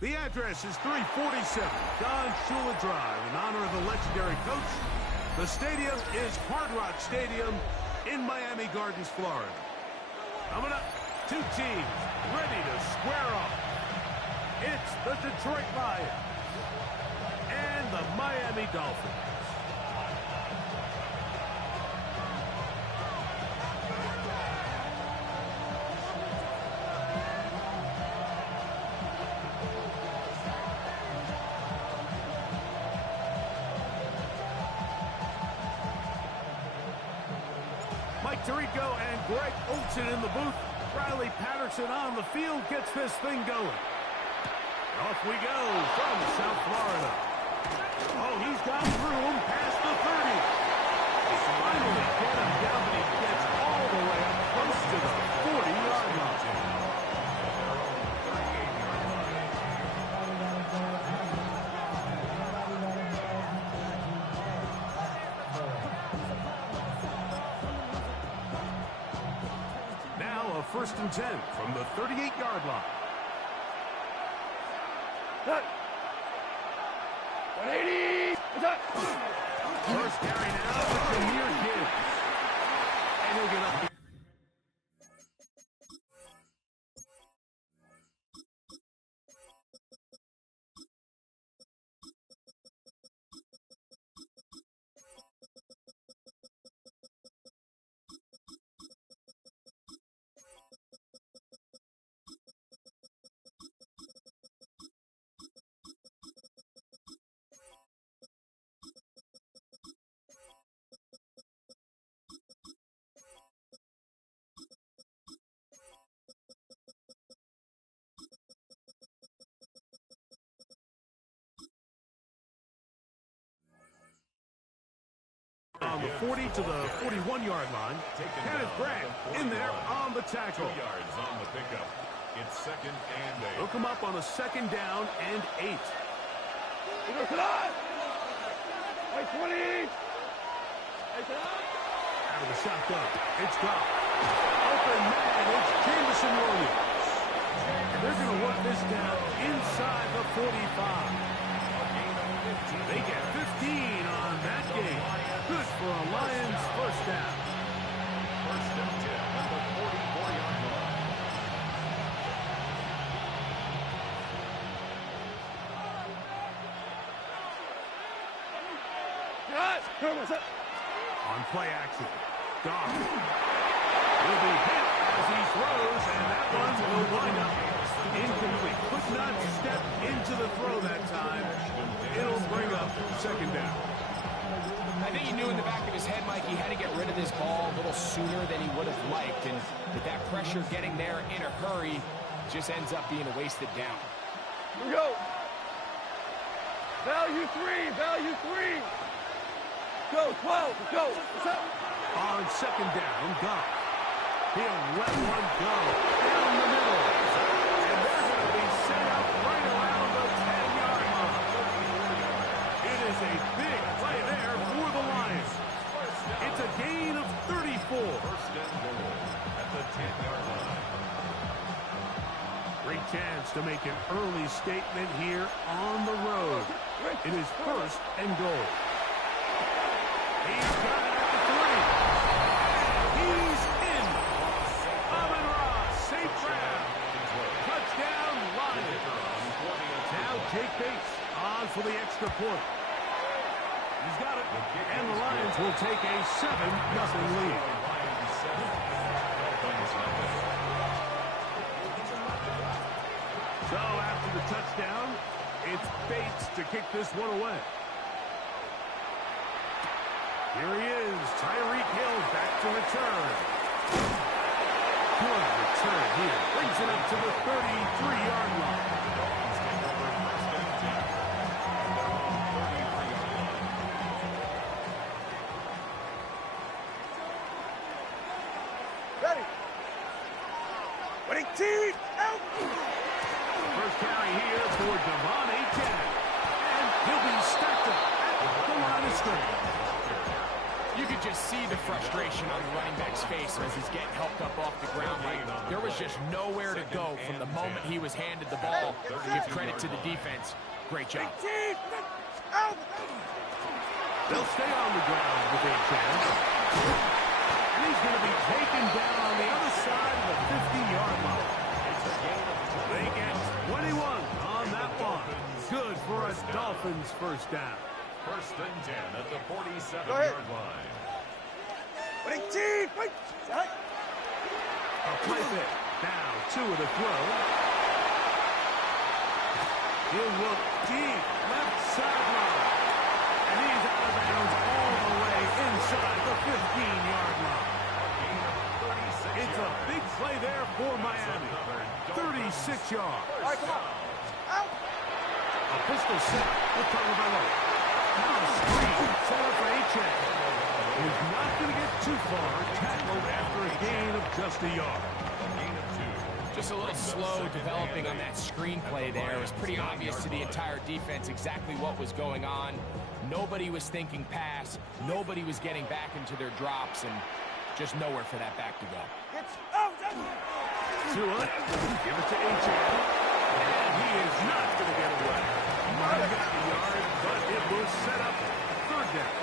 The address is 347 Don Shula Drive in honor of the legendary coach. The stadium is Hard Rock Stadium in Miami Gardens, Florida. Coming up, two teams ready to square off. It's the Detroit Lions and the Miami Dolphins. Mike Tirico and Greg Olsen in the booth. Riley Patterson on the field gets this thing going. Off we go from South Florida. Oh, he's gone through him past the 30. He's finally get him down, but he gets all the way up close to the 40-yard line. Now a 1st and 10 from the 38-yard line. 180! First carry now with Jahmyr Gibbs. And he'll get up. On the 40 to the 41-yard line. Kenneth Grant in there on the tackle. 2 yards on the pickup. It's 2nd and 8. Hook him up on a 2nd down and 8. Out of the shotgun. It's gone. Open man. It's Jameson Williams. And they're going to work this down inside the 45. They get 15 on that game. Good for a Lions first down. 1st and 10 at the 44-yard line. On play action. Goff will be hit as he throws, and that one will wind up incomplete. Could not step into the throw that time. It'll bring up 2nd down. I think he knew in the back of his head, Mike, he had to get rid of this ball a little sooner than he would have liked. And with that pressure getting there in a hurry, just ends up being a wasted down. Here we go. Value 3. Value 3. Go, 12. Go. What's up? On 2nd down, Goff. He'll let one go down the middle. And they're going to be set up right around the 10-yard line. It is a big play there for the Lions. It's a gain of 34. 1st and goal at the 10-yard line. Great chance to make an early statement here on the road. It is 1st and goal. He's got it at the 3. He's in. Amon-Ra, safe grab. Touchdown, Lions. Now Jake Bates on for the extra point. He's got it. And the Lions will take a 7-0 lead. So after the touchdown, it's Bates to kick this one away. Here he is, Tyreek Hill back to return. Good return here. Brings it up to the 33-yard line. Ready. Winning team out. First carry here for Devon Achane. And he'll be stacked up at the line of scrimmage. You could just see the frustration on the running back's face as he's getting helped up off the ground. Like, there was just nowhere to go from the moment he was handed the ball. Give credit to the defense. Great job. They'll stay on the ground with a chance. And he's going to be taken down on the other side of the 50-yard line. They get 21 on that one. Good for a Dolphins first down. First and 10 at the 47-yard line. A play fit. Now, two of the throw. He'll look deep, left sideline. And he's out of bounds all the way inside the 15-yard line. It's a big play there for Miami. 36 yards. All right, come on. Out. A pistol set with Tagovailoa. Now a screen set up for H.A. He's not going to get too far. Tackled after a gain of just a yard. Just a little slow developing on that screenplay there. It was pretty obvious to the entire defense exactly what was going on. Nobody was thinking pass. Nobody was getting back into their drops, and just nowhere for that back to go. Tua, give it to H.A. And he is not going to get away. Might have got the yard, but it was set up third down.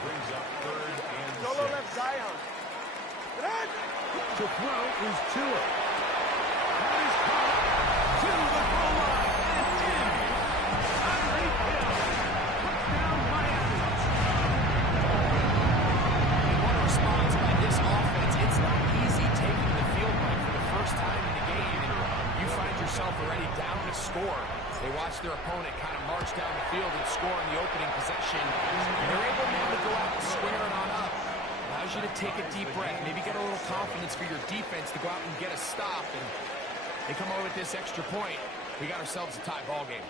Brings up third and Solo 6. left Zion. To throw is Tua. That is caught to the goal line and in. Tyreek Hill. Touchdown Miami. What a response by this offense. It's not easy taking the field line for the first time in the game, and you find yourself already down to score. They watch their opponent kind of march down the field and score on the opening possession. And they're able now to go out and square it on up. Allows you to take a deep breath, maybe get a little confidence for your defense to go out and get a stop. And they come over with this extra point. We got ourselves a tie ball game.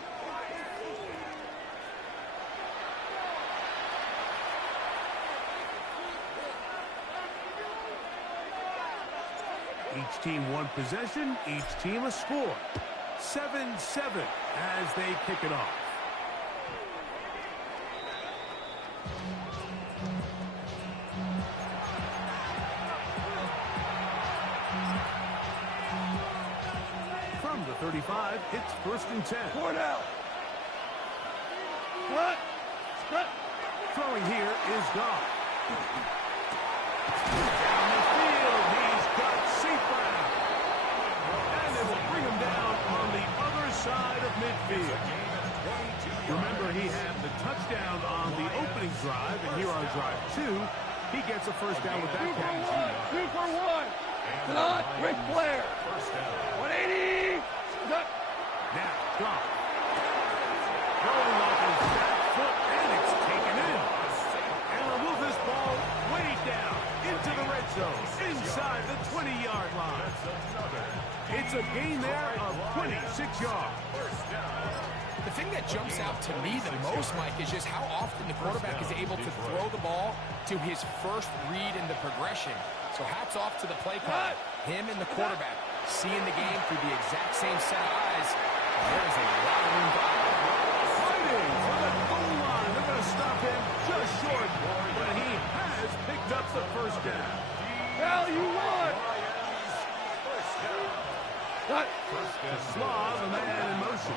Each team one possession, each team a score. 7-7 as they kick it off. From the 35, it's first and 10. Point out. What? Throwing here is Goff. Down the field, he's got St. Brown. And they will bring him down on the other side of midfield. Remember, he had the touchdown on the opening drive, and here on drive 2, he gets a first down with that catch. 2 for 1. Not Ric Flair. 180. Now, Goff. Throwing off his back foot, and it's taken in. And they'll move this ball way down into the red zone, inside the 20-yard line. It's a gain there of 26 yards. The thing that jumps out to me the most, Mike, is just how often the quarterback is able to throw the ball to his first read in the progression. So hats off to the play caller. Him and the quarterback seeing the game through the exact same set of eyes. There is a lot of room to operate. Fighting for the goal line. They're going to stop him just short, but he has picked up the first down. Hell, you won. Slaw, the man in motion.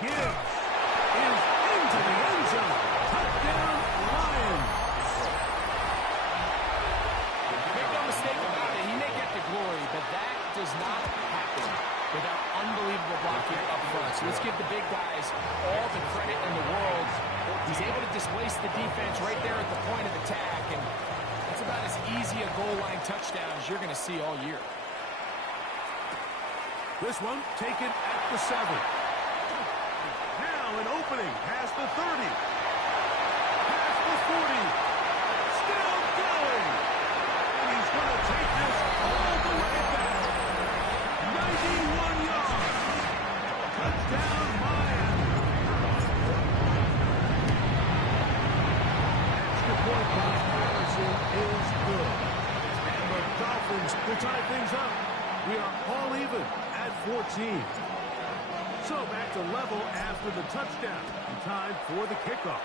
Gibbs is into the end zone. Touchdown, Lions. Make no mistake about it, he may get the glory, but that does not happen without unbelievable blocking up front. So let's give the big guys all the credit in the world. He's able to displace the defense right there at the point of attack, and that's about as easy a goal line touchdown as you're going to see all year. This one taken at the 7. Now an opening past the 30. Past the 40. Still going. And he's going to take this all the way back. 91 yards. Touchdown, Miami. Extra point by Harrison is good. And the Dolphins will tie things up. We are all even at 14. So back to level after the touchdown. And time for the kickoff.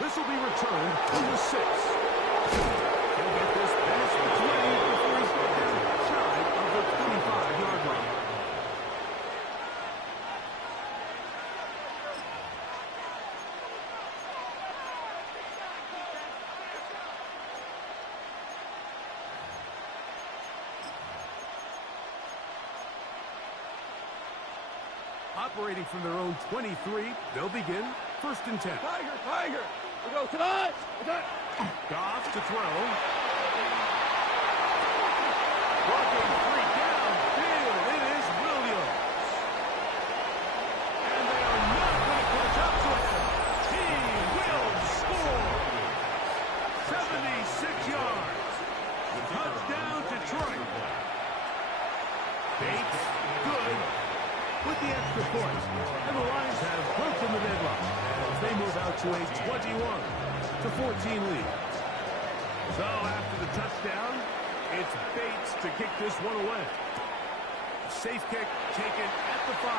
This will be returned from the 6. He'll get this past the 20 before he's got down shy of the 25-yard line. Operating from their own 23, they'll begin 1st and 10. Tiger, Tiger. We go tonight. Goff to throw. Walking free downfield. It is Williams. And they are not going to catch up to him. He will score. 76 yards. Touchdown Detroit. Bates, good. With the extra point, and the Lions have broken the deadlock as they move out to a 21-14 lead. So after the touchdown, it's Bates to kick this one away. Safe kick taken at the 5.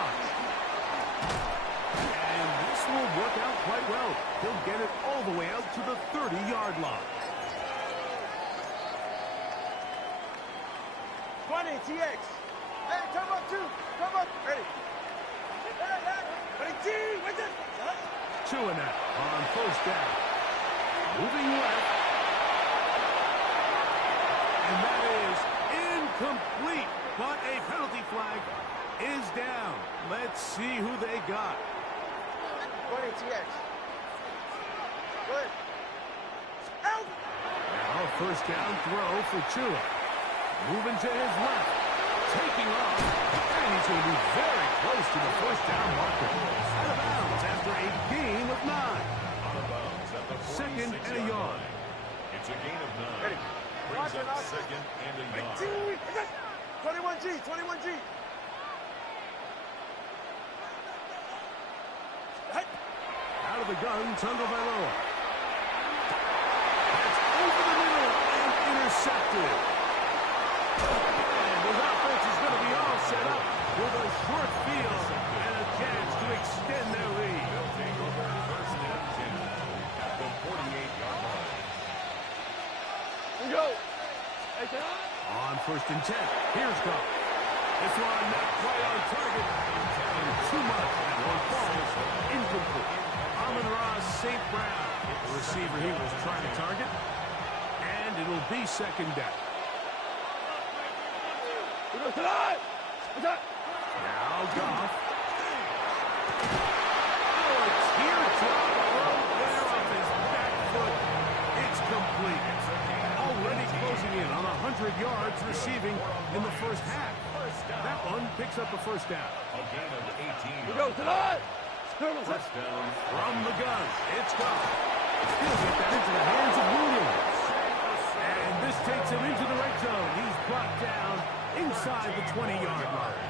And this will work out quite well. He'll get it all the way out to the 30-yard line. 20, TX. Hey, come up, 2. Come up. Ready. Ready, G. What's it? 2 and out on 1st down. Moving left. And that is incomplete. But a penalty flag is down. Let's see who they got. 20, TX. Good. Out. Now 1st down throw for Chua. Moving to his left. Taking off, and he's going to be very close to the 1st down marker. Out of bounds after a gain of 9. Out of bounds at the 2nd and a yard. It's a gain of 9. Ready. Brings up 2nd and a yard. 21G, 21G. Out of the gun, Tagovailoa. That's over the middle and intercepted. And his offense is going to be all set up with a short field and a chance to extend their lead. They'll take over 1st and 10 at the 48-yard line. We go. On 1st and 10, here's Goff. This one not quite on target. And too much. That one falls incomplete. Amon-Ra St. Brown, the receiver he was trying to target. And it'll be 2nd down. We go tonight. Now Goff. Oh, a teardrop throw there off his back foot. It's complete. Already closing in on 100 yards receiving in the 1st half. That one picks up a 1st down. A gain of 18. We go tonight. 1st down. From the gun, it's Goff. He'll get that into the hands of Williams. And this takes him into the red zone. He's brought down inside the 20-yard line.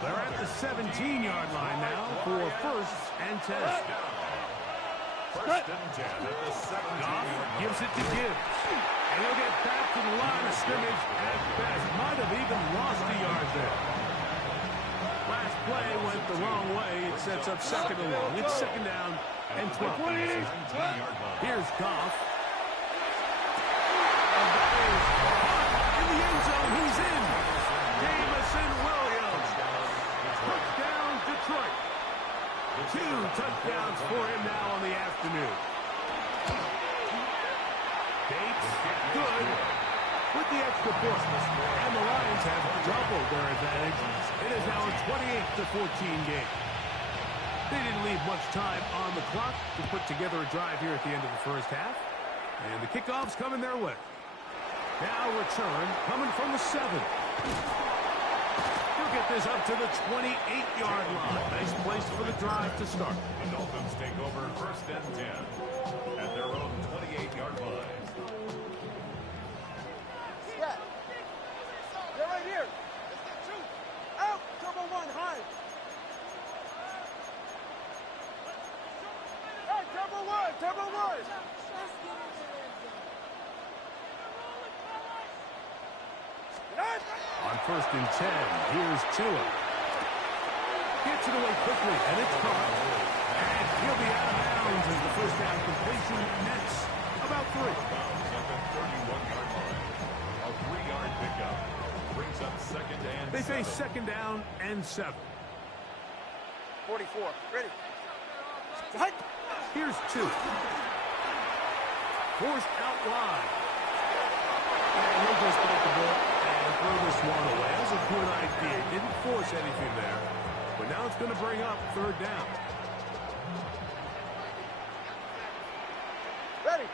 They're at the 17-yard line now for 1st and 10. 1st and 10 at the 17-yard line. Gives it to Gibbs. And he'll get back to the line of scrimmage at best. Might have even lost a yard there. Last play went the wrong way. It sets up 2nd and long. It's 2nd down and 12. Here's Goff. And that is in the end zone. He's in. Jamison Williams. Touchdown, Detroit. 2 touchdowns for him now on the afternoon. Bates, good, with the extra point. And the Lions have doubled their advantage. It is now a 28-14 game. They didn't leave much time on the clock to put together a drive here at the end of the 1st half. And the kickoff's coming their way. Now return coming from the 7. He'll get this up to the 28-yard line. Nice place for the drive to start. The Dolphins take over 1st and 10 at their own 28-yard line. Yeah. They're right here. Out. Turbo 1, high. Hey, Turbo 1, Turbo 1. On 1st and 10, here's Tua. Gets it away quickly, and it's caught. And He'll be out of bounds as the first down completion nets about 3. Bounds at the 31-yard line. A 3-yard pickup brings up second and 7. They face second down and 7. 44. Ready. Here's 2. Forced out wide. And he'll just bite the ball and throw this one away. That was a good idea. Didn't force anything there. But now it's going to bring up third down. Ready.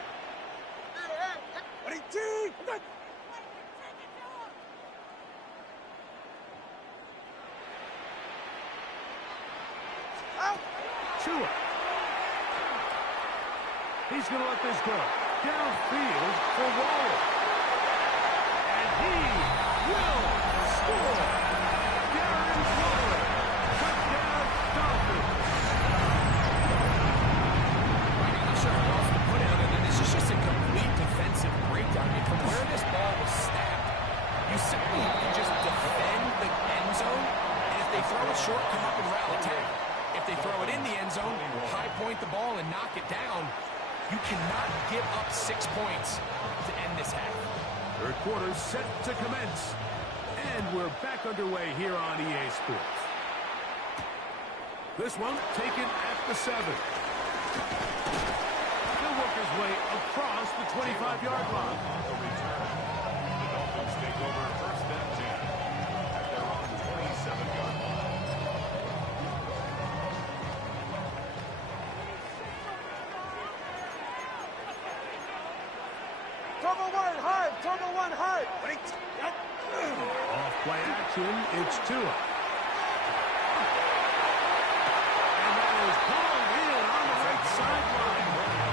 Ready, team. Out. Tua. He's going to let this go. Downfield for Waller. And he will score. Darren Waller. Touchdown, Dolphins. I'm not sure how else to put it other than this is just a complete defensive breakdown. I mean, from where this ball was snapped, you simply have to just defend the end zone, and if they throw it short, come up and rally tackle. If they throw it in the end zone, high point the ball and knock it down. You cannot give up 6 points to end this half. Third quarter set to commence. And we're back underway here on EA Sports. This one taken at the 7. He'll work his way across the 25-yard line. On the return, the Dolphins take over first and 10 at their own 27-yard line. Turbo one hard. Ready. Off play action, it's Tua. And that is pulled in on the right sideline.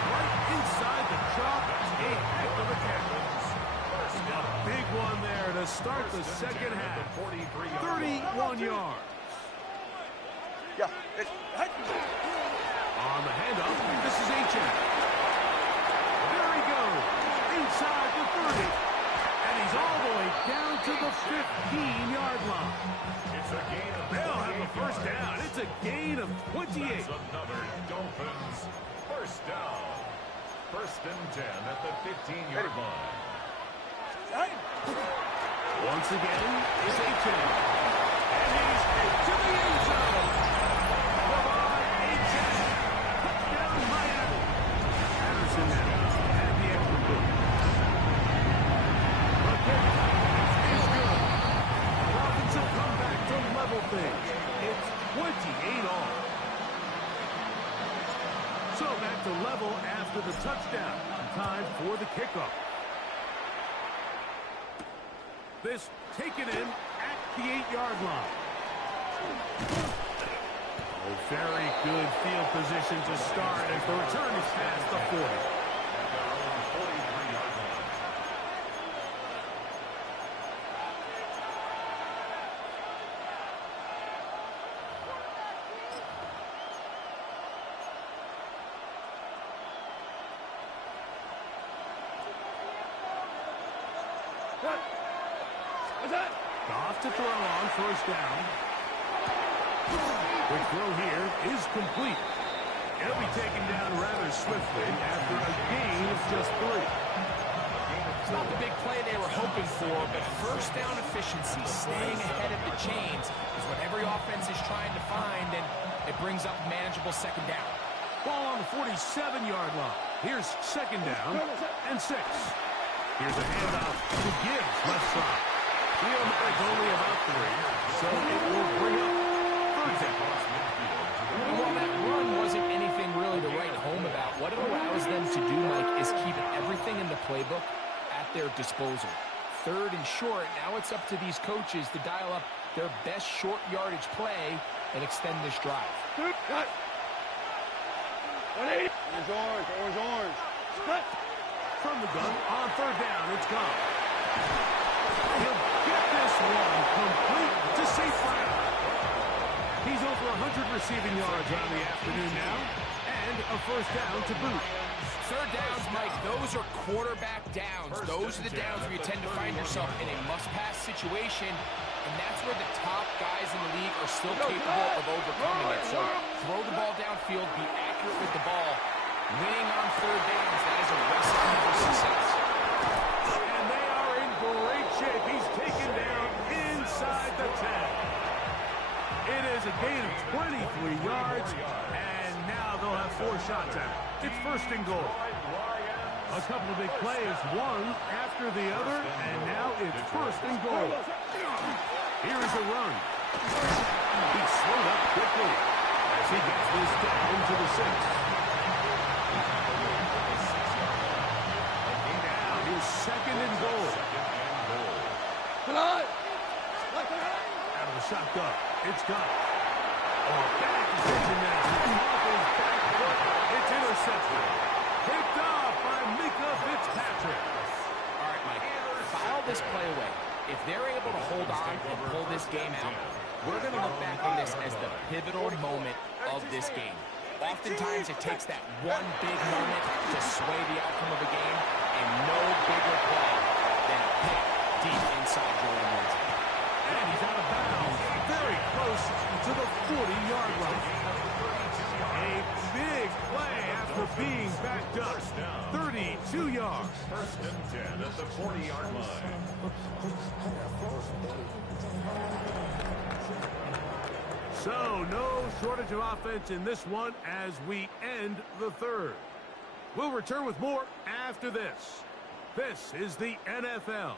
Right inside the chalk. A heck of a tackle. A big one there to start the second half. 31 yards. Yeah. On the handoff, this is H.M. There he goes. Inside the 30. And he's all the way down to the 15-yard line. It's a gain of They'll have a first down. It's a gain of 28. That's another Dolphins first down. First and 10 at the 15-yard line. Once again, it's H.M. And he's into the end zone. Bye-bye, H.M. Touchdown, Miami. Patterson now at the extra point. The kick is good. The Dolphins have come back to level things. It's 28 all. So back to level after the touchdown. Time for the kickoff. This taken in at the 8-yard line. Oh, very good field position to start as the return is past the 40. At their own 43-yard line. Off to throw on first down. The throw here is complete. It'll be taken down rather swiftly after a gain of just 3. It's not the big play they were hoping for, but first down efficiency, staying ahead of the chains, is what every offense is trying to find, and it brings up manageable second down. Ball on the 47-yard line. Here's second down and 6. Here's a handoff to Gibbs, left side. Field is only about 3, so it will bring up third down. And while that run wasn't anything really to write home about, what it allows them to do, Mike, is keep everything in the playbook at their disposal. Third and short, now it's up to these coaches to dial up their best short yardage play and extend this drive. Cut. 180. Orange. Cut. From the gun, on third down, it's gone. He'll get this one complete to safe ground. He's over 100 receiving yards on the afternoon now, and a first down to boot. Third downs, Mike, those are quarterback downs. Those are the downs where you tend to find yourself in a must-pass situation, and that's where the top guys in the league are still capable of overcoming it. So throw the ball downfield, be accurate with the ball. Winning on third downs, that is a recipe for success. And they are in great shape. He's taken down inside the 10. It is a gain of 23 yards, and now they'll have 4 shots at it. It's first and goal. A couple of big plays, one after the other, and now it's first and goal. Here's a run. He's slowed up quickly as he gets this down to the 6. Now here's second and goal. Out of the shotgun. It's got bad decision now. Off his back foot. It's intercepted. Picked off by Mika Fitzpatrick. All right, Mike, file this play away. If they're able to hold on and pull this game out, we're going to look back on this as the pivotal moment of this game. Oftentimes, it takes that one big moment to sway the outcome of a game, and no bigger play than a pick deep inside Joel Lindsay. And he's out of bounds, very close to the 40-yard line. A big play after being backed up. 32 yards. First and 10 at the 40-yard line. So, no shortage of offense in this one as we end the third. We'll return with more after this. This is the NFL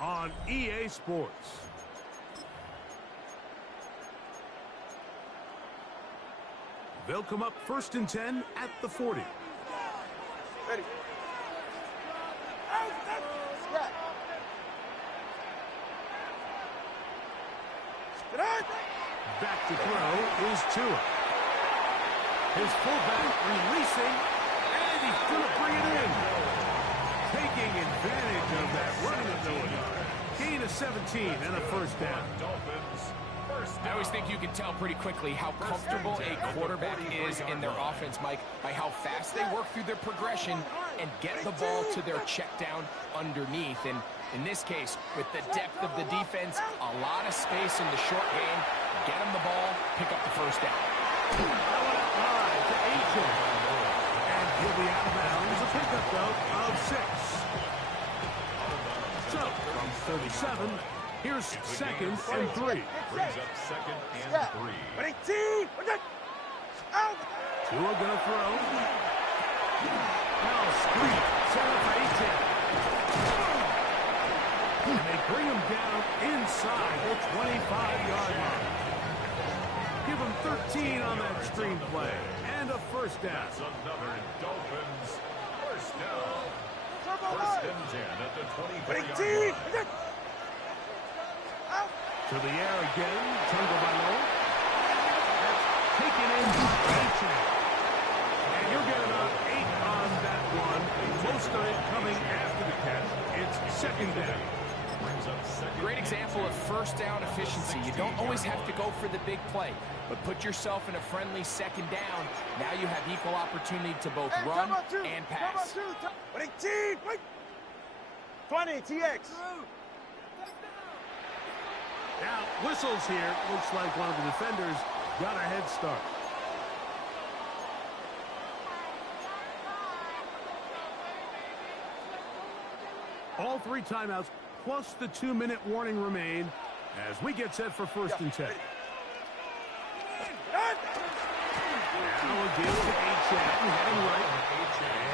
on EA Sports. They'll come up first and 10 at the 40. Ready. Back to throw is Tua. His fullback releasing, and he's going to bring it in. Taking advantage of that running ability. Gain of 17 and a first down. Dolphins. I always think you can tell pretty quickly how comfortable a quarterback is in their offense, Mike, by how fast they work through their progression and get the ball to their check down underneath. And in this case, with the depth of the defense, a lot of space in the short game, get him the ball, pick up the first down. High to Aiken. And he'll be out of bounds. A pickup, though, of 6. So, from 37, here's second and 3. Brings up second and 3. Tua gonna throw. Now screen. Set up for Aiken. And they bring him down inside the 25-yard line. Give him 13 on that screen play. And a first down. That's another Dolphins first down. First and 10 at the 24-yard line. To the air again. Tungo Balo. Taken in by Aiken. And you'll get about 8 on that one. Most of it coming after the catch. It's second down. Great example of first down efficiency. You don't always have to go for the big play, but put yourself in a friendly second down. Now you have equal opportunity to both run and pass. 20, TX. Now, whistles here. Looks like one of the defenders got a head start. All 3 timeouts plus the 2-minute warning remain as we get set for first and 10. Now a deal to Aiken, heading right,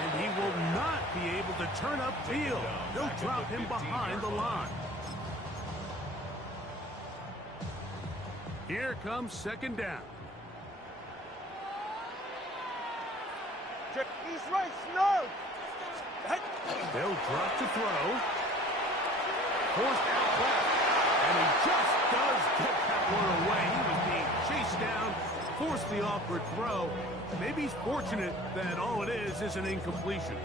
and he will not be able to turn upfield. They'll drop him behind the line. Here comes second down. He's right, snow. They'll drop to throw. Forced out left. And he just does get that one away. He was being chased down, forced the awkward throw. Maybe he's fortunate that all it is an incompletion.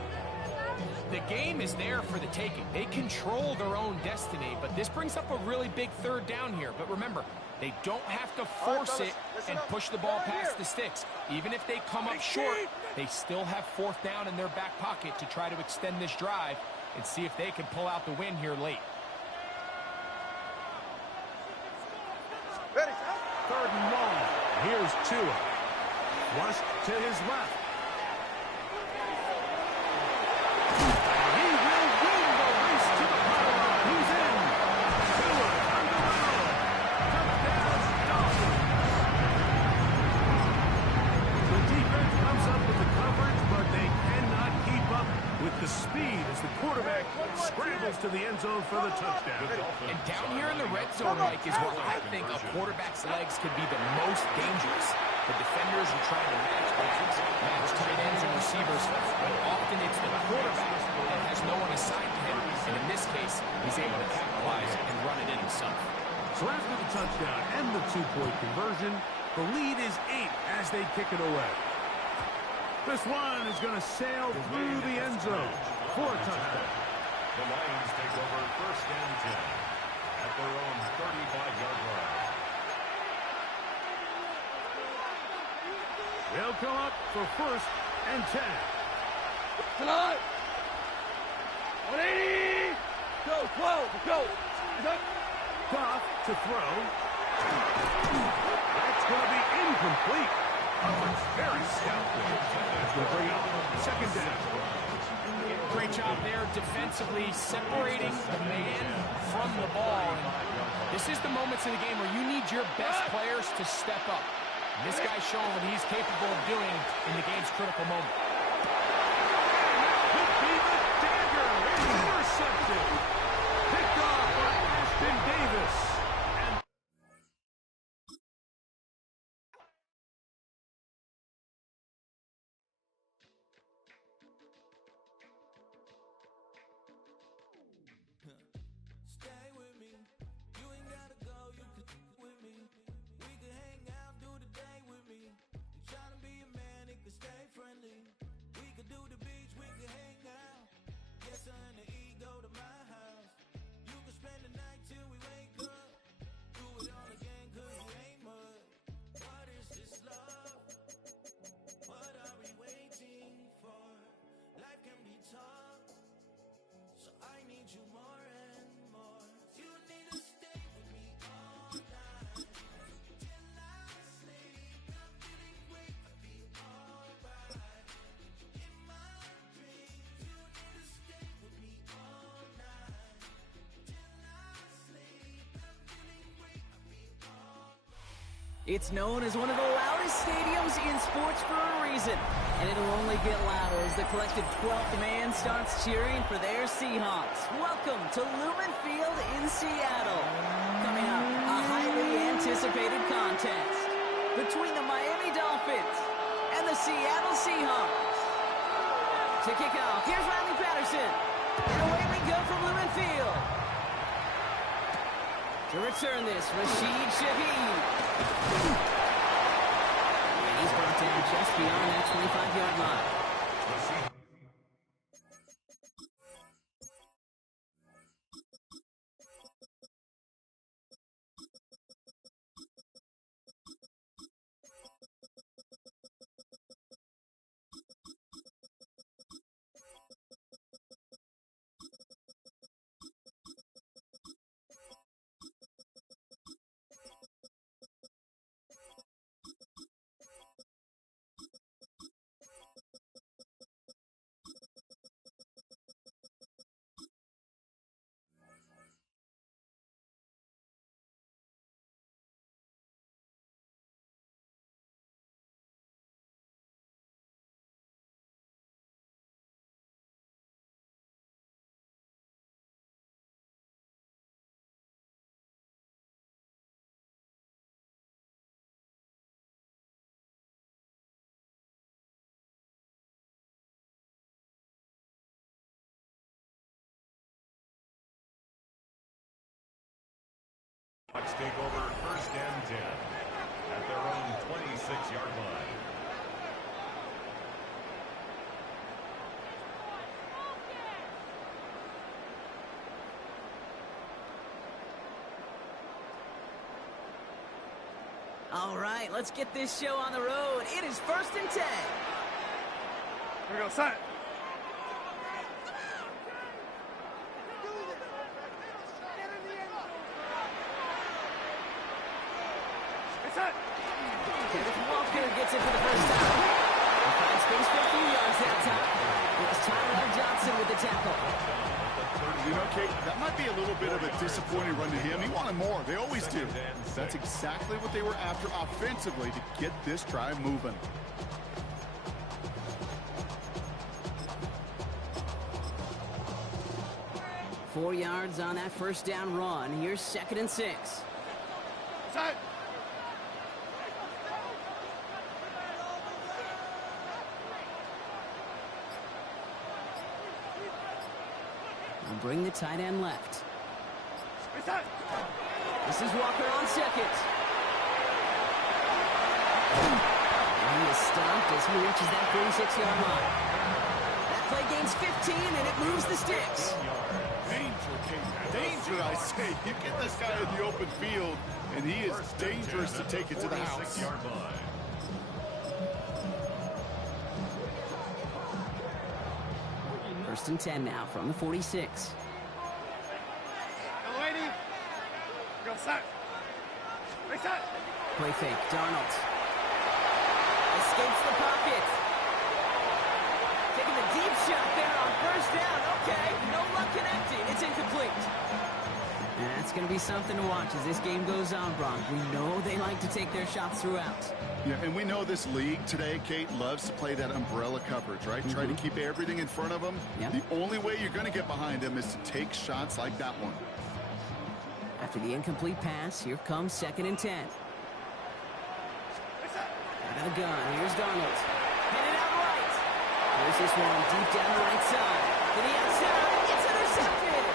The game is there for the taking. They control their own destiny, but this brings up a really big third down here. But remember, they don't have to force it and push the ball past the sticks. Even if they come up short, they still have fourth down in their back pocket to try to extend this drive and see if they can pull out the win here late. 3rd and long. Here's Tua. Flushed to his left. He will win the race to the pylon. He's in. Tua on the road. Touchdown, Dolphins. The defense comes up with the coverage, but they cannot keep up with the speed as the quarterback scrambles to the end zone for the touchdown. And down here in the red zone, Mike, is where I think a quarterback's legs can be the most dangerous. The defenders are trying to match backs, match tight ends and receivers, but often it's the quarterback that has no one assigned to him, and in this case, he's able to capitalize and run it in himself. So after the touchdown and the 2-point conversion, the lead is 8 as they kick it away. This one is going to sail through the end zone for a touchdown. The Lions take over 1st and 10 at their own 35-yard line. They'll come up for 1st and 10. Tonight. 180. Go, 12. Go. Goff to throw. That's going to be incomplete. Oh, it's very stout there. That's going to bring up 2nd down. Great job there defensively, separating the man from the ball. And this is the moments in the game where you need your best players to step up. And this guy's showing what he's capable of doing in the game's critical moment. Could be the dagger. Intercepted. Picked off by Ashton Davis. And Stay with me. You ain't gotta go, you can with me. We can hang out, do the day with me. You tryna be a man, it can stay friendly. We could do the beach, we can hang out. Get something to eat, go to my house. You can spend the night till we wake up. Do it all again, cause you ain't mud. What is this love? What are we waiting for? Life can be tough, so I need you more and more. You need to stay with me all night till I sleep. I'm feeling great, I'll be alright. In my dreams, you need to stay with me all night till I sleep. I'm feeling great, I'll be alright. It's known as one of the loudest stadiums in sports for a reason, and it'll only get louder as the collective 12th man starts cheering for their Seahawks. Welcome to Lumen Field in Seattle. Coming up, a highly anticipated contest between the Miami Dolphins and the Seattle Seahawks. To kick off, here's Riley Patterson, and away we go from Lumen Field. To return this, Rashid Shaheed. And he's brought down just beyond that 25-yard line. Bucks take over 1st and 10 at their own 26-yard line. All right, let's get this show on the road. It is 1st and 10. Here we go, sign. Kenneth Walker gets it for the first time. He finds space for a few yards that time. It was Tyler Johnson with the tackle. You know, Kate, that might be a little bit of a disappointing run to him. He wanted more. They always do. That's exactly what they were after offensively to get this drive moving. Four yards on that first down run. Here's 2nd and 6. And bring the tight end left. This is Walker on 2nd. And he is stopped as he reaches that 46-yard line. That play gains 15, and it moves the sticks. Danger, Kate. Danger, I say. You get this guy in the open field, and he is dangerous to take it to the house. 46-yard line. First and 10 now from the 46. Play fake, Darnold. Escapes the pocket. Taking the deep shot there on first down. Okay, no luck connecting. It's incomplete. That's going to be something to watch as this game goes on, Bronk. We know they like to take their shots throughout. Yeah, and we know this league today, Kate, loves to play that umbrella coverage, right? Try to keep everything in front of them. Yep. The only way you're going to get behind them is to take shots like that one. After the incomplete pass, here comes 2nd and 10. Out of the gun, here's Darnold. Headed out right. Here's this one deep down the right side. To the outside, it's intercepted.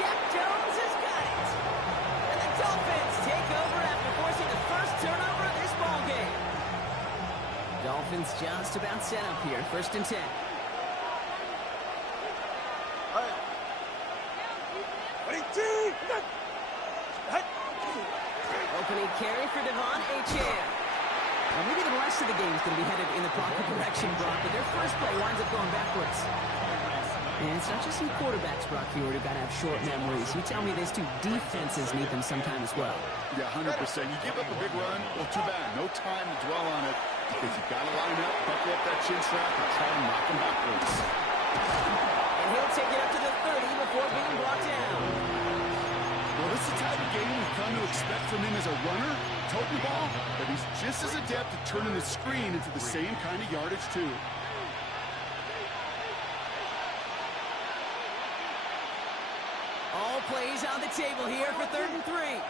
Jack Jones has got it. And the Dolphins take over after forcing the first turnover of this ball game. Dolphins just about set up here, 1st and 10. Opening carry for Devon Achane. Now maybe the rest of the game is going to be headed in the proper direction, Brock, but their first play winds up going backwards. And it's not just some quarterbacks, Brock, here who got to have short memories. You tell me these two defenses need them sometime as well. Yeah, 100%. You give up a big run, well, too bad. No time to dwell on it because you got to line up, buckle up that chin strap, and try to knock them backwards. And he'll take it up to the 30 before being brought down. Well, this is the type of game we've come to expect from him as a runner, toting the ball, but he's just as adept at turning the screen into the same kind of yardage, too. All plays on the table here for 3rd and 3.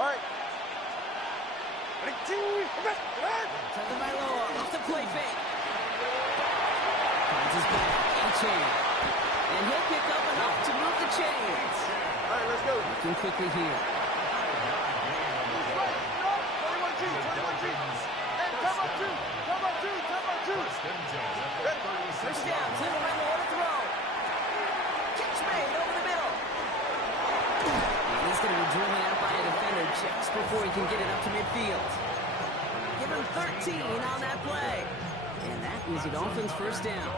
All right. Tagovailoa off the play fake. Finds his back, Achane. And he'll pick up enough to move the chains. All right, let's go. Looking quickly here. 21-2, 21-2. Hey, come on, 2. First down, Tagovailoa to throw. Catch made over the middle. And he's going to be driven out by a defender just before he can get it up to midfield. Give him 13 on that play. And that is the Dolphins' first down.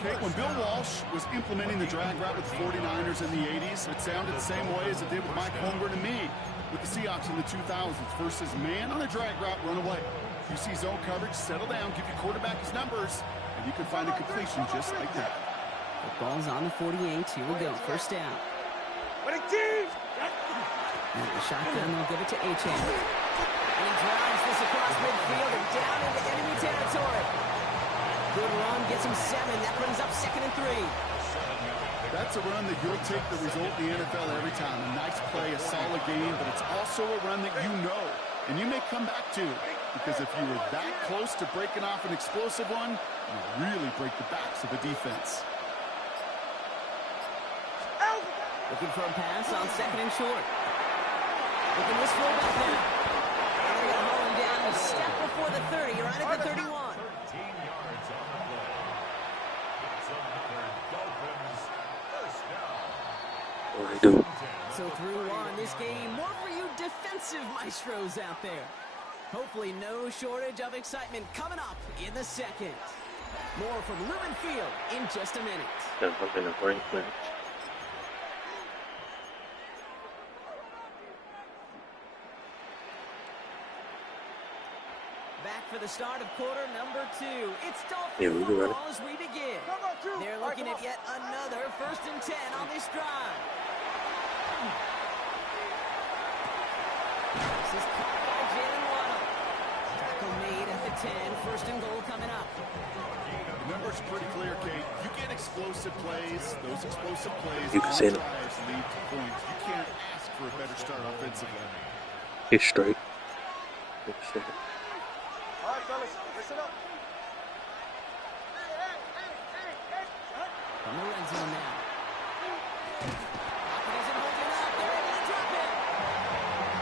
Okay, when Bill Walsh was implementing the drag route with the 49ers in the 80s, it sounded the same way as it did with Mike Holmgren and me with the Seahawks in the 2000s versus man on a drag route, run away. You see zone coverage, settle down, give your quarterback his numbers, and you can find a completion just like that. The ball's on the 48. Here we go. First down. And the shotgun, they'll give it to Achane. And he drives this across midfield and down into enemy territory. Good run, gets him 7. That brings up 2nd and 3. That's a run that you'll take the result in the NFL every time. A nice play, a solid game, but it's also a run that you know, and you may come back to. Because if you were that close to breaking off an explosive one, you really break the backs of the defense. Looking for a pass on 2nd and short. Looking this fullback now. And they're going to hold him down a step before the 30, right at the 31. 13 yards on the play. It's another Dolphins first down. So through one, this game, more for you defensive maestros out there. Hopefully no shortage of excitement coming up in the second. More from Lumen Field in just a minute. That has been a great match. Back for the start of quarter number 2. It's Yeah, Dolphin we can run it. football as we begin. Come on, Drew. They're looking at yet another 1st and 10 on this drive. This is caught by Jalen Waddle. Tackle made at the 10. 1st and goal coming up. The numbers are pretty clear, Kate. You get explosive plays. Those explosive plays You can on say that. drives lead to points. You can't ask for a better start offensively. He's straight. All right, fellas, listen up. From the red zone now. Pocket isn't holding up. They're able to drop it.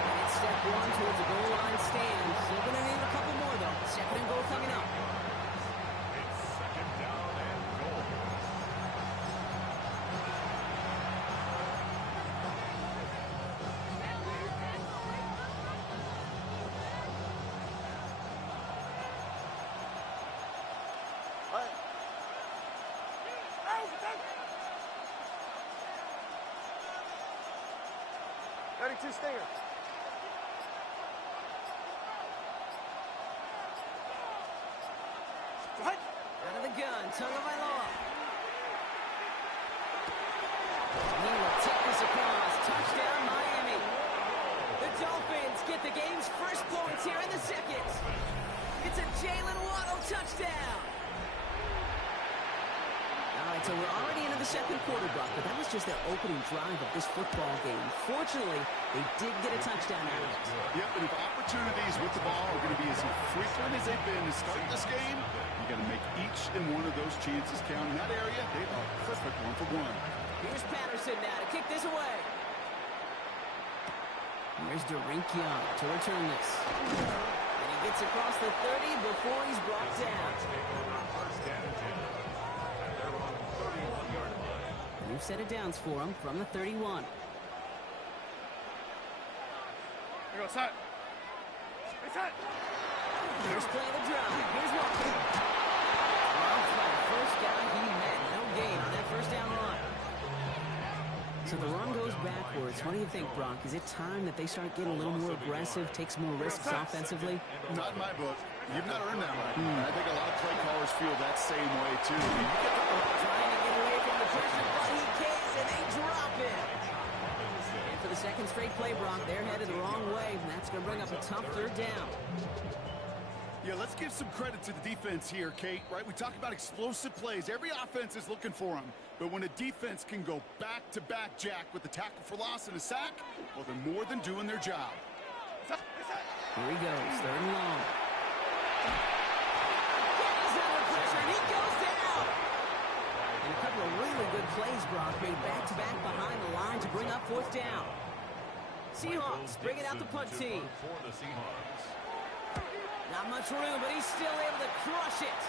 And it's step 1 towards the goal line stand. Still going to need a couple more, though. 2nd and goal coming up. It's 2nd down and goal. All right. 32 Stingers. What? Out of the gun. Tonga by law. He will take this across. Touchdown, Miami. The Dolphins get the game's first points here in the 2nd. It's a Jalen Waddle touchdown. All right, so we're already into the 2nd quarter, Buck, but that was just their opening drive of this football game. Fortunately, they did get a touchdown out of it. Yep, and if opportunities with the ball are going to be as frequent as they've been to start this game, you got to make each and one of those chances count. In that area, they are perfect 1-for-1. Here's Patterson now to kick this away. Here's Derink Young to return this. And he gets across the 30 before he's brought down. 1st and 10. And they're on the 31-yard line. We've set it downs for him from the 31. Here goes, set. Reset. Here's play of the drive. Here's Walker. Well, first guy he met. No gain on that 1st down run. So the run goes backwards. What do you think, Brock? Is it time that they start getting a little more aggressive, take some more risks offensively? Not in my book. You've not earned that right. I think a lot of play callers feel that same way, too. Trying to get away from the pressure, but he can't, and they drop it. And for the 2nd straight play, Brock, they're headed the wrong way, and that's going to bring up a tough 3rd down. Yeah, let's give some credit to the defense here, Kate, right? We talk about explosive plays. Every offense is looking for them. But when a defense can go back-to-back, Jack, with a tackle for loss and a sack, well, they're more than doing their job. Here he goes, 3rd and long. He's under pressure, and he goes down. And a couple of really good plays, Brock, made back-to-back behind the line to bring up 4th down. Seahawks bring it out the punt team. For the Seahawks. Not much room, but he's still able to crush it.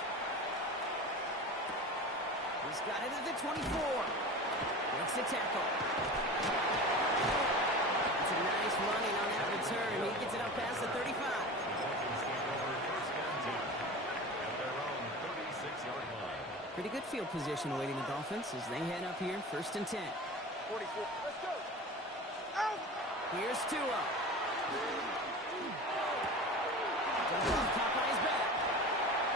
He's got it at the 24. Makes the tackle. It's a nice running on that return. He gets it up past the 35. Pretty good field position awaiting the Dolphins as they head up here, 1st and 10. 44. Let's go. Out. Here's Tua. Jumps off Popeye's back.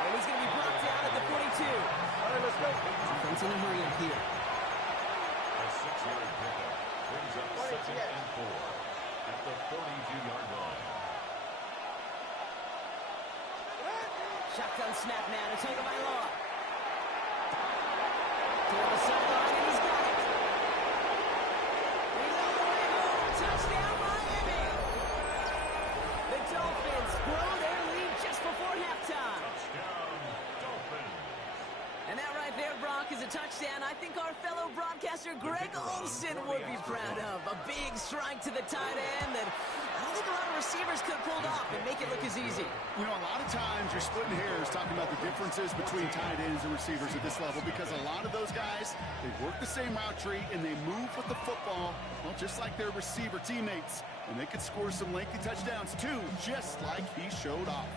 And he's going to be brought down at the 42. All right, let's go. Defense in a hurry up here. A 6-yard pickup brings up 2nd and 4 at the 42-yard line. Shotgun snap now to take it by Law. Toward the sideline, and he's got it. He's on the way home. Touchdown, Miami. The Dolphins grow their lead just before halftime. Touchdown, Dolphins. And that right there, Brock, is a touchdown I think our fellow broadcaster Greg Olsen would be proud of. A big strike to the tight end that I don't think a lot of receivers could have pulled off and make it look as easy. You know, a lot of times you're splitting hairs talking about the differences between tight ends and receivers at this level because a lot of those guys, they work the same route tree and they move with the football, well, just like their receiver teammates. And they could score some lengthy touchdowns too, just like he showed off.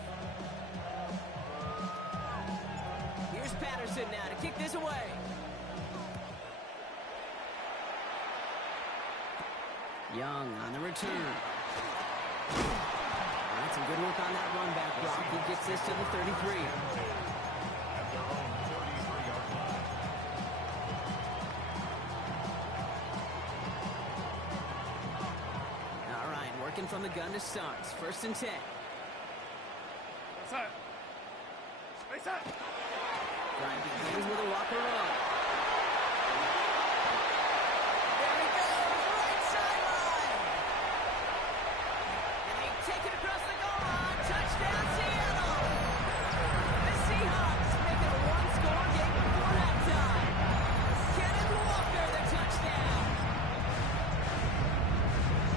Here's Patterson now to kick this away. Young on the return. All right, some good work on that run back, Brock. He gets this to the 33. At their own 33-yard line. All right, working from the gun to start. 1st and 10. Outside. Face up. Drive begins with a walk run. There he goes, right sideline. And they take it across the goal line. Touchdown, Seattle. The Seahawks make it a one-score game before halftime. Kenneth Walker, the touchdown.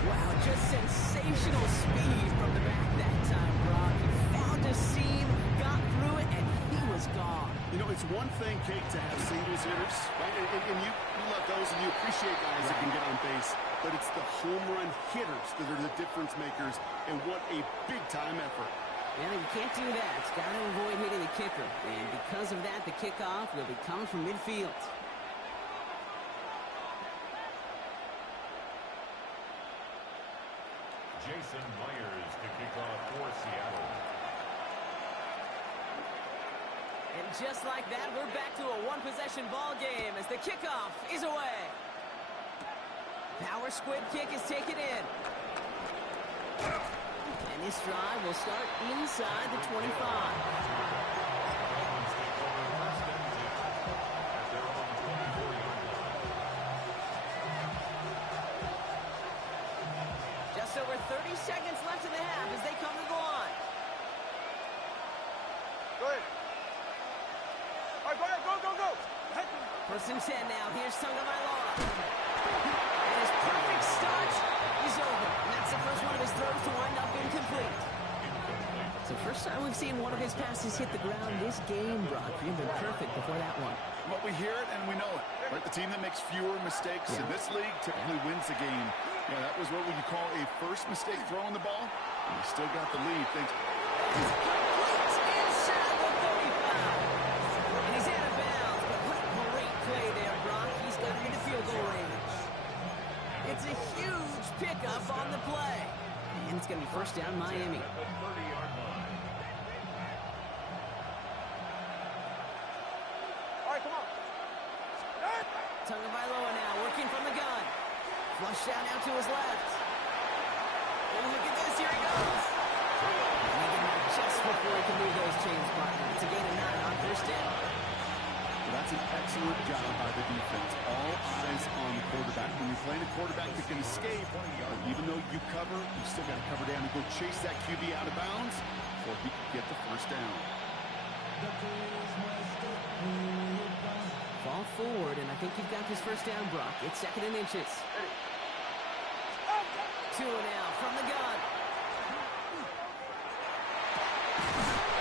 Wow, just sensational speed from the back that time, Brock. He found a seam, got through it, and he was gone. You know, it's one thing, Kate, to have singles hitters, right? And you love those, and you appreciate guys that can get on base. But it's the home run hitters that are the difference makers, and what a big-time effort. Yeah, you can't do that. It's got to avoid hitting the kicker. And because of that, the kickoff will be coming from midfield. Jason Myers to kick off for Seattle. And just like that, we're back to a one-possession ball game as the kickoff is away. Power squib kick is taken in. And this drive will start inside the 25. Dolphins take over 1st and 10 at their own 24-yard line. Just over 30 seconds left in the half as they come to the line. Go ahead. All right, go ahead. Go, go, go. 1st and 10 now. Here's Tagovailoa. And his perfect start is over. And that's the first one of his throws to wind up incomplete. It's the first time we've seen one of his passes hit the ground this game, Brock. You've been perfect before that one. But we hear it and we know it. Right? The team that makes fewer mistakes in this league typically wins the game. Yeah, that was what would you call a first mistake throwing the ball. And he still got the lead. Thanks. Inside the 35. And he's out of bounds, but what a great play there, Brock. He's got him into field goal range. It's a huge pickup on the play. And it's going to be 1st down Miami. At the 30-yard line. All right, come on. Tagovailoa now working from the gun. Flush down now to his left. Oh, look at this. Here he goes. Making that just before he can move those chains, partner. It's a gain of 9 on 1st down. Well, that's an excellent job by the defense. All eyes on the quarterback. When you're playing a quarterback that can escape, even though you cover, you still got to cover down and go chase that QB out of bounds before he can get the 1st down. Fall forward, and I think you've got this 1st down, Brock. It's 2nd and inches. Tua now from the gun.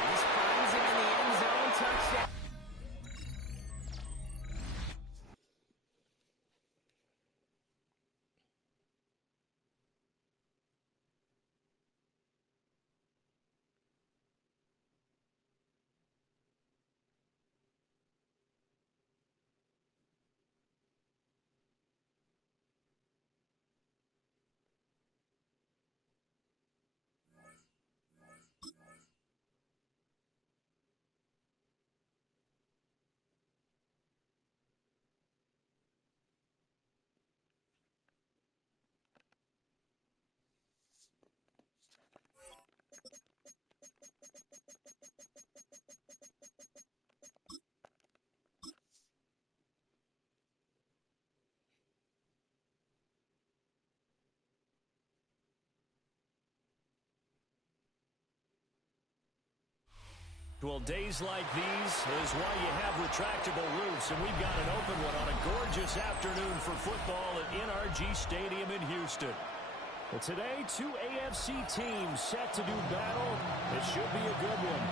This finds him in the end zone. Touchdown. Well, days like these is why you have retractable roofs, and we've got an open one on a gorgeous afternoon for football at NRG Stadium in Houston. Well, today, 2 AFC teams set to do battle. It should be a good one,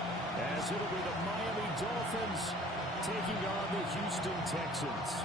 as it'll be the Miami Dolphins taking on the Houston Texans.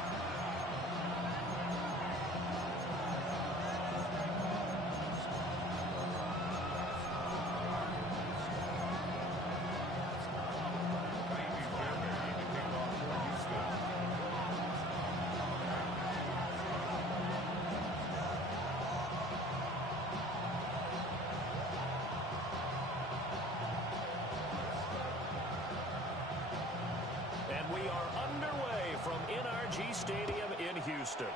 AT&T Stadium in Houston.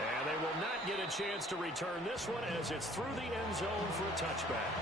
And they will not get a chance to return this one as it's through the end zone for a touchback.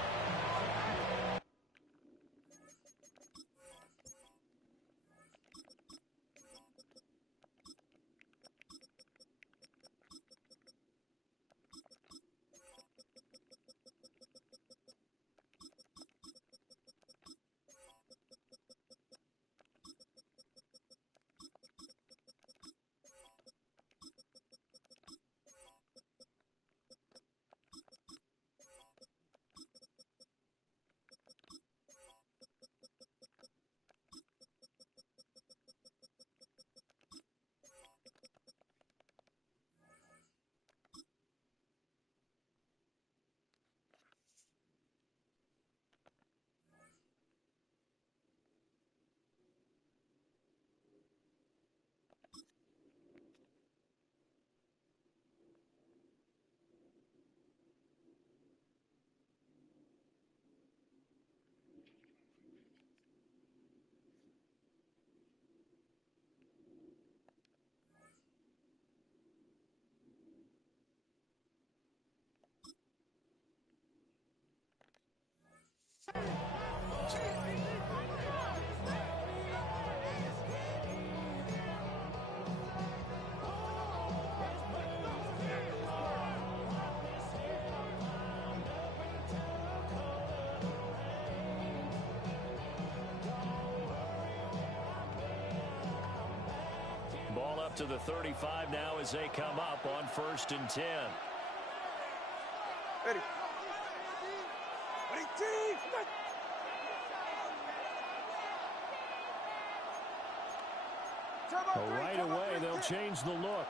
Ball up to the 35 now as they come up on 1st and 10. Ready. Ready, team. Well, right away, they'll change the look.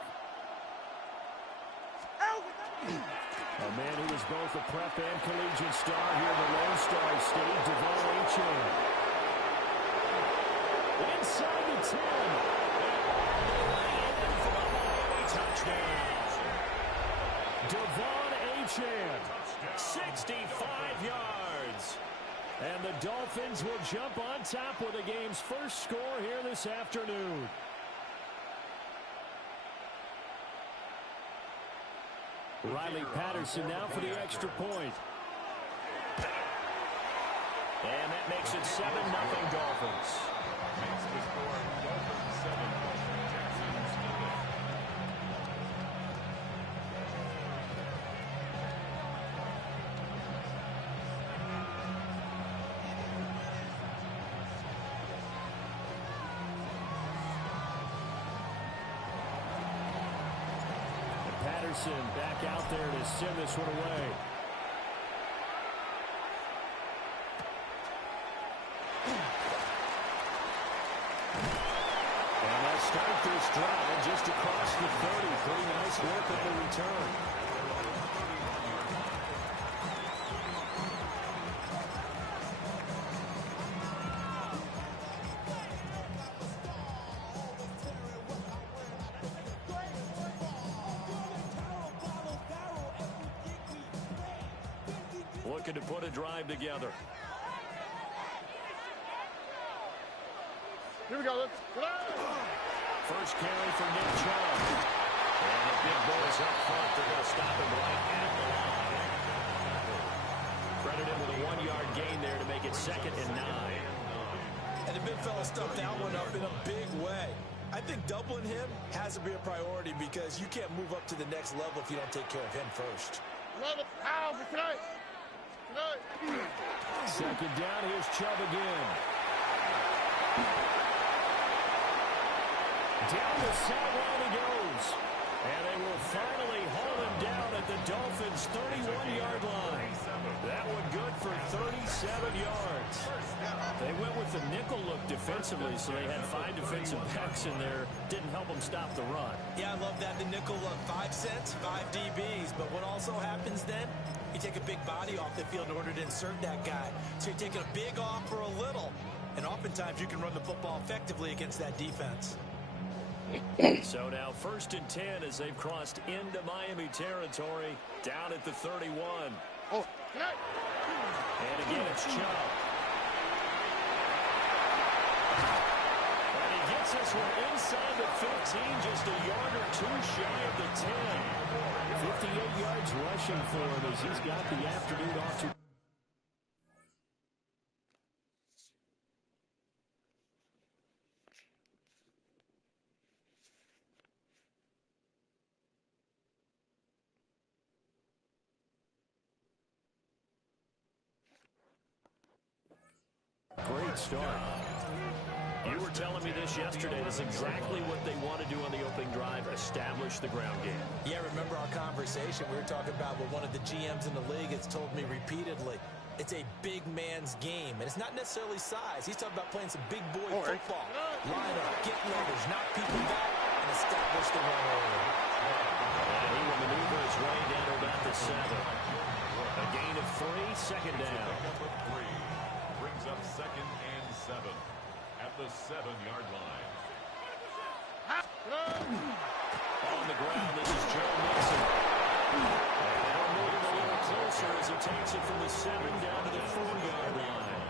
A man who is both a prep and collegiate star here in the Lone Star State, Devon Achane. Inside the 10. For a Miami touchdown. Devon Achane, 65 yards. And the Dolphins will jump on top with the game's first score here this afternoon. Riley Patterson now for the extra point. And that makes it 7-0 Dolphins. Makes the score Dolphins 7, Texans 0. Patterson back out there to send this one away. And they'll start this drive just across the 30. Pretty nice work at the return. Looking to put a drive together. Here we go. First carry for Nick Chubb. And the big boys up front. They're going to stop him right at the line. Credit him with a 1-yard gain there to make it 2nd and 9. And the big fella stuffed that one up in a big way. I think doubling him has to be a priority because you can't move up to the next level if you don't take care of him first. Second down, here's Chubb again. Down the sideline he goes. And they will finally haul him down at the Dolphins' 31-yard line. That one good for 37 yards. They went with the nickel look defensively, so they had 5 defensive backs in there. Didn't help them stop the run. Yeah, I love that, the nickel look. 5 cents, 5 DBs. But what also happens then, you take a big body off the field in order to insert that guy. So you're taking a big off for a little. And oftentimes you can run the football effectively against that defense. So now 1st and 10 as they've crossed into Miami territory, down at the 31. Oh, and again it's Chubb. And he Gets this one inside the 15, just a yard or two shy of the 10. 58 yards rushing for him as he's got the afternoon off to. Great start. You were telling me this yesterday. That's exactly what they want to do on the opening drive, establish the ground game. Yeah, remember our conversation? We were talking about what one of the GMs in the league has told me repeatedly. It's a big man's game, and it's not necessarily size. He's talking about playing some big boy football. Line up, get leverage, knock people back, and establish the run early. And he will maneuver his way down to about the 7. A gain of 3, second down. Brings up 2nd and 7 at the 7-yard line. On the ground, this is Joe Mixon. And they'll move him a little closer as he takes it from the 7 down to the 4-yard line.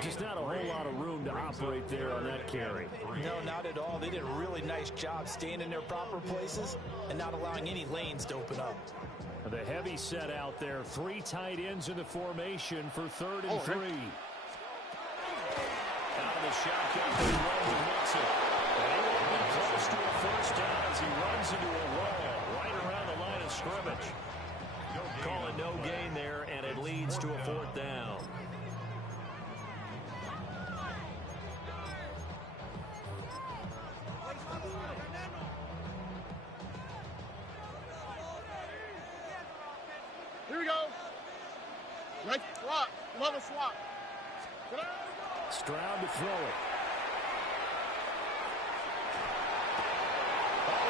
Just not a whole lot of room to operate there on that carry. No, not at all. They did a really nice job staying in their proper places and not allowing any lanes to open up. The heavy set out there. 3 tight ends in the formation for 3rd and 3. Out of the shotgun, they run to Mixon. And he will be close to a first down as he runs into a wall right around the line of scrimmage. Calling no gain there, and it leads to a 4th down. Here we go. Nice swap. Another swap. Stroud to throw it.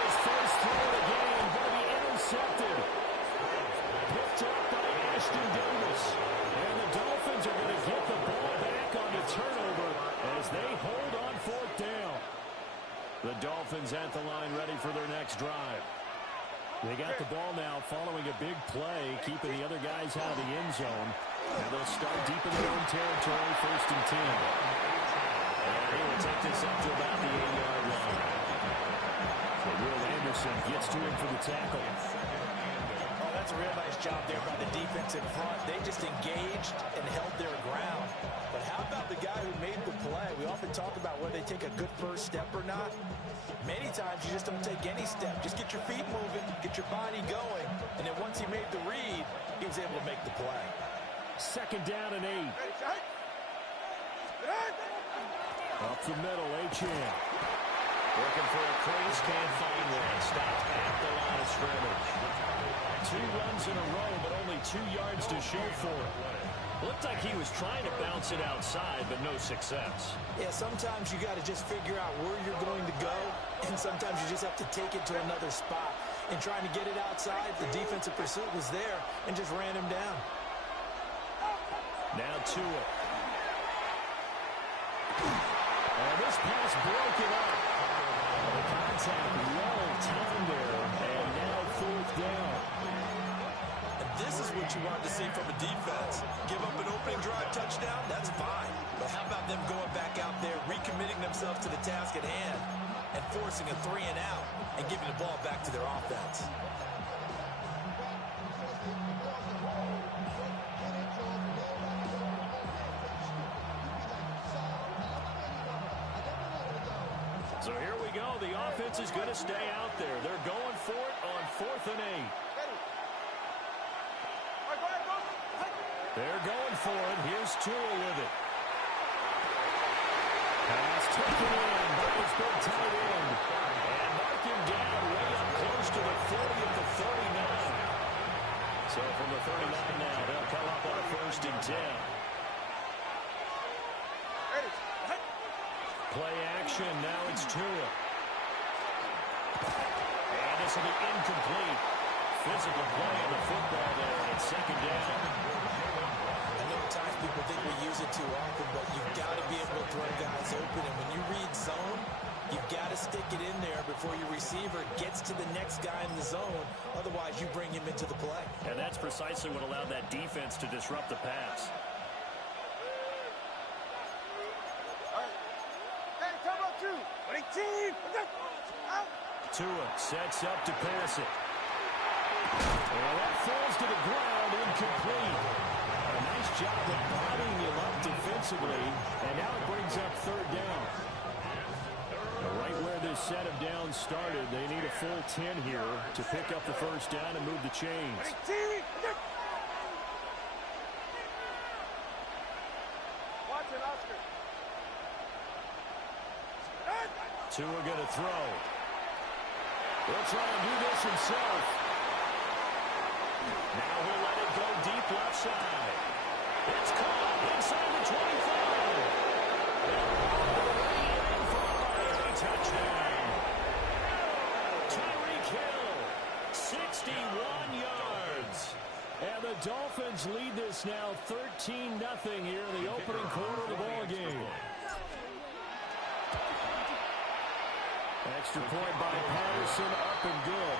His first throw of the game going to be intercepted. Picked up by Ashton Davis. And the Dolphins are going to get the ball back on the turnover as they hold on 4th down. The Dolphins at the line ready for their next drive. They got the ball now following a big play, keeping the other guys out of the end zone. Now they'll start deep in their own territory, 1st and 10. And they will take this up to about the 8-yard line. So Will Anderson gets to him for the tackle. Oh, that's a real nice job there by the defense in front. They just engaged and held their ground. But how about the guy who made the play? We often talk about whether they take a good first step or not. Many times you just don't take any step. Just get your feet moving, get your body going, and then once he made the read, he was able to make the play. 2nd down and 8. Up the middle, Achane. Looking for a crease, can't find one. Stopped at the line of scrimmage. 2 runs in a row, but only 2 yards to show for it. Looked like he was trying to bounce it outside, but no success. Yeah, sometimes you got to just figure out where you're going to go, and sometimes you just have to take it to another spot. And trying to get it outside, the defensive pursuit was there and just ran him down. Now to it. And this pass broken up. The contact well timed there, and now 4th down. And this is what you wanted to see from a defense. Give up an opening drive touchdown, that's fine. But how about them going back out there, recommitting themselves to the task at hand, and forcing a 3 and out, and giving the ball back to their offense. So here we go. The offense is going to stay out there. They're going for it on 4th and 8. They're going for it. Here's Tua with it. Pass taken in by his big tight end. And mark him down way up close to the 40 at the 39. So from the 39 now, they'll come up on a 1st and 10. Play action. Now it's Tua. And this will be incomplete. Physical play on the football there, and it's 2nd down. I know at times people think we use it too often, but you've got to be able to throw guys open. And when you read zone, you've got to stick it in there before your receiver gets to the next guy in the zone. Otherwise, you bring him into the play. And that's precisely what allowed that defense to disrupt the pass. Hey, time out 2. Tua sets up to pass it. And that falls to the ground, incomplete. A nice job of bodying him up defensively, and now it brings up third down. Right where this set of downs started, they need a full 10 here to pick up the first down and move the chains. Tua going to throw. He'll try and do this himself. Now he'll let it go deep left side. It's caught inside the 25. Touchdown. Tyreek Hill, 61 yards. And the Dolphins lead this now 13-0 here in the opening quarter of the ball game. Extra point by Patterson, up and good.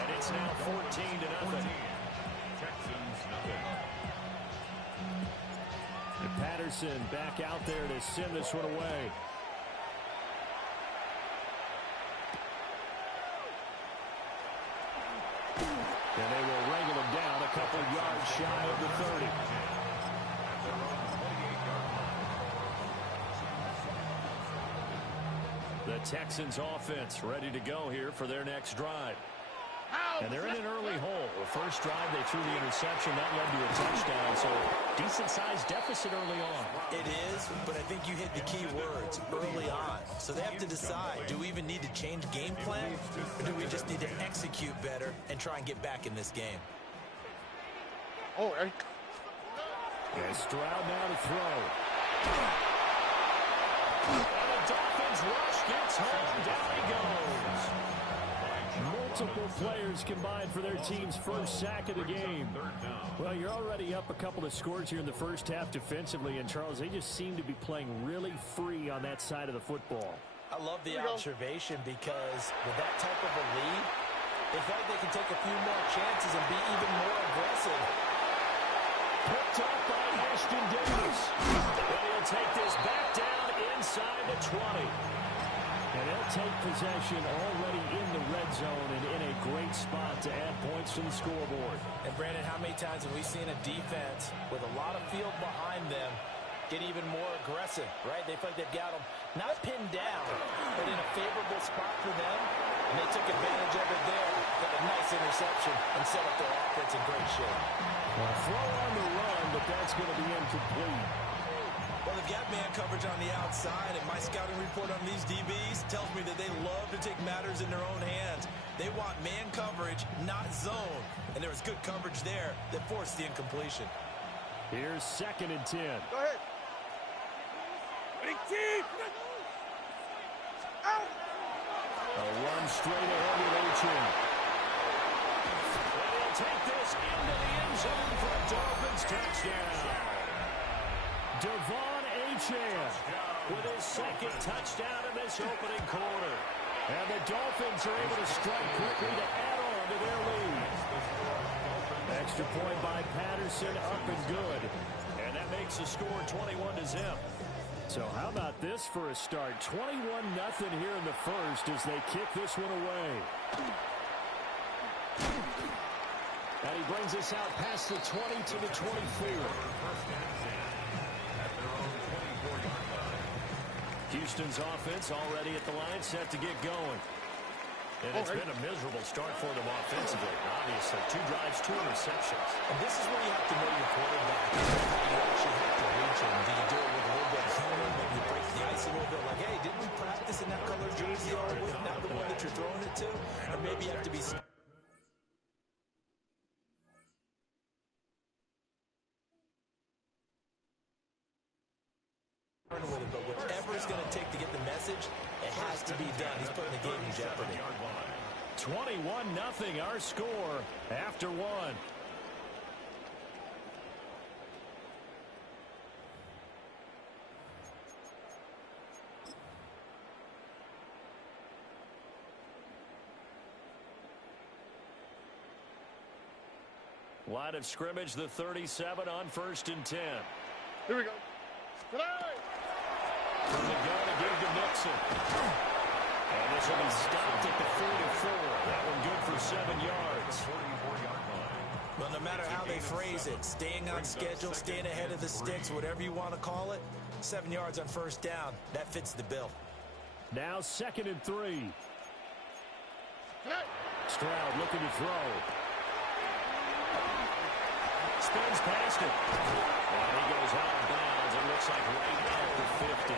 And it's now 14-0. And Patterson back out there to send this one away. And they will wrangle him down a couple yards shy of the 30. The Texans offense ready to go here for their next drive. And they're in an early hole. The first drive, they threw the interception. That led to a touchdown, so decent-sized deficit early on. It is, but I think you hit the key words, early on. So they have to decide, do we even need to change game plan, or do we just need to execute better and try and get back in this game? Oh, right. And Stroud now to throw. And the Dolphins rush gets home. Down he goes. Multiple players combined for their team's first sack of the game. Well, you're already up a couple of scores here in the first half defensively, and Charles, they just seem to be playing really free on that side of the football. I love the observation because with that type of a lead, they feel like they can take a few more chances and be even more aggressive. Picked up by Ashton Davis. And he'll take this back down inside the 20. And they'll take possession already in the red zone and in a great spot to add points to the scoreboard. And Brandon, how many times have we seen a defense with a lot of field behind them get even more aggressive, right? They feel like they've got them not pinned down, but in a favorable spot for them. And they took advantage of it there. Got a nice interception and set up their offense in great shape. Well, throw on the run, but that's going to be incomplete. Well, they've got man coverage on the outside, and my scouting report on these DBs tells me that they love to take matters in their own hands. They want man coverage, not zone. And there was good coverage there that forced the incompletion. Here's 2nd and 10. Go ahead. A run straight ahead with Achan. And he'll take this into the end zone for a Dolphins touchdown. Devon Achan with his 2nd touchdown in this opening quarter. And the Dolphins are able to strike quickly to add on to their lead. Extra point by Patterson, up and good. And that makes the score 21-0. So how about this for a start? 21-0 here in the first as they kick this one away. And he brings us out past the 20 to the 24. Houston's offense already at the line, set to get going. And it's been a miserable start for them offensively. Obviously, 2 drives, 2 interceptions. And this is where you have to know your quarterback. You actually have to reach him. Do you do it with a little bit of humor? Maybe you break the ice a little bit like, hey, didn't we practice in that color jersey all week? Not the one that you're throwing it to? Or maybe you have to be smart. But whatever it's going to take to get the message, it has to be done. He's putting the game in jeopardy. 21-0 our score after 1. Line of scrimmage, the 37 on 1st and 10. Here we go. From the gun to give to Mixon. And this will be stopped at the 44. That one good for 7 yards. 44-yard line. Well, no matter how they phrase it, staying on schedule, staying ahead of the sticks, whatever you want to call it, 7 yards on first down, that fits the bill. Now 2nd and 3. Stroud looking to throw. Spins past it. And he goes out of bounds. It looks like right at the 50.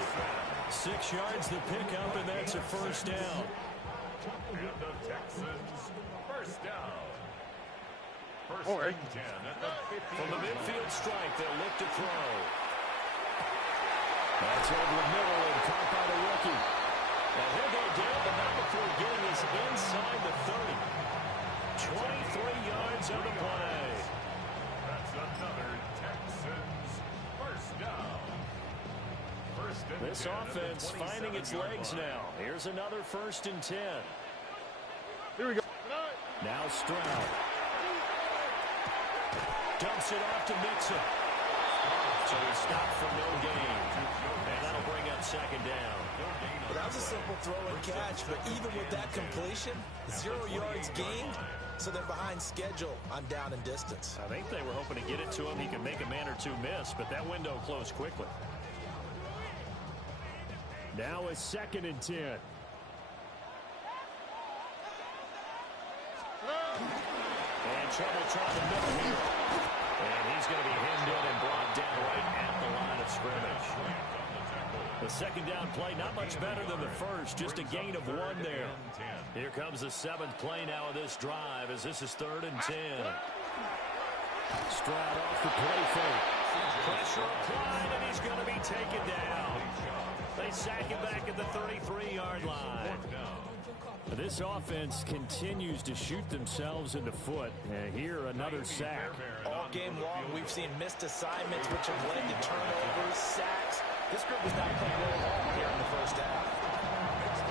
6 yards the pickup, and that's a first down. And the Texans first down. First and 10 at the 50. From the midfield strike, they'll look to throw. That's over the middle and caught by the rookie. And he'll go down, but not before getting us inside the 30. 23 yards on the play. That's another Texans first down. First and This 10 offense at the finding its 27-yard legs line. now. Here's another 1st and 10. Here we go. Now Stroud. Dumps it off to Mixon. So he's stopped for no gain. And that'll bring up 2nd down. Well, that was a simple throw and catch, but even with that completion, 0 yards gained, so they're behind schedule on down and distance. I think they were hoping to get it to him. He could make a man or two miss, but that window closed quickly. Now a 2nd and 10. And trouble trying the middle here. And he's going to be hemmed in and brought down right at the line of scrimmage. The 2nd down play, not much better than the first, just a gain of 1 there. Here comes the 7th play now of this drive as this is 3rd and 10. Stroud off the play fake. Pressure applied, and he's going to be taken down. They sack him back at the 33-yard line. This offense continues to shoot themselves in the foot. And here, another sack. All game long, we've seen missed assignments, which have led to turnovers, sacks. This group has not played well at all here in the first half.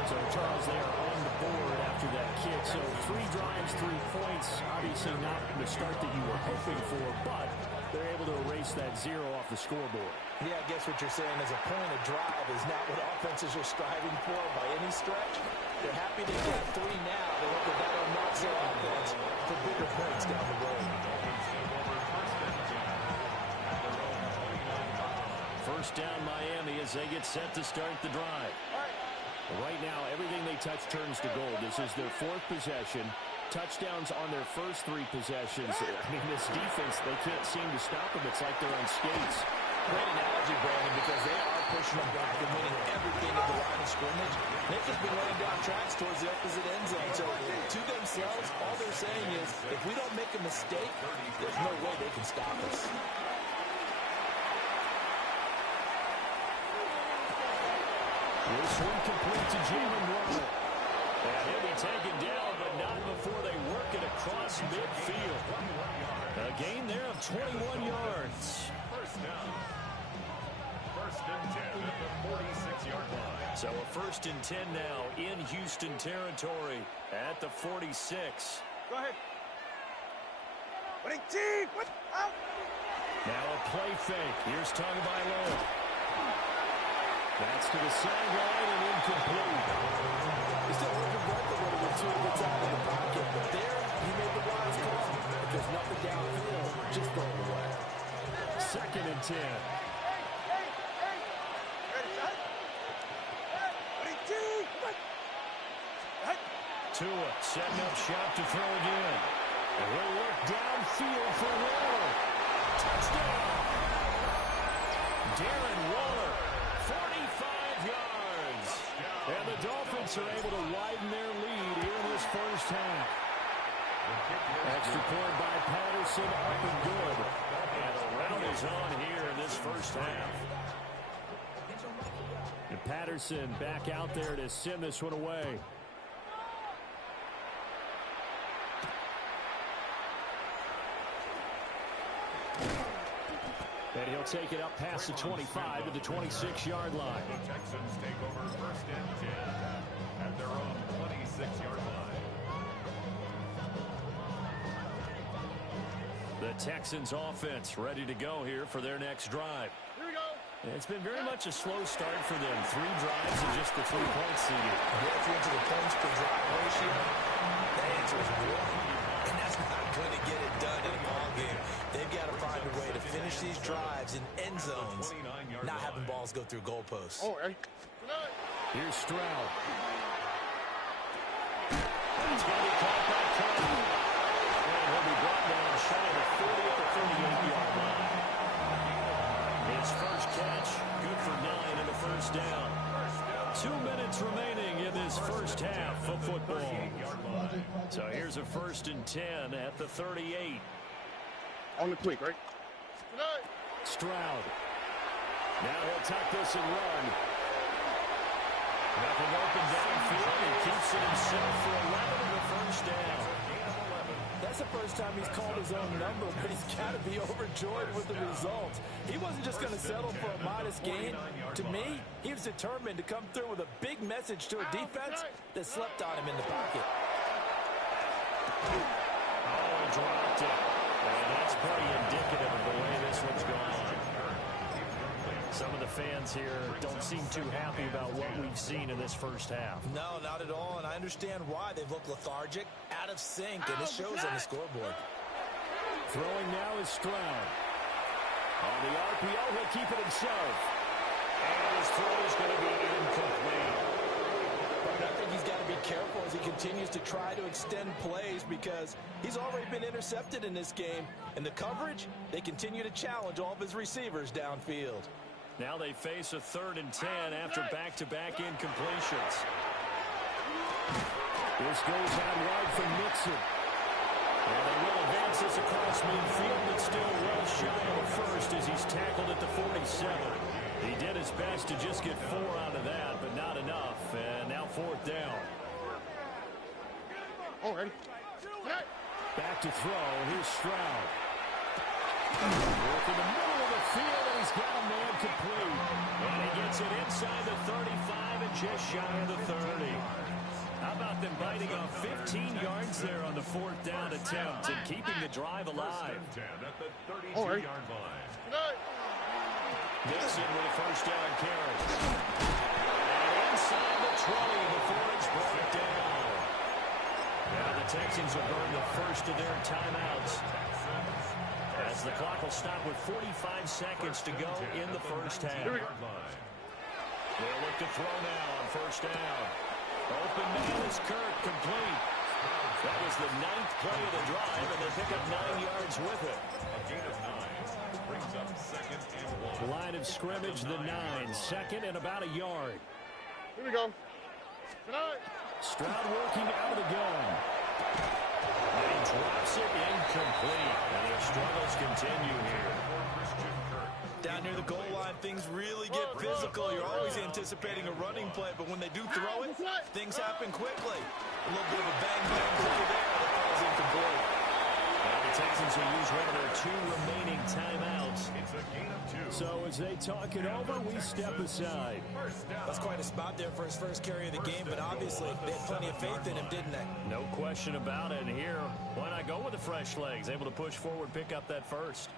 So, Charles, they are on the board after that kick. So, 3 drives, 3 points. Obviously not the start that you were hoping for, but they're able to erase that 0 off the scoreboard. Yeah, I guess what you're saying is a point of drive is not what offenses are striving for by any stretch. They're happy to get 3 now. They hope that that'll unlock their offense for bigger points down the road. First down Miami as they get set to start the drive. Right now, everything they touch turns to gold. This is their 4th possession. Touchdowns on their first 3 possessions. I mean, this defense, they can't seem to stop them. It's like they're on skates. Great analogy, Brandon, because they are pushing them back and winning everything at the line of scrimmage. They've just been running down tracks towards the opposite end zone. So to themselves, all they're saying is, if we don't make a mistake, there's no way they can stop us. This one complete to Jalen Waddle. And he'll be taken down, but not before they work it across midfield. A gain there of 21 yards. First down. First and 10 at the 46-yard line. So a 1st and 10 now in Houston territory at the 46. Go ahead. Out. Now a play fake. Here's Tagovailoa. That's to the sideline and incomplete. He's still holding breath a little bit too at the top of the pocket, but there he made the wise call. If there's nothing downfield, just throw it away. 2nd and 10. Tua setting up shop to throw again. And we'll look downfield for Waller. Touchdown! Darren Waller, 45 yards. And the Dolphins are able to widen their lead here in this first half. Extra point by Patterson, up and good. And the round is on here in this first half. And Patterson back out there to send this one away. And he'll take it up past the 25 to the 26-yard line. The Texans take over first and 10 at their own 26-yard line. The Texans offense ready to go here for their next drive. Here we go. It's been very much a slow start for them. 3 drives and just the 3 points needed. Yeah, if you're into the points per drive ratio, the answer is 1. And that's not going to get it done in a ball game. They've got to find a way to finish these drives in end zones, not having balls go through goalposts. Oh, ready? Here's Stroud. That's going to be caught by Cook. And he'll be brought down shy of the 40 at the 38-yard line. His first catch, good for 9 and a first down. 2 minutes remaining in this first half of football. So here's a 1st and 10 at the 38. On the quick, right? Stroud. Now he'll tuck this and run. Nothing open downfield. He keeps it himself for 11 and a first down. That's the first time he's called his own number, but he's got to be overjoyed with the result. He wasn't just going to settle for a modest gain. To me, he was determined to come through with a big message to a defense that slept on him in the pocket. Oh, he dropped it. And that's pretty indicative of the way this one's gone. Some of the fans here don't seem too happy about what we've seen in this first half. No, not at all, and I understand why. They've looked lethargic, out of sync, and it shows on the scoreboard. Throwing now is Stroud. On the RPO, he'll keep it himself. And his throw is going to be incomplete. But I think he's got to be careful as he continues to try to extend plays because he's already been intercepted in this game. And the coverage, they continue to challenge all of his receivers downfield. Now they face a 3rd and 10 after back-to-back incompletions. This goes out wide for Mixon. And they will advance this across midfield, but still well shy of a first as he's tackled at the 47. He did his best to just get 4 out of that, but not enough. And now 4th down. Oh, ready? Back to throw. Here's Stroud. Work in the middle of the field, and he's got a man complete. And he gets it inside the 35 and just shy of the 30. How about them biting off 15 yards there on the 4th down attempt and keeping the drive alive? At the 32-yard line. Nixon with a first down carry. And inside the 20 before it's brought down. Now the Texans will burn the first of their timeouts, as the clock will stop with 45 seconds to go in the first half. They'll look to throw now on first down. Open man is Kirk, complete. That was the 9th play of the drive, and they pick up 9 yards with it. A gain of 9 brings up 2nd and 1. Line of scrimmage, the 9. 2nd and about a yard. Here we go. Stroud working out of the gun. And he drops it incomplete. And their struggles continue here. Down near the goal line, things really get physical. You're always anticipating a running play, but when they do throw it, things happen quickly. A little bit of a bang-bang play there that falls incomplete. Now the Texans will use one of their 2 remaining timeouts. It's a gain of 2. So as they talk it over, we step aside. That's quite a spot there for his first carry of the game, but obviously they had plenty of faith in him, didn't they? No question about it. And here, why not go with the fresh legs? Able to push forward, pick up that first.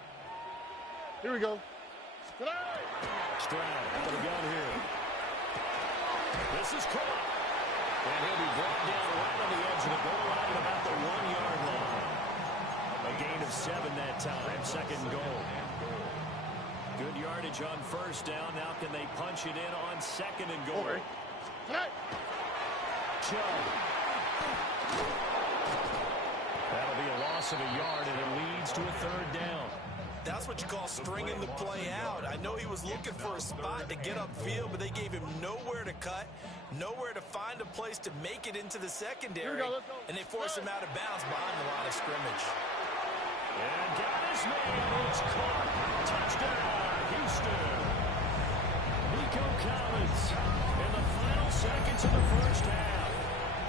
Here we go. Stroud out of the gun here. This is caught. And he'll be brought down right on the edge of the goal line at about the 1-yard line. A gain of 7 that time. 2nd goal. Good yardage on first down. Now can they punch it in on 2nd and goal? Chubb. That'll be a loss of a yard, and it leads to a 3rd down. That's what you call stringing the play out. I know he was looking for a spot to get upfield, but they gave him nowhere to cut, nowhere to find a place to make it into the secondary, and they forced him out of bounds behind the line of scrimmage. And got his man. It's caught. Touchdown, Houston. Nico Collins in the final seconds of the first half.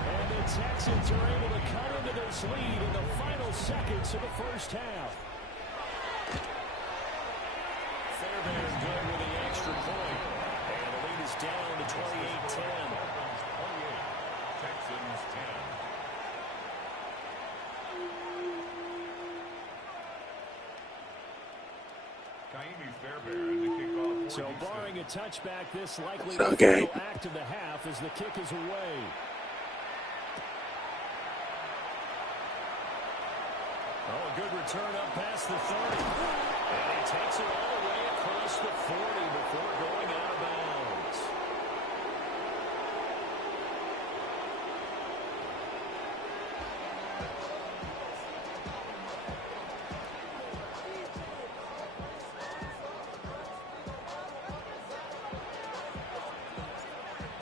And the Texans are able to cut into this lead in the final seconds of the first half. Fairbairn good with the extra point. And the lead is down to 28-10. Texans 10. So barring a touchback, this likely So the gay. final act of the half as the kick is away. Oh, a good return up past the 30. And he takes it all the way across the 40 before going out of bounds.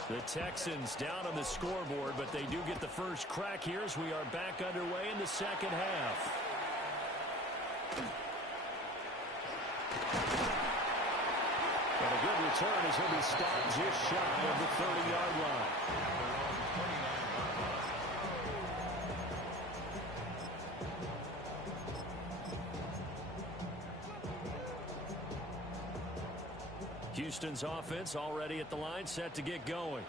The Texans down on the scoreboard, but they do get the first crack here as we are back underway in the second half. And a good return as he'll be stopped just shy of the 30-yard line. Houston's offense already at the line, set to get going.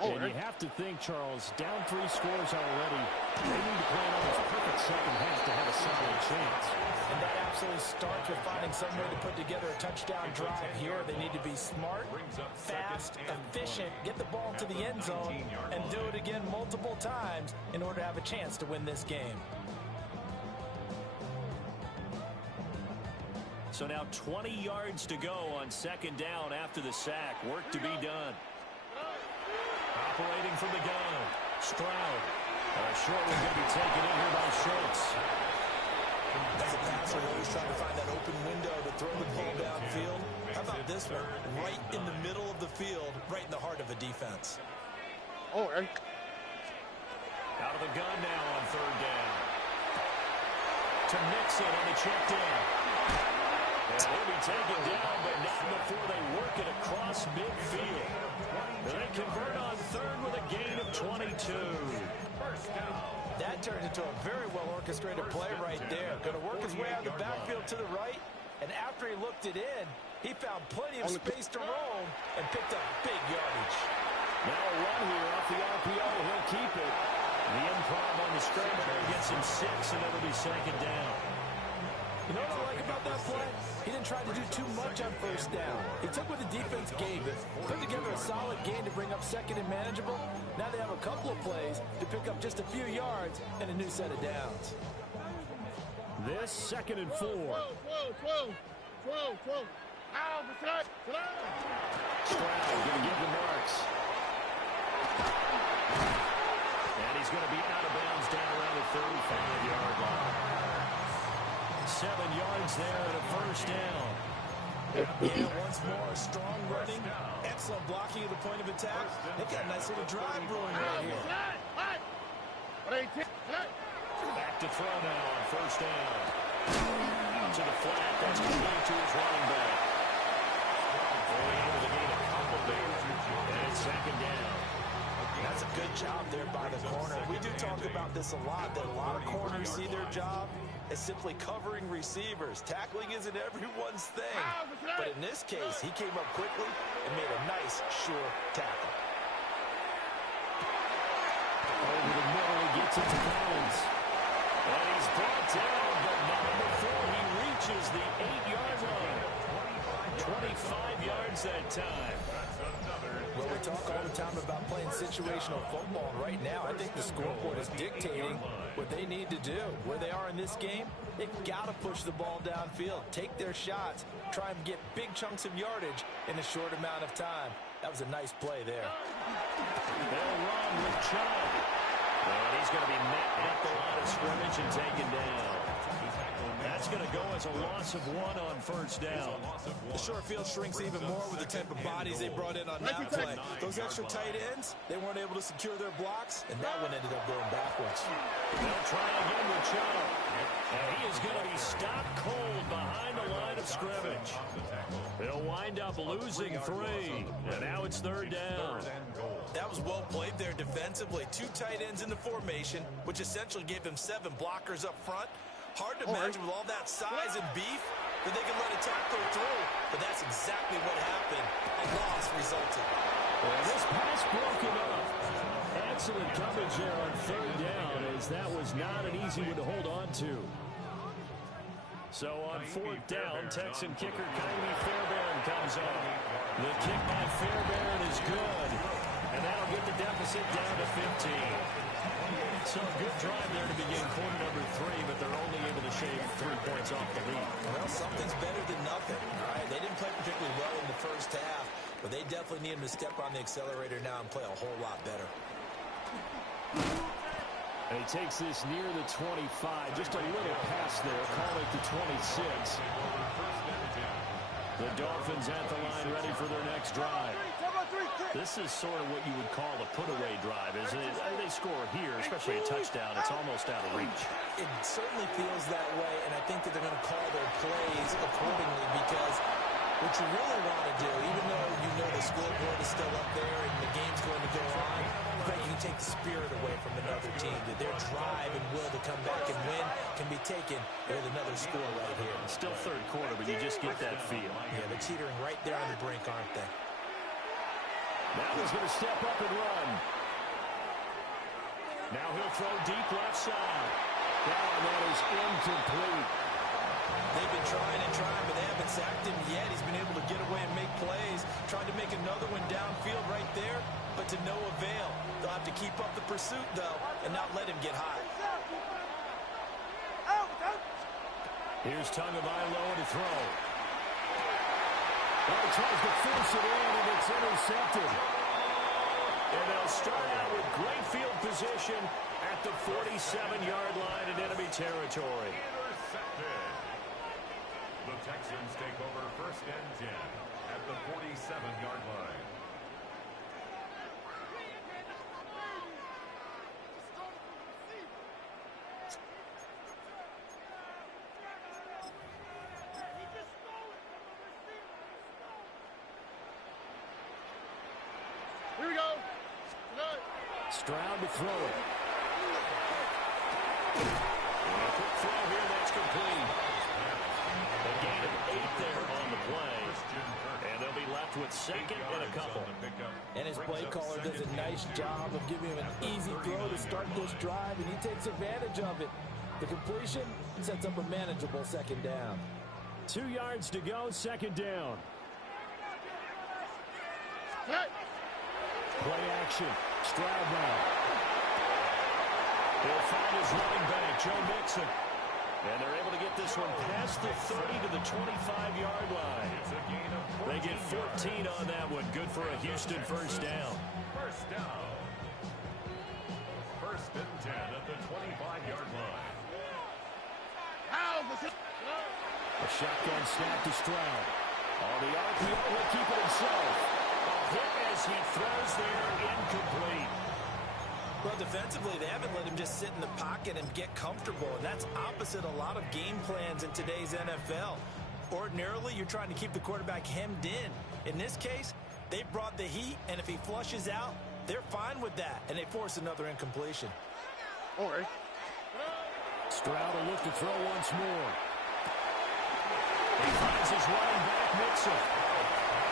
And you have to think, Charles, down 3 scores already. They need to play an almost perfect second half to have a solid chance. And that absolutely starts with finding some way to put together a touchdown drive here. They need to be smart, fast, efficient, get the ball to the end zone, and do it again multiple times in order to have a chance to win this game. So now 20 yards to go on second down after the sack. Work to be done. Operating from the gun, Stroud. Short one going to be taken in here by Schultz. As a passer, you're always trying to find that open window to throw the ball downfield. How about this one? Right in the middle of the field, right in the heart of a defense. Out of the gun now on third down. To Mixon on the check down. And they'll be taken down, but not before they work it across midfield. They convert on third with a gain of 22. That turned into a very well-orchestrated play right there. Going to work his way out of the backfield to the right, and after he looked it in, he found plenty of space to roam and picked up big yardage. Now a run here off the RPO. He'll keep it. The improv on the scramble there gets him 6, and it'll be second down. You know what I like about that play? He didn't try to do too much on first down. He took what the defense gave it, put together a solid gain to bring up second and manageable. Now they have a couple of plays to pick up just a few yards and a new set of downs. This second and 4. Stroud going to give the marks. And he's going to be out of bounds down around the 35-yard line. 7 yards there and a first down. Yeah, once more, strong running, excellent blocking at the point of attack. They got a nice little drive brewing right here. Back to throw now on first down. Out to the flat, that's complete to his running back. Going into the game, a couple there. And it's second down. That's a good job there by the corner. We do talk about this a lot, that a lot of corners see their job as simply covering receivers. Tackling isn't everyone's thing. But in this case, he came up quickly and made a nice, sure tackle. Over the middle, he gets it to Collins. And he's brought down, but not before he reaches the 8-yard line. 25 yards that time. Well, we talk all the time about playing situational football. Right now, I think the scoreboard is dictating what they need to do. Where they are in this game, they've got to push the ball downfield, take their shots, try and get big chunks of yardage in a short amount of time. That was a nice play there. They'll run with Chubb. And he's going to be met at the line of scrimmage and taken down. That's going to go as a loss of 1 on first down. The short field shrinks even more with the type of bodies they brought in on that play. Those extra tight ends, they weren't able to secure their blocks, and that one ended up going backwards. They'll try again with Chubb. And he is going to be stopped cold behind the line of scrimmage. They'll wind up losing 3. And now it's third down. That was well played there defensively. 2 tight ends in the formation, which essentially gave them 7 blockers up front. Hard to imagine with all that size and beef that they can let a tackle through. But that's exactly what happened. A loss resulted. Well, this pass broken up. Excellent coverage there on third down, as that was not an easy one to hold on to. So on fourth down, Texan kicker Kylie Fairbairn comes on. The kick by Fairbairn is good. And that'll get the deficit down to 15. So a good drive there to begin quarter number 3, but they're only able to shave 3 points off the lead. Well, something's better than nothing. All right, they didn't play particularly well in the first half, but they definitely need them to step on the accelerator now and play a whole lot better. And he takes this near the 25. Just a little pass there. Call it the 26. The Dolphins at the line ready for their next drive. This is sort of what you would call a put-away drive, isn't it? They score here, especially a touchdown. It's almost out of reach. It certainly feels that way, and I think that they're going to call their plays accordingly because what you really want to do, even though you know the scoreboard is still up there and the game's going to go on, but you can take the spirit away from another team, that their drive and will to come back and win can be taken with another score right here. It's still third quarter, but you just get that feel. Yeah, they're teetering right there on the brink, aren't they? Now he's going to step up and run. Now he'll throw deep left side. That is incomplete. They've been trying and trying, but they haven't sacked him yet. He's been able to get away and make plays. Tried to make another one downfield right there, but to no avail. They'll have to keep up the pursuit, though, and not let him get high. Here's Tagovailoa to throw. He tries to force it in, and it's intercepted. And they'll start out with great field position at the 47-yard line in enemy territory. Intercepted. The Texans take over first and 10 at the 47-yard line. Here we go. Stroud to throw it. And a quick throw here, that's complete. A gain of 8 there on the play. And they'll be left with second and a couple. And his play caller does a nice job of giving him an easy throw to start this drive, and he takes advantage of it. The completion sets up a manageable second down. 2 yards to go, second down. Play action. Stroud now. He'll find his running back, Joe Mixon. And they're able to get this one past the 30 to the 25-yard line. They get 14 on that one. Good for a Houston first down. First down. First and 10 at the 25-yard line. A shotgun snap to Stroud. On the RPO, he'll keep it himself. A hit as he throws there, incomplete. Well, defensively, they haven't let him just sit in the pocket and get comfortable, and that's opposite a lot of game plans in today's NFL. Ordinarily, you're trying to keep the quarterback hemmed in. In this case, they brought the heat, and if he flushes out, they're fine with that, and they force another incompletion. All right. Stroud will look to throw once more. He finds his running back, Mixon.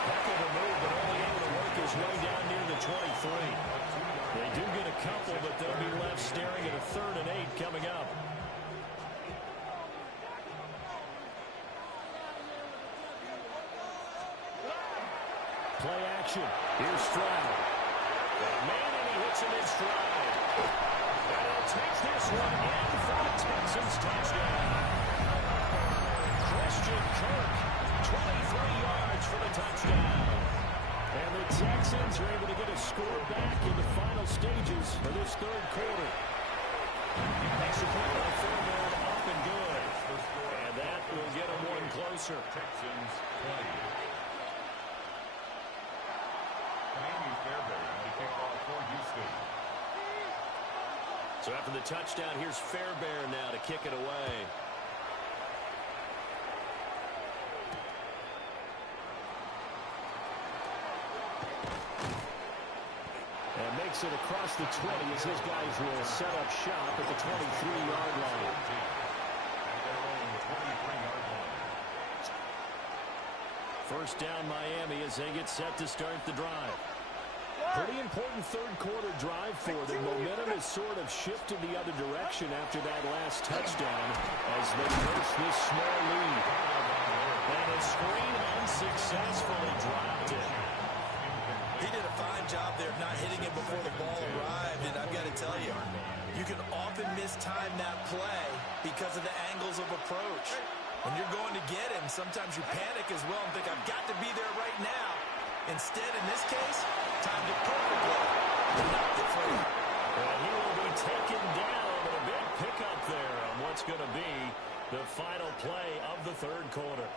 Heck of a move, but only able to work his way down near the 23. They do get a couple, but they'll be left staring at a 3rd and 8 coming up. Play action. Here's Stroud. Man, and he hits him in stride. And he'll take this one in for the Texans touchdown. Christian Kirk, 23 yards for the touchdown. And the Texans are able to get a score back in the final stages for this third quarter. Executed by Fairbairn, up and good. And that will get them one closer. Texans 20. Amy Fairbairn to kick off for Houston. So after the touchdown, here's Fairbairn now to kick it away. And makes it across the 20 as his guys will set up shop at the 23-yard line. At their own 23-yard line. First down Miami as they get set to start the drive. Pretty important third quarter drive for them. Momentum has sort of shifted the other direction after that last touchdown as they nurse this small lead successfully dropped it. He did a fine job there of not hitting it before the ball arrived, and I've got to tell you, you can often mistime that play because of the angles of approach. When you're going to get him, sometimes you panic as well and think, I've got to be there right now. Instead, in this case, timed it perfectly. But knocked it free. And he will be taken down, and a big pickup there on what's going to be the final play of the third quarter.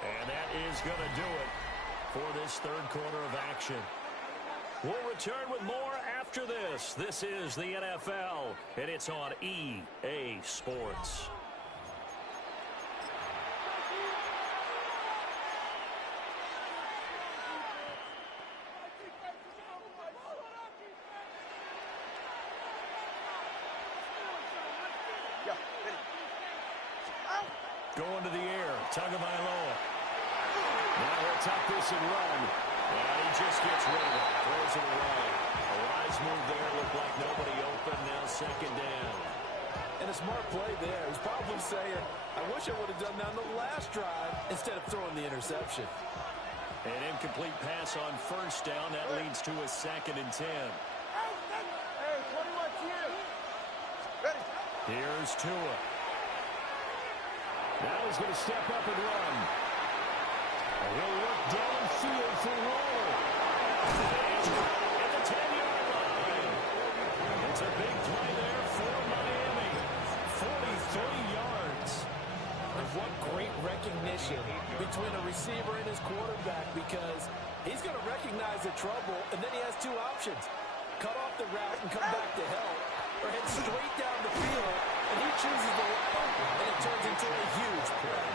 And that is going to do it for this third quarter of action. We'll return with more after this. This is the NFL, and it's on EA Sports. Going to the air, Tagovailoa. Now he'll tuck this and run. And he just gets rid of it. Throws it away. A wise move there. Looked like nobody open. Now second down. And a smart play there. He's probably saying, I wish I would have done that on the last drive instead of throwing the interception. An incomplete pass on first down. That leads to a 2nd and 10. Here's Tua. Now he's going to step up and run. And he'll look downfield for Waller. At the 10-yard line. It's a big play there for Miami. 43 yards. And what great recognition between a receiver and his quarterback, because he's going to recognize the trouble, and then he has two options. Cut off the route and come back to help, or head straight down the field, and he chooses the latter, and it turns into a huge play.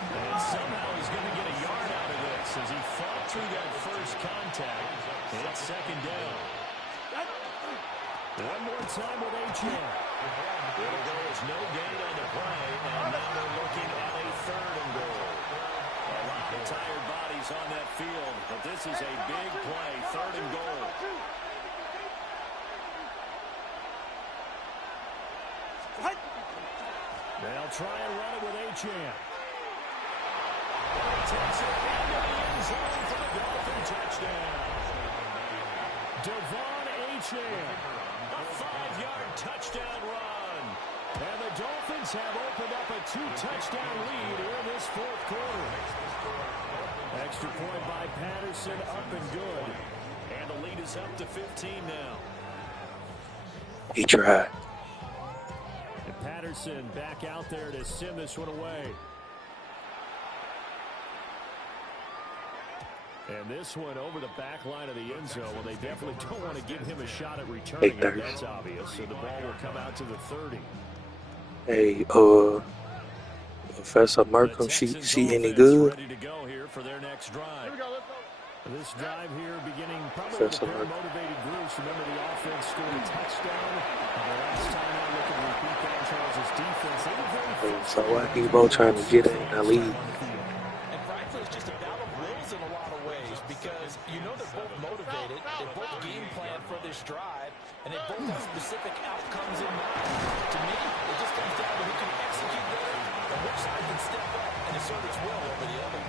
And somehow he's going to get a yard out of this as he fought through that first contact. It's second down. One more time with Achane. It'll go as no gain on the play, and now they're looking at a 3rd and goal. A lot of tired bodies on that field, but this is a big play, 3rd and goal. They'll try and run it with Achane. He takes it into the end zone for the Dolphin touchdown. Devon Achane, a 5-yard touchdown run. And the Dolphins have opened up a 2-touchdown lead here in this 4th quarter. Extra point by Patterson, up and good. And the lead is up to 15 now. He tried. Patterson back out there to send this one away. And this one over the back line of the end zone. Well, they definitely don't want to give him a shot at returning it. That's obvious. So the ball will come out to the 30. Hey, Professor Markham, she any good? Ready to go here for their next drive. This drive here beginning probably with a pair of motivated Bruce. Remember, the offense scored a touchdown. The last time out, looking to repeat that in Charles' defense. They were very So I think both trying to get in the lead. And frankly, it's just a battle of wills in a lot of ways, because you know they're both motivated, they both game plan for this drive, and they both have specific outcomes in mind. To me, it just comes down to who can execute better and which side can step up and assert its will over the other.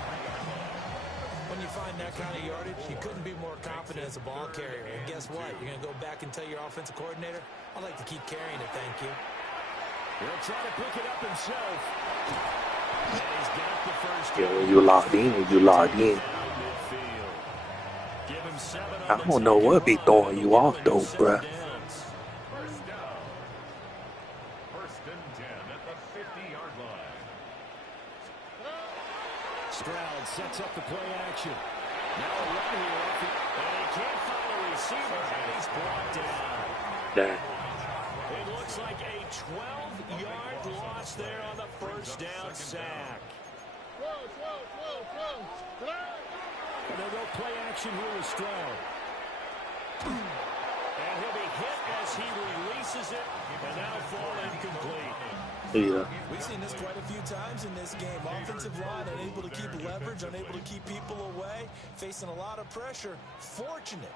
When you find that kind of yardage, you couldn't be more confident as a ball carrier. And guess what? You're going to go back and tell your offensive coordinator, I'd like to keep carrying it, thank you. He'll try to pick it up himself. And he's got the first. Yeah, when you logged in, you logged in. I don't know what be throwing you off though, bruh. First and 10 at the 50-yard line. Stroud sets up the play action. Now a run here, and he can't find a receiver, and he's brought down. Dang. It looks like a 12-yard loss there on the first down sack. And they'll go play action here with Stroud. And he'll be hit as he releases it, and now fall incomplete. Yeah. We've seen this quite a few times in this game. Offensive line unable to keep leverage, unable to keep people away, facing a lot of pressure. Fortunate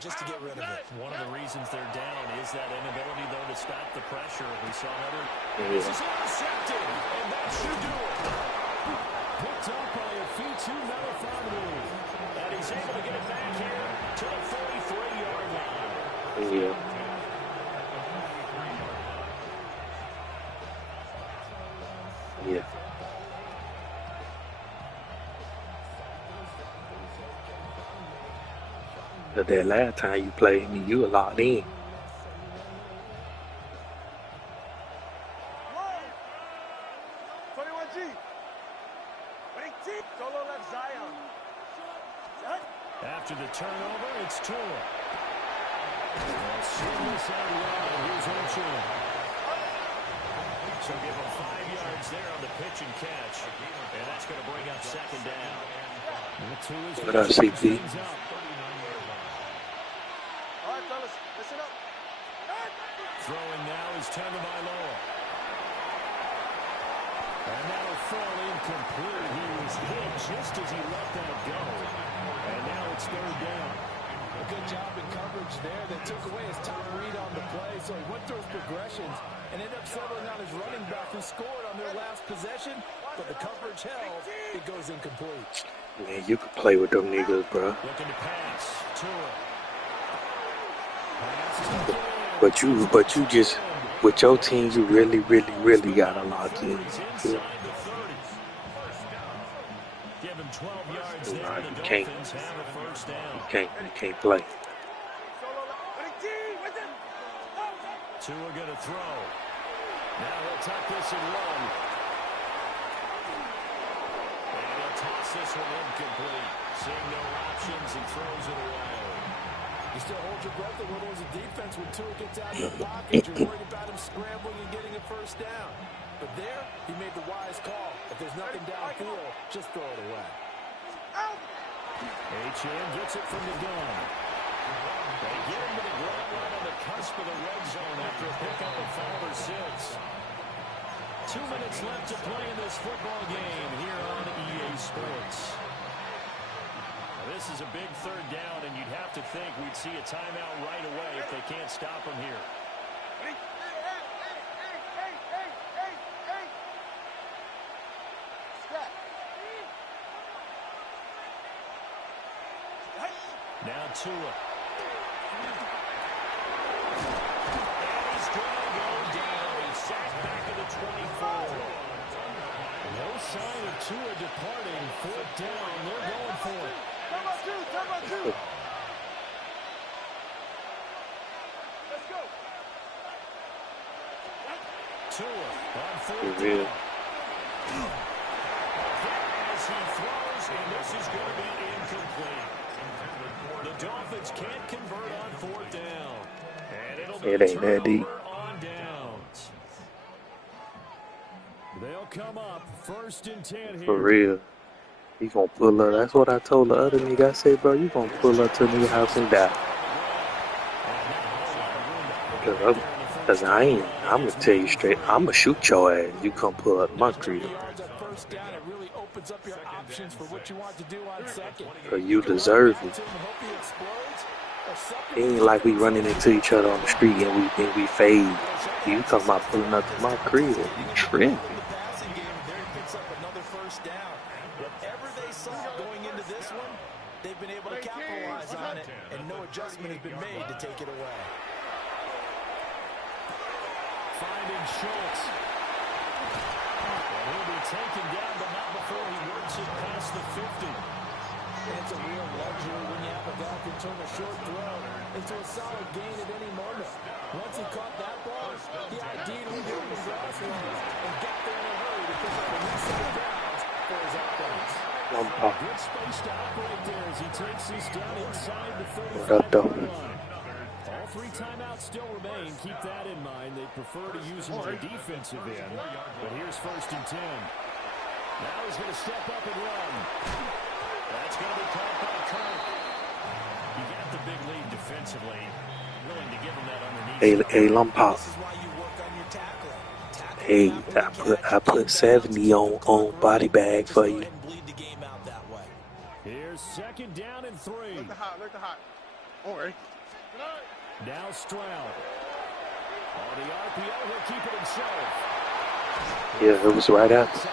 just to get rid of it. One of the reasons they're down is that inability, though, to stop the pressure. We saw another. Yeah. This is intercepted, and that should do it. Picked up on Yeah. But that last time you played me, you were locked in. After the turnover, it's Tua. Seamless out wide. Here's Ochoa. So give him 5 yards there on the pitch and catch. And that's going to bring up second down. What up, CP? Throwing now is Tagovailoa. And that'll fall incomplete. He was hit just as he let that go. And now it's third down. A good job in coverage there. They took away his top read on the play, so he went through his progressions and ended up settling on his running back who scored on their last possession, but the coverage held. It goes incomplete. Man, you could play with them niggas, bro. Looking to pass. Tua. But you just, with your team, you really got to lock in. Yeah. Give him 12 yards there. Nah, The you can't. Dolphins have a first down. You can't play. Tua going to throw. Now he'll tuck this and run. And he'll toss this one incomplete. Seeing no options, he throws it away. You still hold your breath a little as a defense when Tua gets out of the pocket. You're worried about him scrambling and getting a first down. But there, he made the wise call. If there's nothing downfield, just throw it away. H.M. gets it from the gun. They get him to the ground right on the cusp of the red zone after a pickup of 5 or 6. 2 minutes left to play in this football game here on EA Sports. Now, this is a big third down, and you'd have to think we'd see a timeout right away if they can't stop him here. Now Tua. And he's going to go down. He's sacked back at the 24. No sign of Tua departing. Fourth down. They're going for it. Time two. Let's go. Tua on fourth down. As he throws, and this is going to be incomplete. The Dolphins can't convert on fourth down. And it'll be It ain't that deep. on downs. They'll come up first and 10 here. For real. You gonna pull up. That's what I told the other nigga. I said, bro, you gonna pull up to the house and die. Cause I ain't. I'm gonna tell you straight. I'm gonna shoot your ass. You come pull up my crib. Cause you deserve it. It ain't like we running into each other on the street and we fade. You talking about pulling up to my crib? You tripping? They've been able to capitalize on it, and no adjustment has been made to take it away. Finding Schultz. And he'll be taken down, but not before he works it past the 50. It's a real luxury when you have a guy who can turn a short throw into a solid gain at any moment. Once he caught that ball, he ID'd with the open grass line and got there in a hurry to pick up a new set of downs for his offense. Good space to operate there as he takes this down inside the 35-yard line. All 3 timeouts still remain. Keep that in mind. They prefer to use him for defensive end. But here's first and 10. Now he's going to step up and run. That's going to be caught by Kirk. You got the big lead defensively. Willing to give him that underneath. Hey, Lumpop. Hey, I put 70 on body bag for you. Here's second down and 3. Look the hot. Don't worry. Now Stroud. On the RPO, he'll keep it himself. Yeah, it was right after.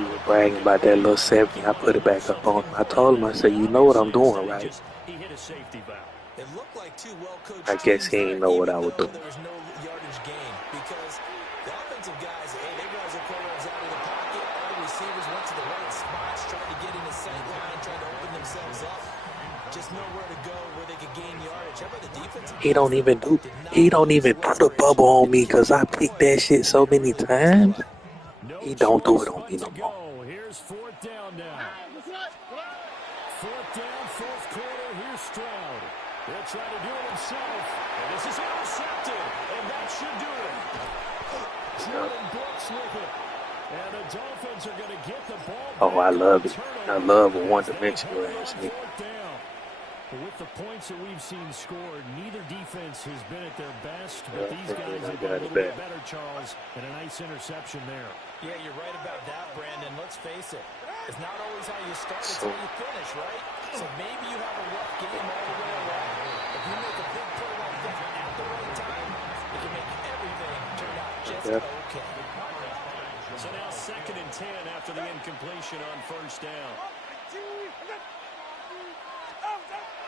You were bragging about that little 70. I put it back up on him. I told him, I said, you know what I'm doing, right? He hit a safety valve. It looked like 2 well-coached I guess he teams ain't know what I was doing. there was no yardage gain because the offense defensive guys, hey, they guys are corners out of the pocket. All the receivers went to the right spots, trying to get in the sight line, trying to open themselves up. Just nowhere to go where they could gain yardage. How about the defensive? He don't even put a bubble on me because I picked that shit so many times. He don't do it on me no more. Here's fourth down now. Fourth down, fourth quarter. Here's Stroud. He'll try to do it himself. And this is intercepted. And that should do it. Jordan Brooks with it. And the Dolphins are going to get the ball back. Oh, I love it. I love a one-dimensional ass nigga. With the points that we've seen scored, neither defense has been at their best, but these guys have been a little bit better, Charles, and a nice interception there. Yeah, you're right about that, Brandon. Let's face it. It's not always how you start, it's how you finish, right? So maybe you have a rough game all the way around. If you make a big play like that at the right time, it can make everything turn out just okay. So now 2nd and 10 after the incompletion on first down.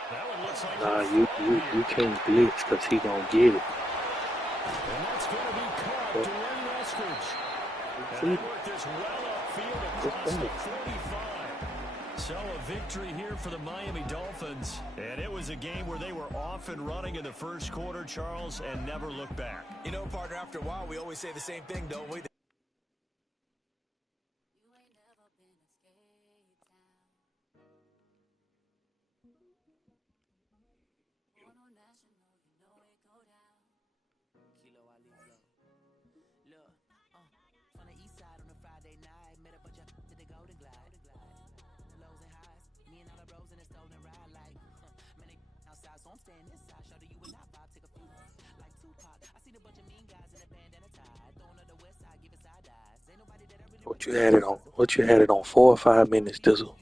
That one looks like you can't blitz because he gonna get it. And that's going to be caught. Dwayne Eskridge. And they work this well upfield across the 45. So a victory here for the Miami Dolphins. And it was a game where they were off and running in the first quarter, Charles, and never looked back. You know, partner, after a while, we always say the same thing, don't we? What you had it on 4 or 5 minutes, Dizzle?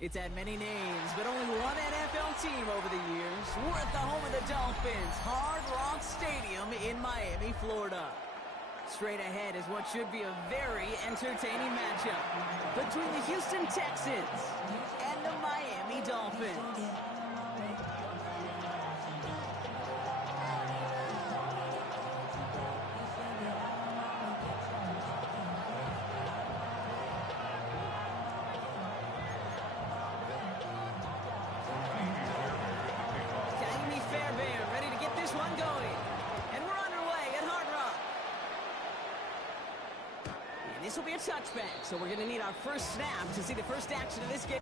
It's had many names, but only one NFL team over the years. We're at the home of the Dolphins, Hard Rock Stadium in Miami, Florida. Straight ahead is what should be a very entertaining matchup between the Houston Texans and the Miami Dolphins. This will be a touchback, so we're going to need our first snap to see the first action of this game.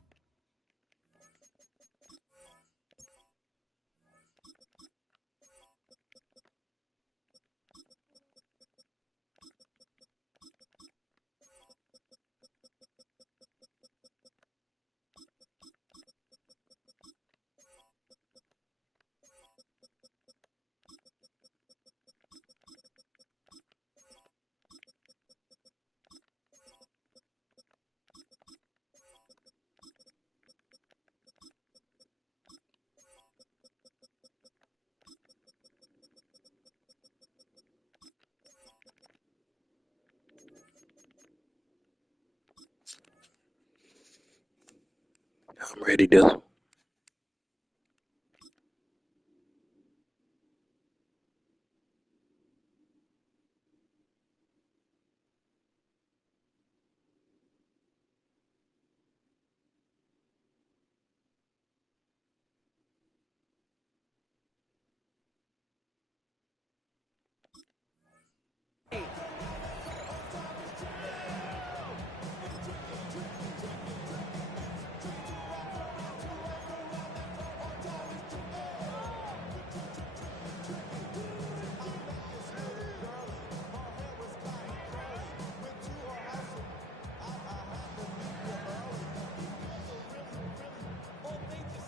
I'm ready, Dizzle.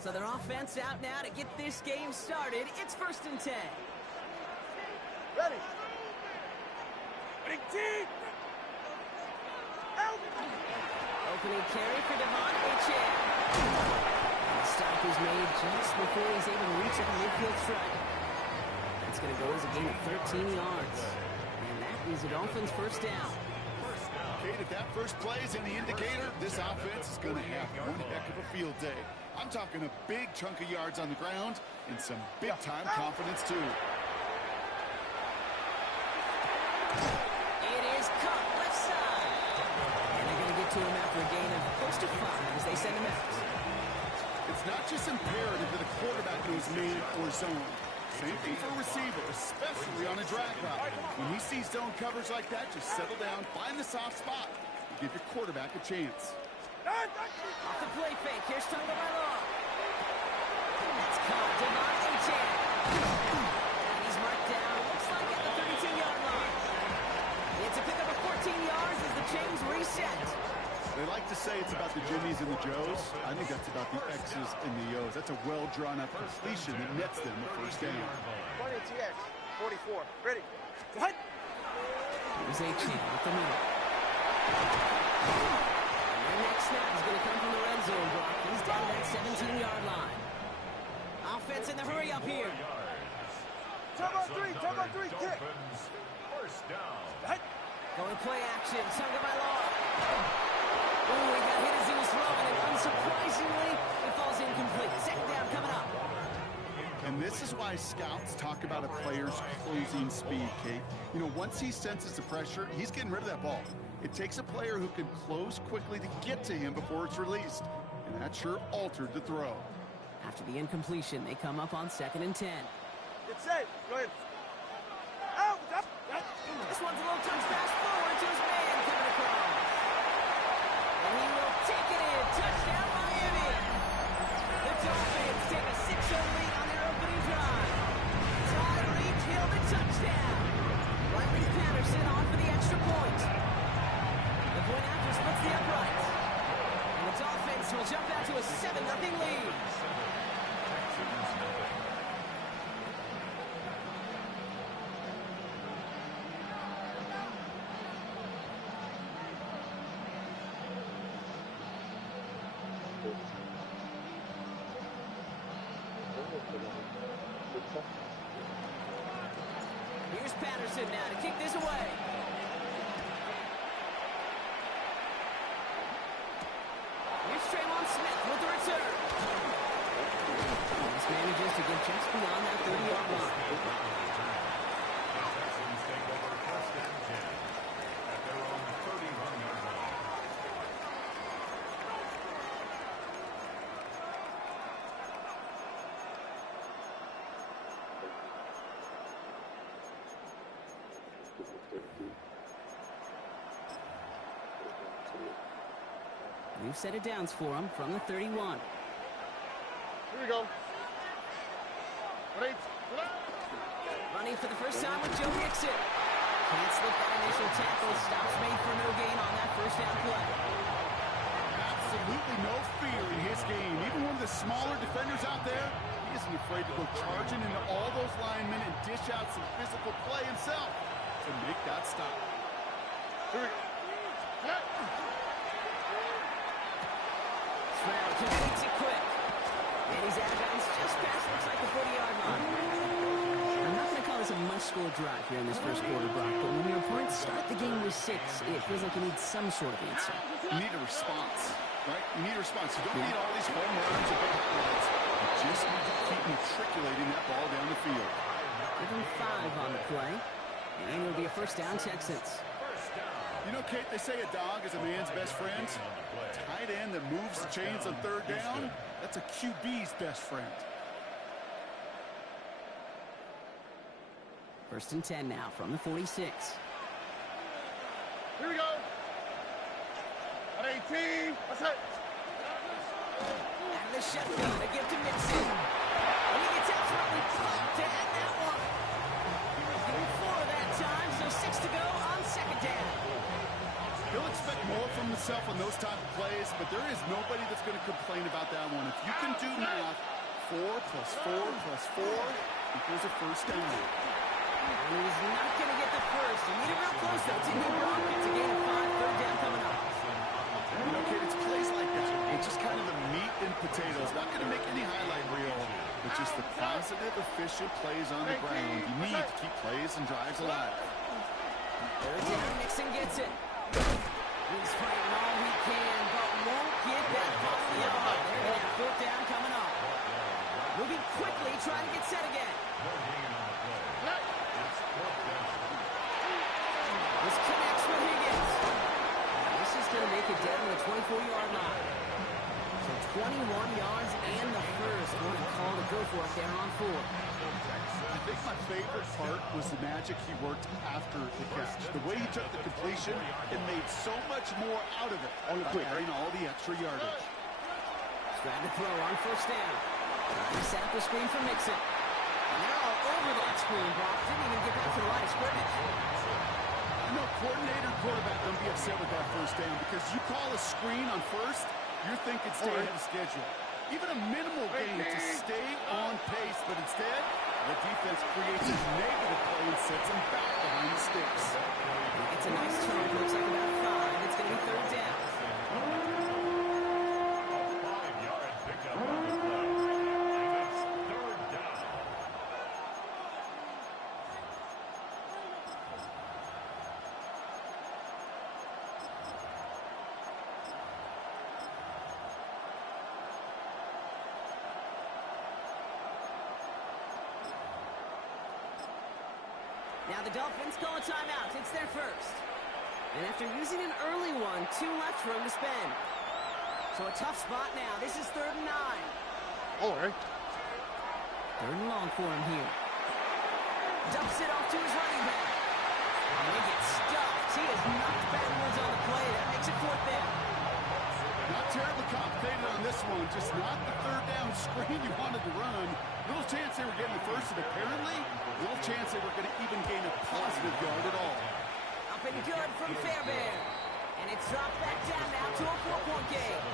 So their offense out now to get this game started. It's 1st and 10. Ready. Big team. Out. Opening carry for Devon Achane. The stop is made just before he's able to reach that midfield strike. That's going to go as a gain of 13 yards. And that is the Dolphins' first down. Kate, if that first play is any indicator, this offense is going to have one heck of a field day. I'm talking a big chunk of yards on the ground and some big-time confidence, too. It is caught left side. And they're going to get to him after a gain of close to 5 as they send him out. It's not just imperative that a quarterback knows man or zone. Same thing for a receiver, especially on a drag route. When he sees zone coverage like that, just settle down, find the soft spot, and give your quarterback a chance. Off the play fake, here's Tonga Bailoa. That's caught, Devon Achane. And he's marked down, looks like at the 32-yard line. It's a pickup of 14 yards as the chains reset. They like to say it's about the Jimmies and the Joes. I think that's about the X's and the O's. That's a well-drawn-up completion that nets them the first down. 20 TX. 44. Ready. What? Here's Achane with the middle. And their next snap is going to come from the red zone block. He's down to that 17-yard line. Offense in the hurry up here. Top on three, kick. First down. Going play action, Tonga Bailoa. Ooh, he got hit as he was throwing, and unsurprisingly, it falls incomplete. Second down coming up. And this is why scouts talk about a player's closing speed, Kate. You know, once he senses the pressure, he's getting rid of that ball. It takes a player who can close quickly to get to him before it's released. And that sure altered the throw. After the incompletion, they come up on 2nd and 10. It's safe. Go ahead. Out. This one's a little touch pass forward to his man coming across. And he will take it in. Touchdown, Miami. The Dolphins take a 6-0 lead on their opening drive. Tyreek Hill the touchdown. Riley Patterson on for the extra point. The point after splits the uprights. And the Dolphins will jump out to a 7-0 lead. Here's Patterson now to kick this away. Here's Trayvon Smith with the return. This manages to get just beyond that 30-yard line. Texans take over 1st and 10 at their own 31-yard line. New set of downs for him from the 31. Here we go. Right. Running for the first time with Joe Mixon. Can't slip that initial tackle. Stops made for no gain on that first down play. Absolutely no fear in his game. Even one of the smaller defenders out there, he isn't afraid to go charging into all those linemen and dish out some physical play himself to make that stop. Here we go. Stroud completes it quick. And he's out of bounds just past, looks like the 40-yard line. I'm not going to call this a must-score drive here in this first quarter, Brock, but when your opponents start the game with 6, it feels like you need some sort of answer. You need a response, right? You need a response. You don't need all these home runs or big highlights. You just need to keep matriculating that ball down the field. Give him 5 on the play, and it'll be a first down, Texans. You know, Kate, they say a dog is a man's best friend. Tight end that moves the chains on 3rd down, that's a QB's best friend. 1st and 10 now from the 46. Here we go. At 18. That's it. And the shotgun, a gift to Mixon. And he gets absolutely pumped to end that one. Giving 4 that time, so 6 to go on 2nd down. He'll expect more from himself on those type of plays, but there is nobody that's going to complain about that one. If you can do math, 4 plus 4 plus 4 equals a first down. And he's not going to get the first. He needed real close, though. Didn't he, Brock? It's a gain of 5, third down coming up. You know, kid, it's plays like that. It's just kind of the meat and potatoes. Not going to make any highlight reel, but just the positive, efficient plays on the ground. You need to keep plays and drives alive. Third down, Nixon gets it. He's fighting all he can, but won't get that final yard. They're going to have fourth down coming up. Moving quickly, trying to get set again. This connects with Higgins. This is going to make it down to the 24-yard line. So 21 yards and the first. What a call to go for it there on 4. I think my favorite part was the magic he worked after the catch. The way he took the completion and made so much more out of it by adding all the extra yardage. Grab the throw on first down. He set up a screen for Mixon. And they're all over that screen, Brock. Didn't even get back to the line of scrimmage. I know coordinator quarterback don't be upset with that first down because you call a screen on first, you're thinking stay ahead of schedule. Even a minimal gain to stay on pace, but instead, the defense creates a negative play and sets him back behind the sticks. It's a nice turn. Looks like about 5. It's going to be third down. Now the Dolphins call a timeout. It's their first. And after using an early one, 2 left for him to spend. So a tough spot now. This is 3rd and 9. All right. 3rd and long for him here. Dumps it off to his running back. And they get stuffed. He is knocked backwards on the play. That makes it 4th down. Not terribly complicated on this one. Just not the third down screen you wanted to run. Little chance they were getting the first, and apparently, little chance they were going to even gain a positive yard at all. Up and good from Fairbairn. And it's dropped back down now to a 4-point game.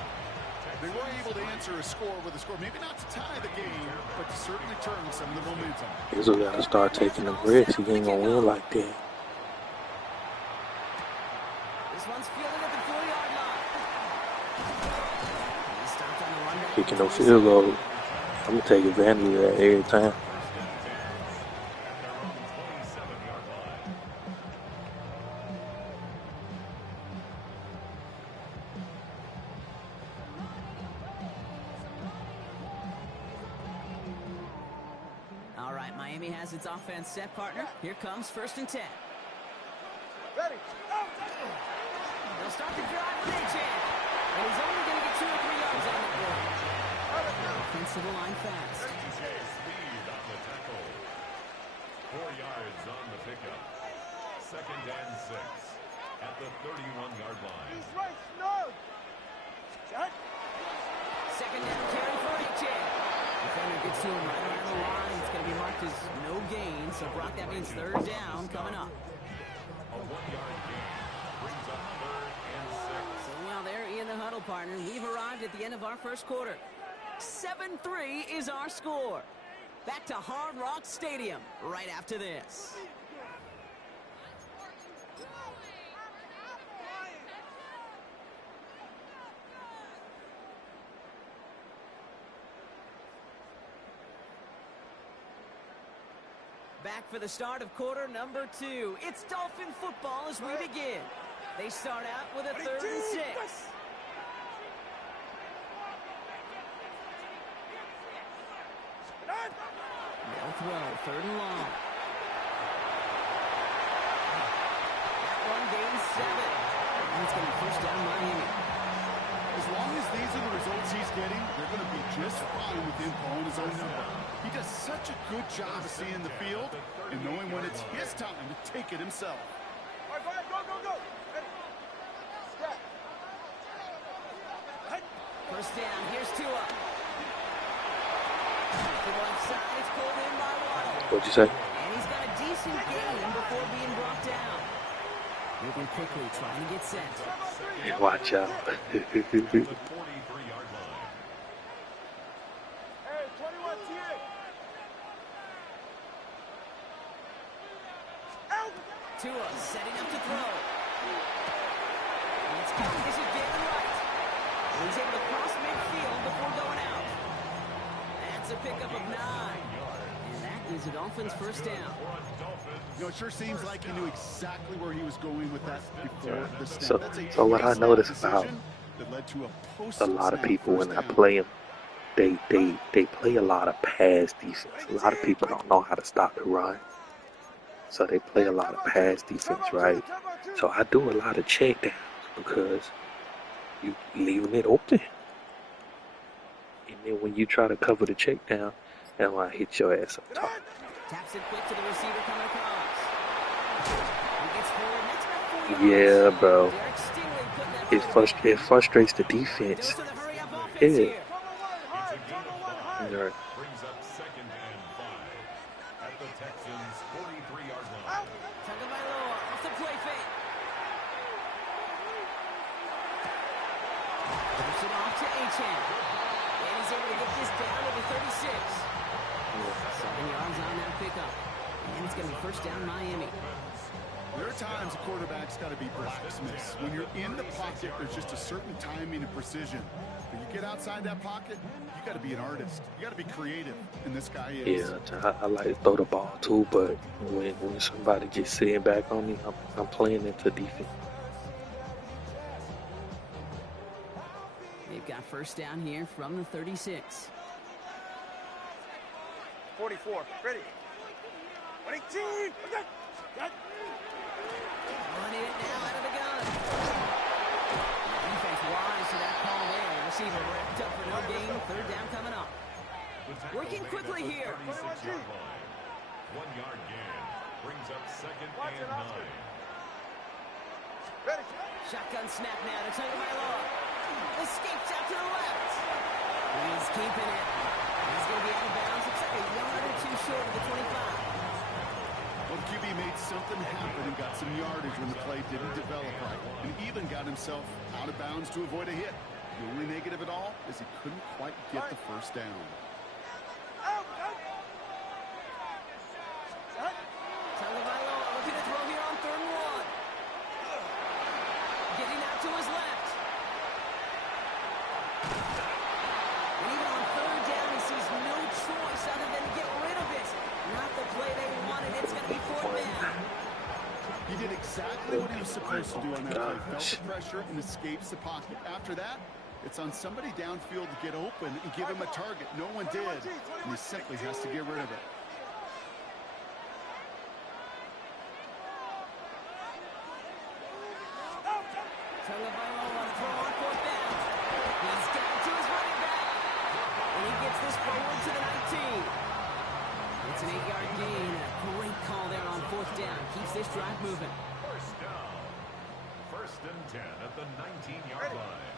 They were able to answer a score with a score. Maybe not to tie the game, but to certainly turn some of the momentum. He's got to start taking the risks. He ain't going to win like that. This one's fielded at the 4-yard line. He stopped on the run back. Kicking no field goal. I'm going to take advantage of that every time. All right, Miami has its offense set, partner. Here comes 1st and 10. Ready. They'll start the drive with Achan. And he's only going to get 2 or 3 yards on the board. Offensive line fast. Speed on the tackle. 4 yards on the pickup. 2nd and 6 at the 31-yard line. He's right. No. Jack. 2nd down carry for Achan. Defender gets to him right around the line. It's going to be marked as no gain. So, Brock, that means 3rd down coming up. A 1-yard gain brings up 3rd and 6. So, well, there in the huddle, partner. We've arrived at the end of our first quarter. 7-3 is our score. Back to Hard Rock Stadium right after this. Back for the start of quarter number 2. It's Dolphin football as we begin. They start out with a 3rd and 6. They'll throw, 3rd and long. That one gains 7. And it's going to be first down Miami. As long as these are the results he's getting, they're going to be just fine with him calling his own number. He does such a good job of seeing the field and knowing when it's his time to take it himself. All right, go, go, go. Ready. Step. First down, here's Tua. To the left side, it's pulled in by Waddle. What'd you say? And he's got a decent gain before being brought down. Moving quickly, trying to get set. Watch out. At the 43-yard line. Hey, 21 TA. Tua setting up to throw. It's coming. This is Galen Wright. He's able to cross midfield before going out. That's a pickup of 9. And that is a Dolphins first down. You know, it sure seems like he knew exactly where he was going with that before the snap. So, That's a so what I pre-snap notice about decision that led to a a lot of post-snap people when first I down. play them, they play a lot of pass defense. A lot of people don't know how to stop the run, so they play a lot of pass defense, right? So I do a lot of check downs because you leaving it open, and then when you try to cover the check down, that's why I hit your ass up top. Taps it quick to the receiver coming across. He gets forward. That's about 4 yards. Yeah, bro. Derek Stingley putting that ball It frustrates the defense. Dose of the hurry-up offense Yeah. here. Right. Brings up 2nd and 5 at the Texans' 43-yard line. Tagovailoa off the play fake. Push it off to Achane. And he's able to get this down to the 36. 7 yards on that pickup. And it's going to be first down Miami. There are times a quarterback's got to be blacksmiths. When you're in the pocket, there's just a certain timing and precision. When you get outside that pocket, you got to be an artist. You got to be creative, and this guy is. Yeah, I like to throw the ball too, but when somebody gets sitting back on me, I'm playing into defense. They've got first down here from the 36. 44. Ready. 18. Running it now out of the gun. Defense wise to that call there. Receiver ripped up for no gain. Third down coming up. Working quickly here. 36-yard line. 1-yard gain. Brings up 2nd and 9. Ready. Shotgun snap now to Tagovailoa. Escapes out to the left. He's keeping it. He's going to be out of bounds. Looks like a yard or two short of the 25. Well, the QB made something happen and got some yardage when the play didn't develop right, and even got himself out of bounds to avoid a hit. The only negative at all is he couldn't quite get the first down. Tagovailoa looking to throw here on 3rd and 1. Getting out to his left. And even on 3rd down, he sees no choice other than to get rid of it. Not the play they wanted. It's going to be 4th down. He did exactly what he was supposed to do on that play. Felt the pressure and escapes the pocket. After that, it's on somebody downfield to get open and give him a target. No one did, and he simply has to get rid of it. Tagovailoa throw on 4th down. He's down to his running back. And he gets this forward to the 19. It's an 8-yard gain. A great call there on 4th down. Keeps this drive moving. First down. 1st and 10 at the 19-yard line.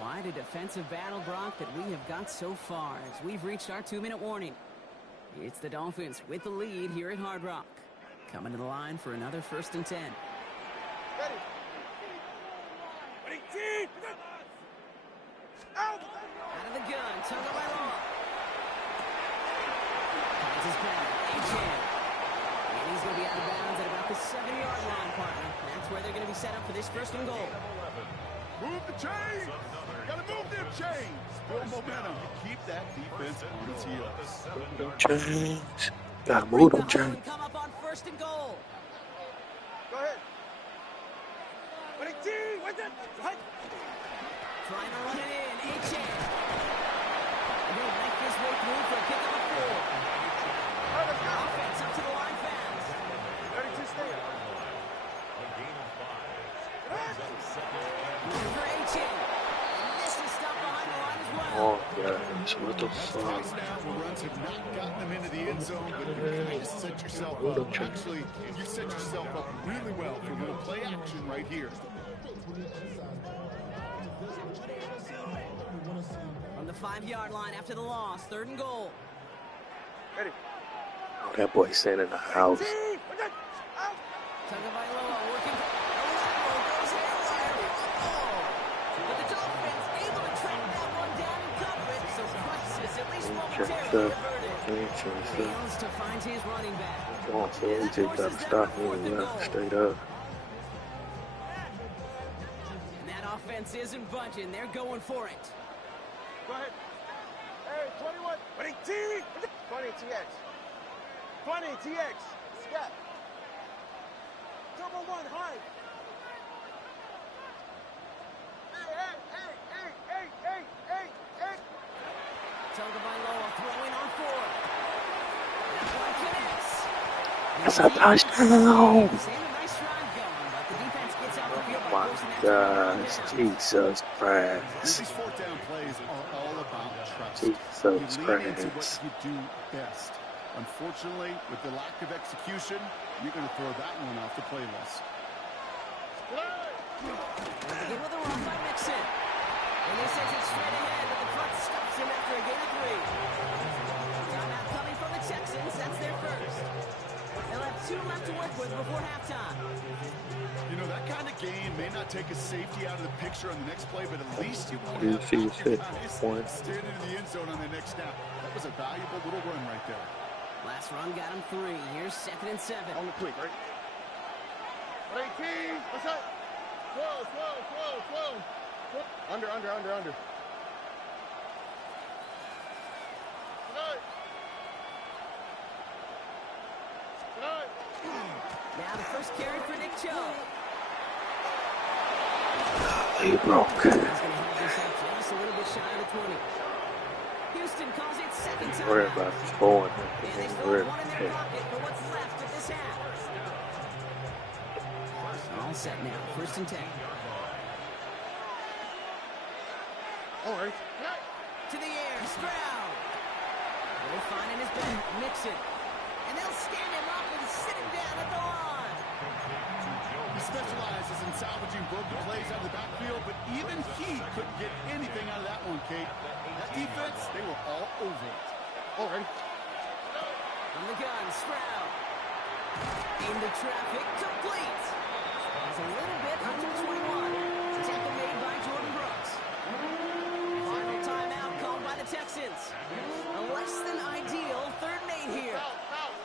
Quite a defensive battle, Brock, that we have got so far as we've reached our 2-minute warning. It's the Dolphins with the lead here at Hard Rock. Coming to the line for another 1st and 10. Ready. 18. Out of the gun, Tagovailoa. Finds his path, Achane. And he's going to be out of bounds at about the 7-yard line, partner. That's where they're going to be set up for this 1st and goal. Move the chains! Gotta move them chains! Build momentum. Keep that defense on its heels. Chains. Gotta move them chains. Come up on 1st and goal. Go ahead. 18. What's that? Right. Trying to run it in, Achane. And he'll make his way through for a pickup of 4. Offense up to the line fast. 32 stay. A gain of 5. Brings up 2nd and 9. For Achane. And this is stopped behind the line as well. Oh gosh, what the Twice fuck? now, the runs have not gotten them into the end zone, but you kind of set yourself up. Actually, you set yourself up really well for a little play action right here. From the 5-yard line after the loss, 3rd and goal. Ready. Oh, that boy sitting in the house. Tagovailoa working for terrible diverted. Fails to find his running back. Come on, so we That just gotta forces them stop to fourth and moving goal. left, straight up. And that offense isn't budging. They're going for it. Go ahead. Hey, 21. 20 T. 20 TX. 20 TX. Scat. Double one high. Hey. Tagovailoa throwing on 4. That one connects. That's a touchdown! They had a nice drive going, but the defense gets out the field Oh by my forcing that gosh, turnover down. Jesus Christ. These fourth down plays are all about trust. Jesus You lean into what Christ. you do best. Unfortunately, with the lack of execution, you're going to throw that one off the playlist. They begin with a run by Mixon. And he sends it straight ahead, but the front stops him after a gain of 3. Timeout coming from the Texans. That's their first. They'll have 2 left to work with before halftime. You know, that kind of game may not take a safety out of the picture on the next play, but at least you won't You have see half your fit guys point. standing in the end zone on the next snap. That was a valuable little run right there. Last run got him 3. Here's 2nd and 7. On the quick, right? 18. What's up? Slow. Under. Now the first carry for Nick Chubb. He broke. He's going to have this up just a little bit shy of the 20. Houston calls it second time. Worry about throwing And they it. still have one in their pocket for what's left of this half. All set now. 1st and 10. All right. To the air. Stroud. They're finding his back. Mixon. And they'll stand him up and sit him down at the line. He specializes in salvaging broken plays out of the backfield, but even he couldn't get anything out of that one, Kate. That defense, they were all over it. All right. From the gun, Stroud. Into traffic, complete. It's a little bit under 21. Tackle made by Jordan Brooks. Final timeout called by the Texans. A less than ideal 3rd and 8 here.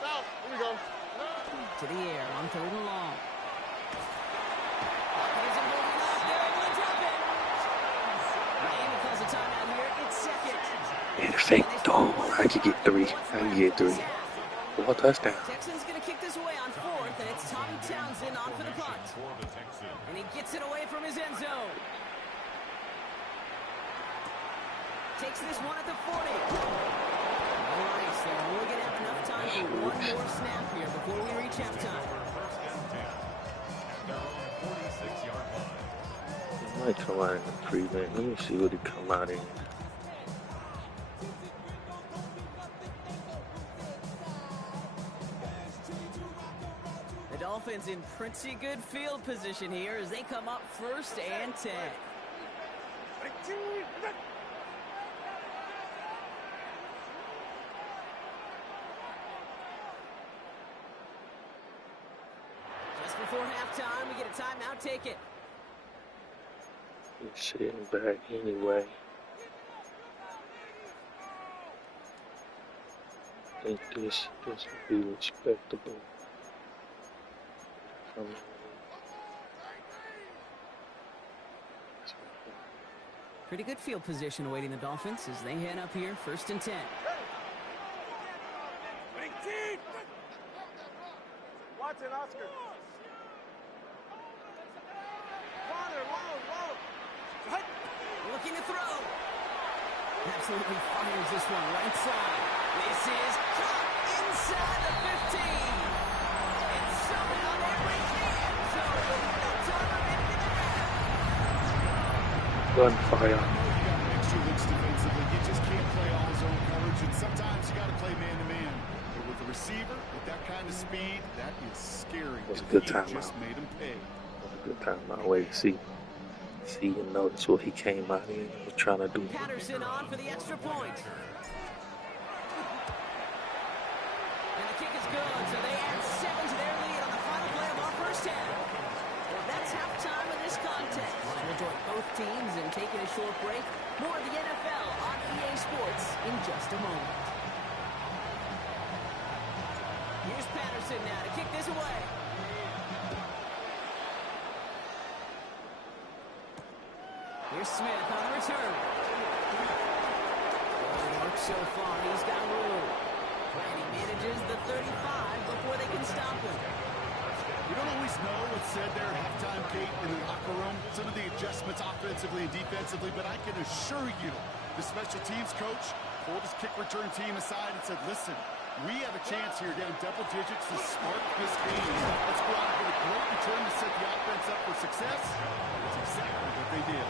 Foul. Here we go. To the air on 3rd and long. Here's a moving up. They're able to drop it. Miami calls a timeout here. It's 2nd. Perfecto. I could get 3. I can get 3. 4 touchdowns. Texans going to kick this away on 4th, and it's Tommy Townsend on for the punt. And he gets it away from his end zone. Takes this one at the 40. Nice. They're only going to have enough time for one more snap here before we reach halftime. He might come out in the 3-man. Let me see what he come out in. The Dolphins in pretty good field position here as they come up 1st and 10. Just before halftime, we get a timeout. Take it. He's sitting back anyway. I think this would be respectable. Pretty good field position awaiting the Dolphins as they head up here 1st and 10. Watson, Oscar. Looking to throw. Absolutely fires this one right side. This is caught inside the 15. And somehow they reach the end zone with no time remaining in the half. Gunfire. Extra looks defensively. You just can't play all zone coverage, and sometimes you got to play man-to-man. But with the receiver, with that kind of speed, that is scary. It was a good He timeout. just made him pay. Good time out. Wait to see and notice what he came out in and was trying to do. Patterson on for the extra point. And the kick is good, so they add 7 to their lead on the final play of our first half. And that's halftime of this contest. We'll join both teams in taking a short break. More of the NFL on EA Sports in just a moment. Here's Patterson now to kick this away. Here's Smith on the return. Work so far, he's got room. And he manages the 35 before they can stop him. You don't always know what's said there at halftime, Kate, in the locker room. Some of the adjustments offensively and defensively, but I can assure you, the special teams coach pulled his kick return team aside and said, listen, we have a chance here down double digits to spark this game. Let's go out and get a great return to set the offense up for success. That's exactly what they did.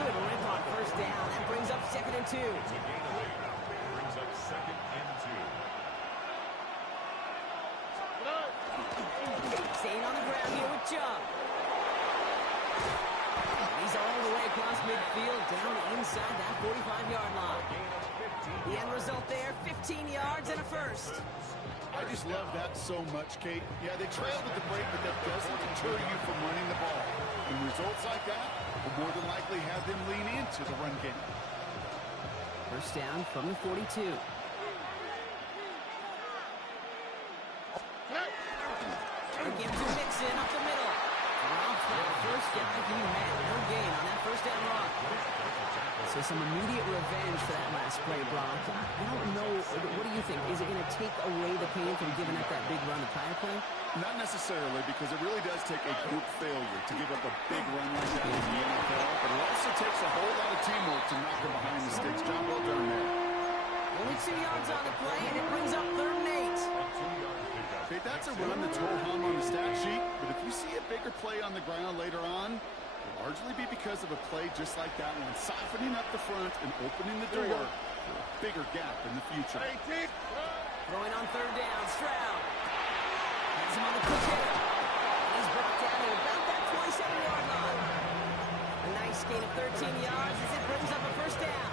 Good rip on first down. That brings up 2nd and 2. Brings up 2nd and 2. Staying on the ground here with Chubb. He's all the way across midfield, down inside that 45-yard line. The end result there, 15 yards and a first. I just love that so much, Kate. Yeah, they trailed at the break, but that doesn't deter you from running the ball. And results like that will more than likely have them lean into the run game. First down from the 42. Again to Mixon up the middle. Ralph, that first down, he had no gain on that first down run. So some immediate revenge for that last play, Brock. I don't know, what do you think? Is it going to take away the pain from giving up that big run the prior play? Not necessarily, because it really does take a group failure to give up a big run like that in the NFL, but it also takes a whole lot of teamwork to knock them behind the sticks. Job well done there. Only 2 yards on the play, and it brings up 3rd and 8. Okay, that's a run that's ho-hum on the stat sheet, but if you see a bigger play on the ground later on, it'll largely be because of a play just like that one, softening up the front and opening the door for a bigger gap in the future. Throwing on 3rd down, Stroud. Has him on the quick hitter. He's brought down at about that 27-yard line. A nice gain of 13 yards as it brings up a first down.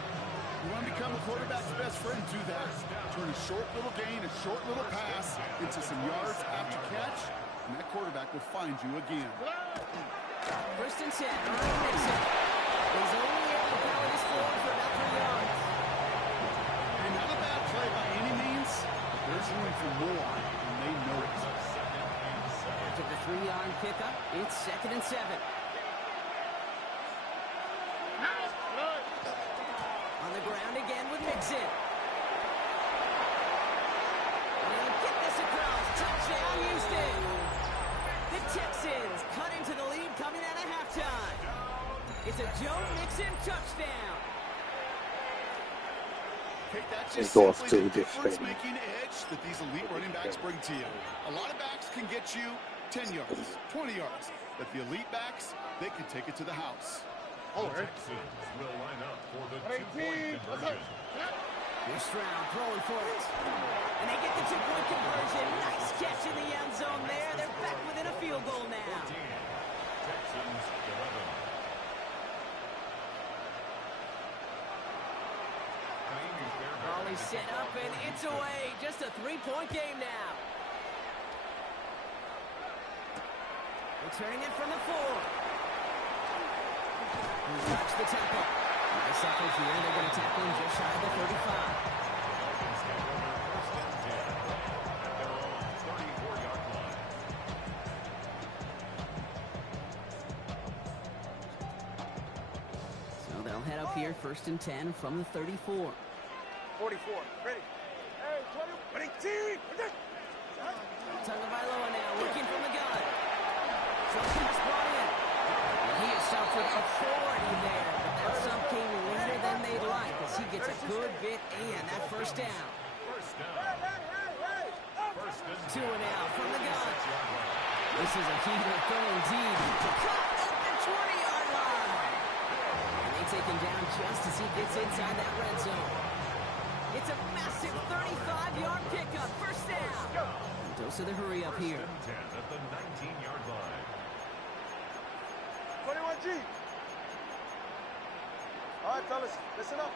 You want to become a quarterback's best friend, do that. Turn a short little gain, a short little pass into some yards after catch, and that quarterback will find you again. First and 10, Ryan Mixon. He's only able to power this forward for about 3 yards. And not a bad play by any means, but there's room for more, and they know it. After the 3-yard pickup, it's 2nd and 7. On the ground again with Mixon. And he'll get this across. Touchdown, Houston. The Texans cut into the lead coming out of halftime. It's a Joe Mixon touchdown. Kate, that's just They go off simply to the the defense. difference-making edge that these elite running backs bring to you. A lot of backs can get you 10 yards, 20 yards, but the elite backs, they can take it to the house. The Texans will line up for the two-point conversion. Here's Stroud throwing for it. And they get the 2-point conversion. Nice catch in the end zone there. They're back within a field goal now. 14, Texans 11. Ball is set up and it's away. Just a 3-point game now. Returning it from the 4. Watch the tackle. Nice effort here. They're going to tackle him just shy of the 35. So they'll head up here, 1st and 10 from the 34. 44. Ready. Hey, 20. Tagovailoa now working from the gun. So pass brought in. And he has stopped with authority there, but that stop came later than they'd like as he gets a good bit in that first down. First down. First and 2 now from the gun. This is a heater throwing deep. Caught at the 20-yard line. And they take him down just as he gets inside that red zone. It's a massive 35-yard pickup. First down. Dose of the hurry up here. 10 at the 19-yard line. 21G. All right, fellas, listen up.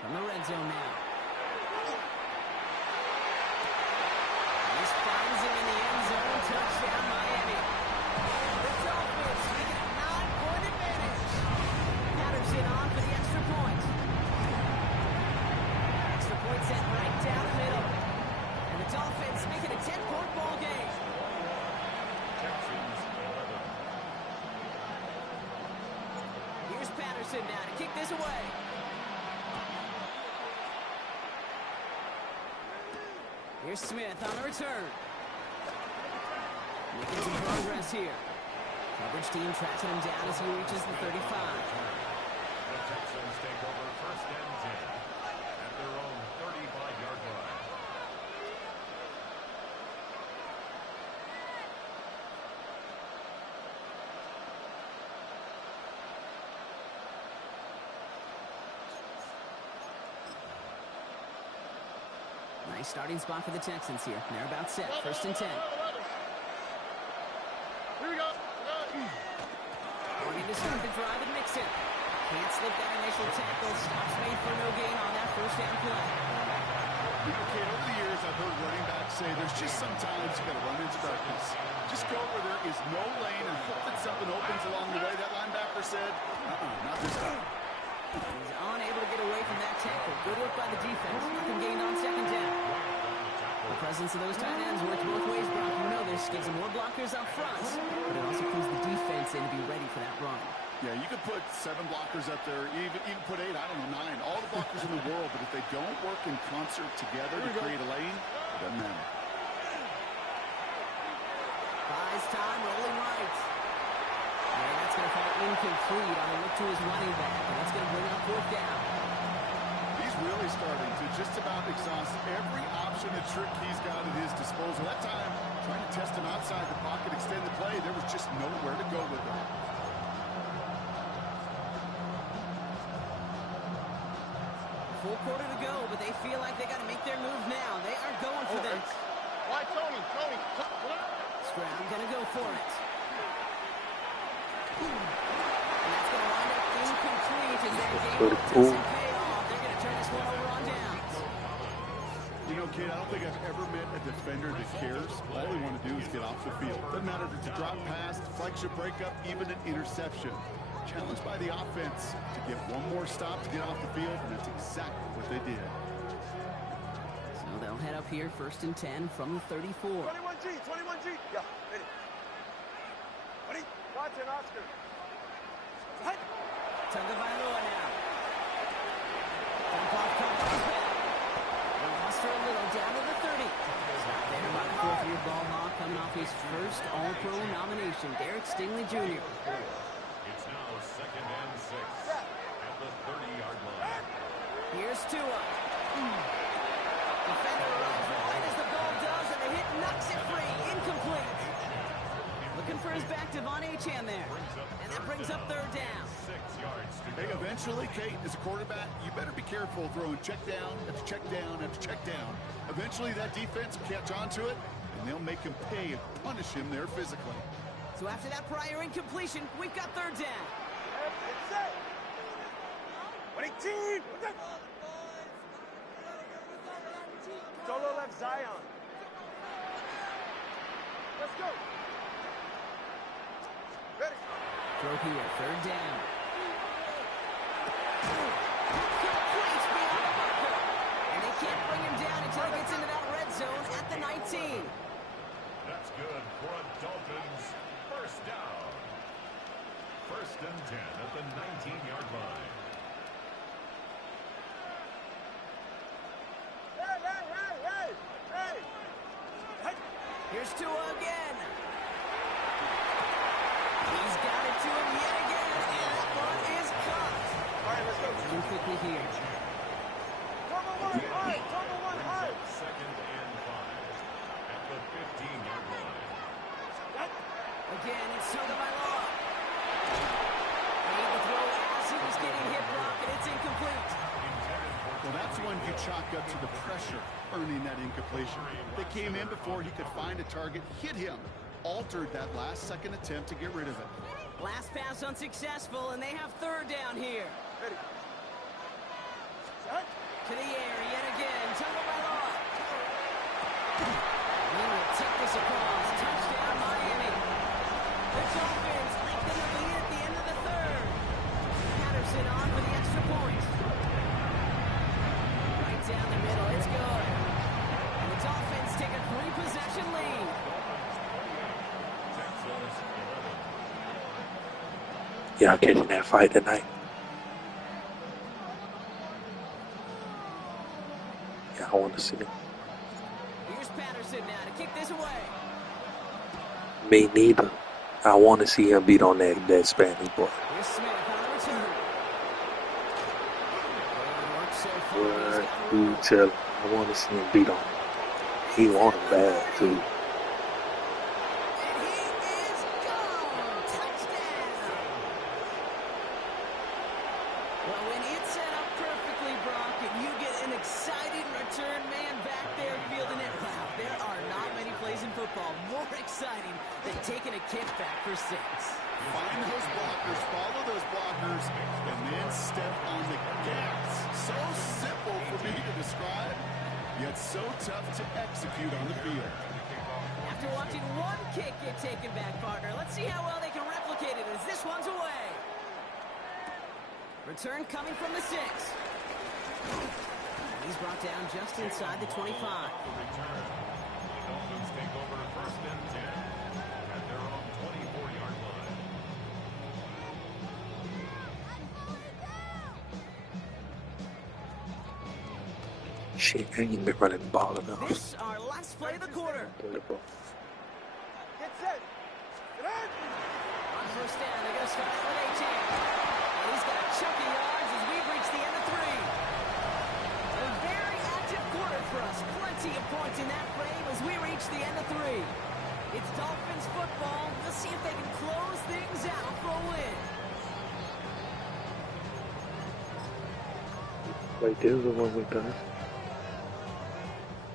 From the red zone now. This finds him in the end zone. Touchdown, Miami. The Dolphins making a 9-point advantage. Patterson on for the extra point. Patterson now to kick this away. Here's Smith on the return. Making some progress here. Coverage team tracking him down as he reaches the 35. The Texans take over 1st and 10 at their own 35-yard line. Nice starting spot for the Texans here. They're about set. 1st and 10. Here we go. Going to start the drive and Mixon. Can't slip that initial tackle. Stops made for no gain on that 1st down play. Okay, over the years, I've heard running backs say there's just sometimes you got to run into darkness. Just go where there is no lane and hope that something opens along the way. That linebacker said, not this time. He's unable to get away from that tackle. Good work by the defense. Nothing gained on 2nd down. The presence of those tight ends works both ways, Brock. You know this. Gives them more blockers up front, but it also pulls the defense in to be ready for that run. Yeah, you could put 7 blockers up there, even put 8, I don't know, 9. All the blockers in the world, but if they don't work in concert together to create a lane, it doesn't matter. Buys time, rolling right. And that's going to fall incomplete on a look to his running back, and that's going to bring up 4th down. He's really starting to just about exhaust every option and trick he's got at his disposal. That time, trying to test an outside the pocket extended play, there was just nowhere to go with it. Full quarter to go, but they feel like they got to make their move now. They are going for this. Why, Tony? Stroud going to go for it. And that's going to wind up incomplete as their game doesn't pay off. They're going to turn this one over on downs. You know, kid, I don't think I've ever met a defender that cares. All they want to do is get off the field. Doesn't matter if it's a drop pass, deflection, breakup, even an interception. Challenged by the offense to get one more stop to get off the field, and that's exactly what they did. So they'll head up here 1st and 10 from the 34. 21G. Yeah, ready. Ready? Watson, Oscar. Tagovailoa now. Dump off Cowboys back. They lost her a little down to the 30. Stop there by the 4th-year ball hawk coming off his first All-Pro nomination, Derek Stingley Jr. It's now 2nd and 6 at the 30-yard line. Here's Tua. Defender arrives right as the ball does, and the hit knocks it free. Incomplete. Looking for his back, Devon Achane there. And that brings up 3rd down. 6 yards to Hey, go. eventually, Kate, as a quarterback, you better be careful throwing check down after check down after check down. Eventually, that defense will catch on to it, and they'll make him pay and punish him there physically. So after that prior incompletion, we've got 3rd down. It's set. 22. Solo left Zion. Let's go. Ready. Throw here, 3rd down. Complete beyond the marker. And they can't bring him down until he gets into that red zone at the 19. That's good for a Dolphins 1st down. 1st and 10 at the 19-yard line. Hey. Here's Tua again. He's got it to him yet again, and that one is caught. All right, let's go. Moving quickly here. Turbo one, high. 2nd and 5 at the 15-yard line. Again, it's Tagovailoa. Made the throw as he was getting hit, Brock, and it's incomplete. Well, that's when you chalk up to the pressure earning that incompletion. They came in before he could find a target, hit him, altered that last-second attempt to get rid of it. Last pass unsuccessful, and they have 3rd down here. Ready. To the air yet again, Tagovailoa. He will take this across. Touchdown, Miami. The Dolphins lengthen the lead at the end of the 3rd. Patterson on for the extra point. Right down the middle, it's good. And the Dolphins take a 3-possession lead. Texans 11. Y'all catching that fight tonight? I want to see him. Here's Patterson now to kick this away. Me neither. I want to see him beat on that Spanish boy. Here's Smith on return. What you tell him? I want to see him beat on him. He want him bad too. And he is gone. Touchdown. Well, when it's set up perfectly, Brock, and you get an exciting return man back there fielding it, wow, there are not many plays in football more exciting than taking a kickback for 6. Find those blockers, follow those blockers, and then step on the gas. So simple for me to describe, yet so tough to execute on the field. After watching one kick get taken back, partner, let's see how well they can replicate it as this one's away. Return coming from the 6. He's brought down just inside the 25. The Dolphins take over first and 10 at their own 24-yard line. Shit, I ain't been running the ball enough. This our last play of the quarter. Throw the ball. Get set. Get in. On first down, they're going to start out with 18. And he's got a chunk of yards as we've reached the end of 3. A very active quarter for us. Plenty of points in that frame as we reach the end of 3. It's Dolphins football. We'll see if they can close things out for a win. Wait, this is the one we done.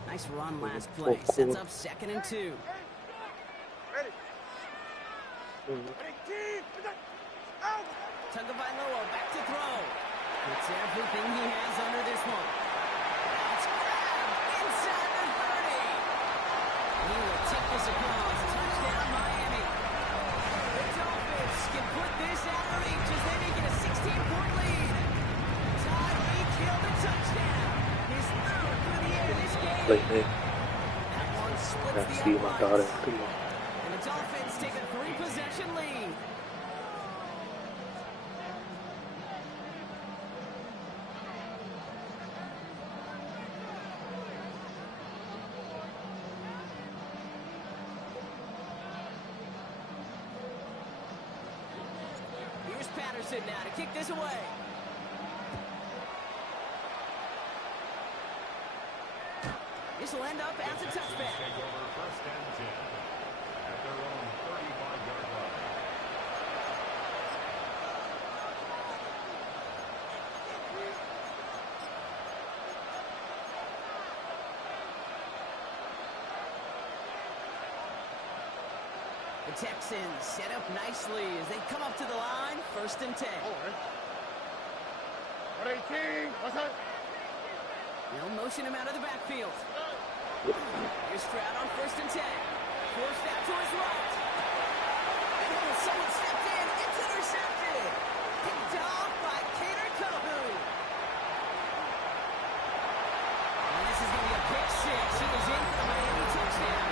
Nice run last play. Sets up 2nd and 2. Ready. Ready, team. Out. Tagovailoa back to throw. Puts everything he has under this one. It's grabbed inside the 30. He will take this across. Touchdown, Miami. The Dolphins can put this out of reach as they make it a 16-point lead. Tyreek Hill the touchdown. His 3rd for the year this game. Play man. That one splits I the see my daughter. uprights. And the Dolphins take a 3-possession lead. Here's Patterson now to kick this away. This will end up as a touchback. Take over first and 10 at their own 35-yard line. The Texans set up nicely as they come up to the line, 1st and 10. Ready, team. What's up? They'll motion him out of the backfield. Here's Stroud on 1st and 10. Forced out to his right. And someone stepped in. It's intercepted. Picked off by Cater Kohu. And this is going to be a pick 6. He was in for the Miami touchdown.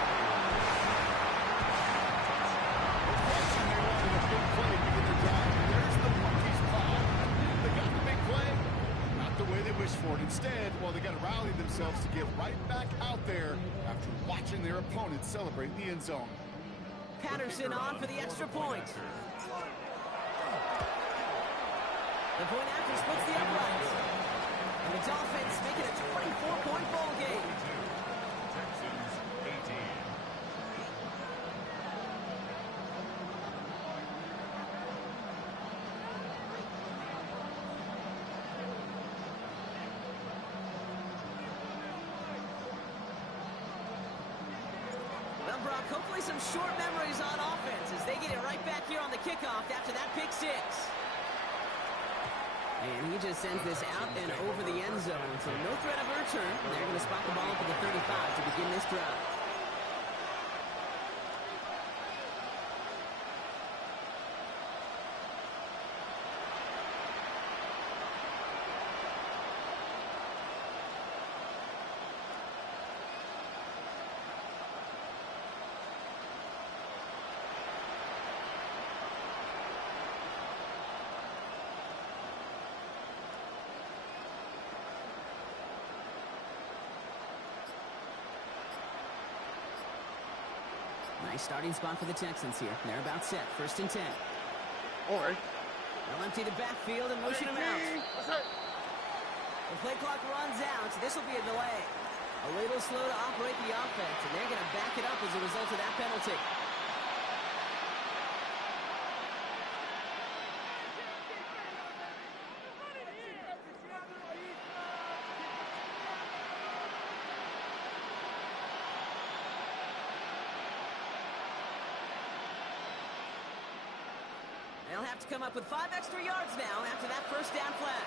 For it. Instead, well, they got to rally themselves to get right back out there after watching their opponent celebrate in the end zone. Patterson on for the extra point. The point after splits the uprights. And the Dolphins make it a 24-point ball game. Texans 18. Well, Brock, hopefully some short memories on offense as they get it right back here on the kickoff after that pick 6. And he just sends this out and over the end zone, so no threat of a return. They're going to spot the ball up at the 35 to begin this drive. Nice starting spot for the Texans here. They're about set. 1st and 10. All right. They'll empty the backfield and motion him out. The play clock runs out. This will be a delay. A little slow to operate the offense, and they're going to back it up as a result of that penalty. They'll have to come up with 5 extra yards now after that 1st down flag.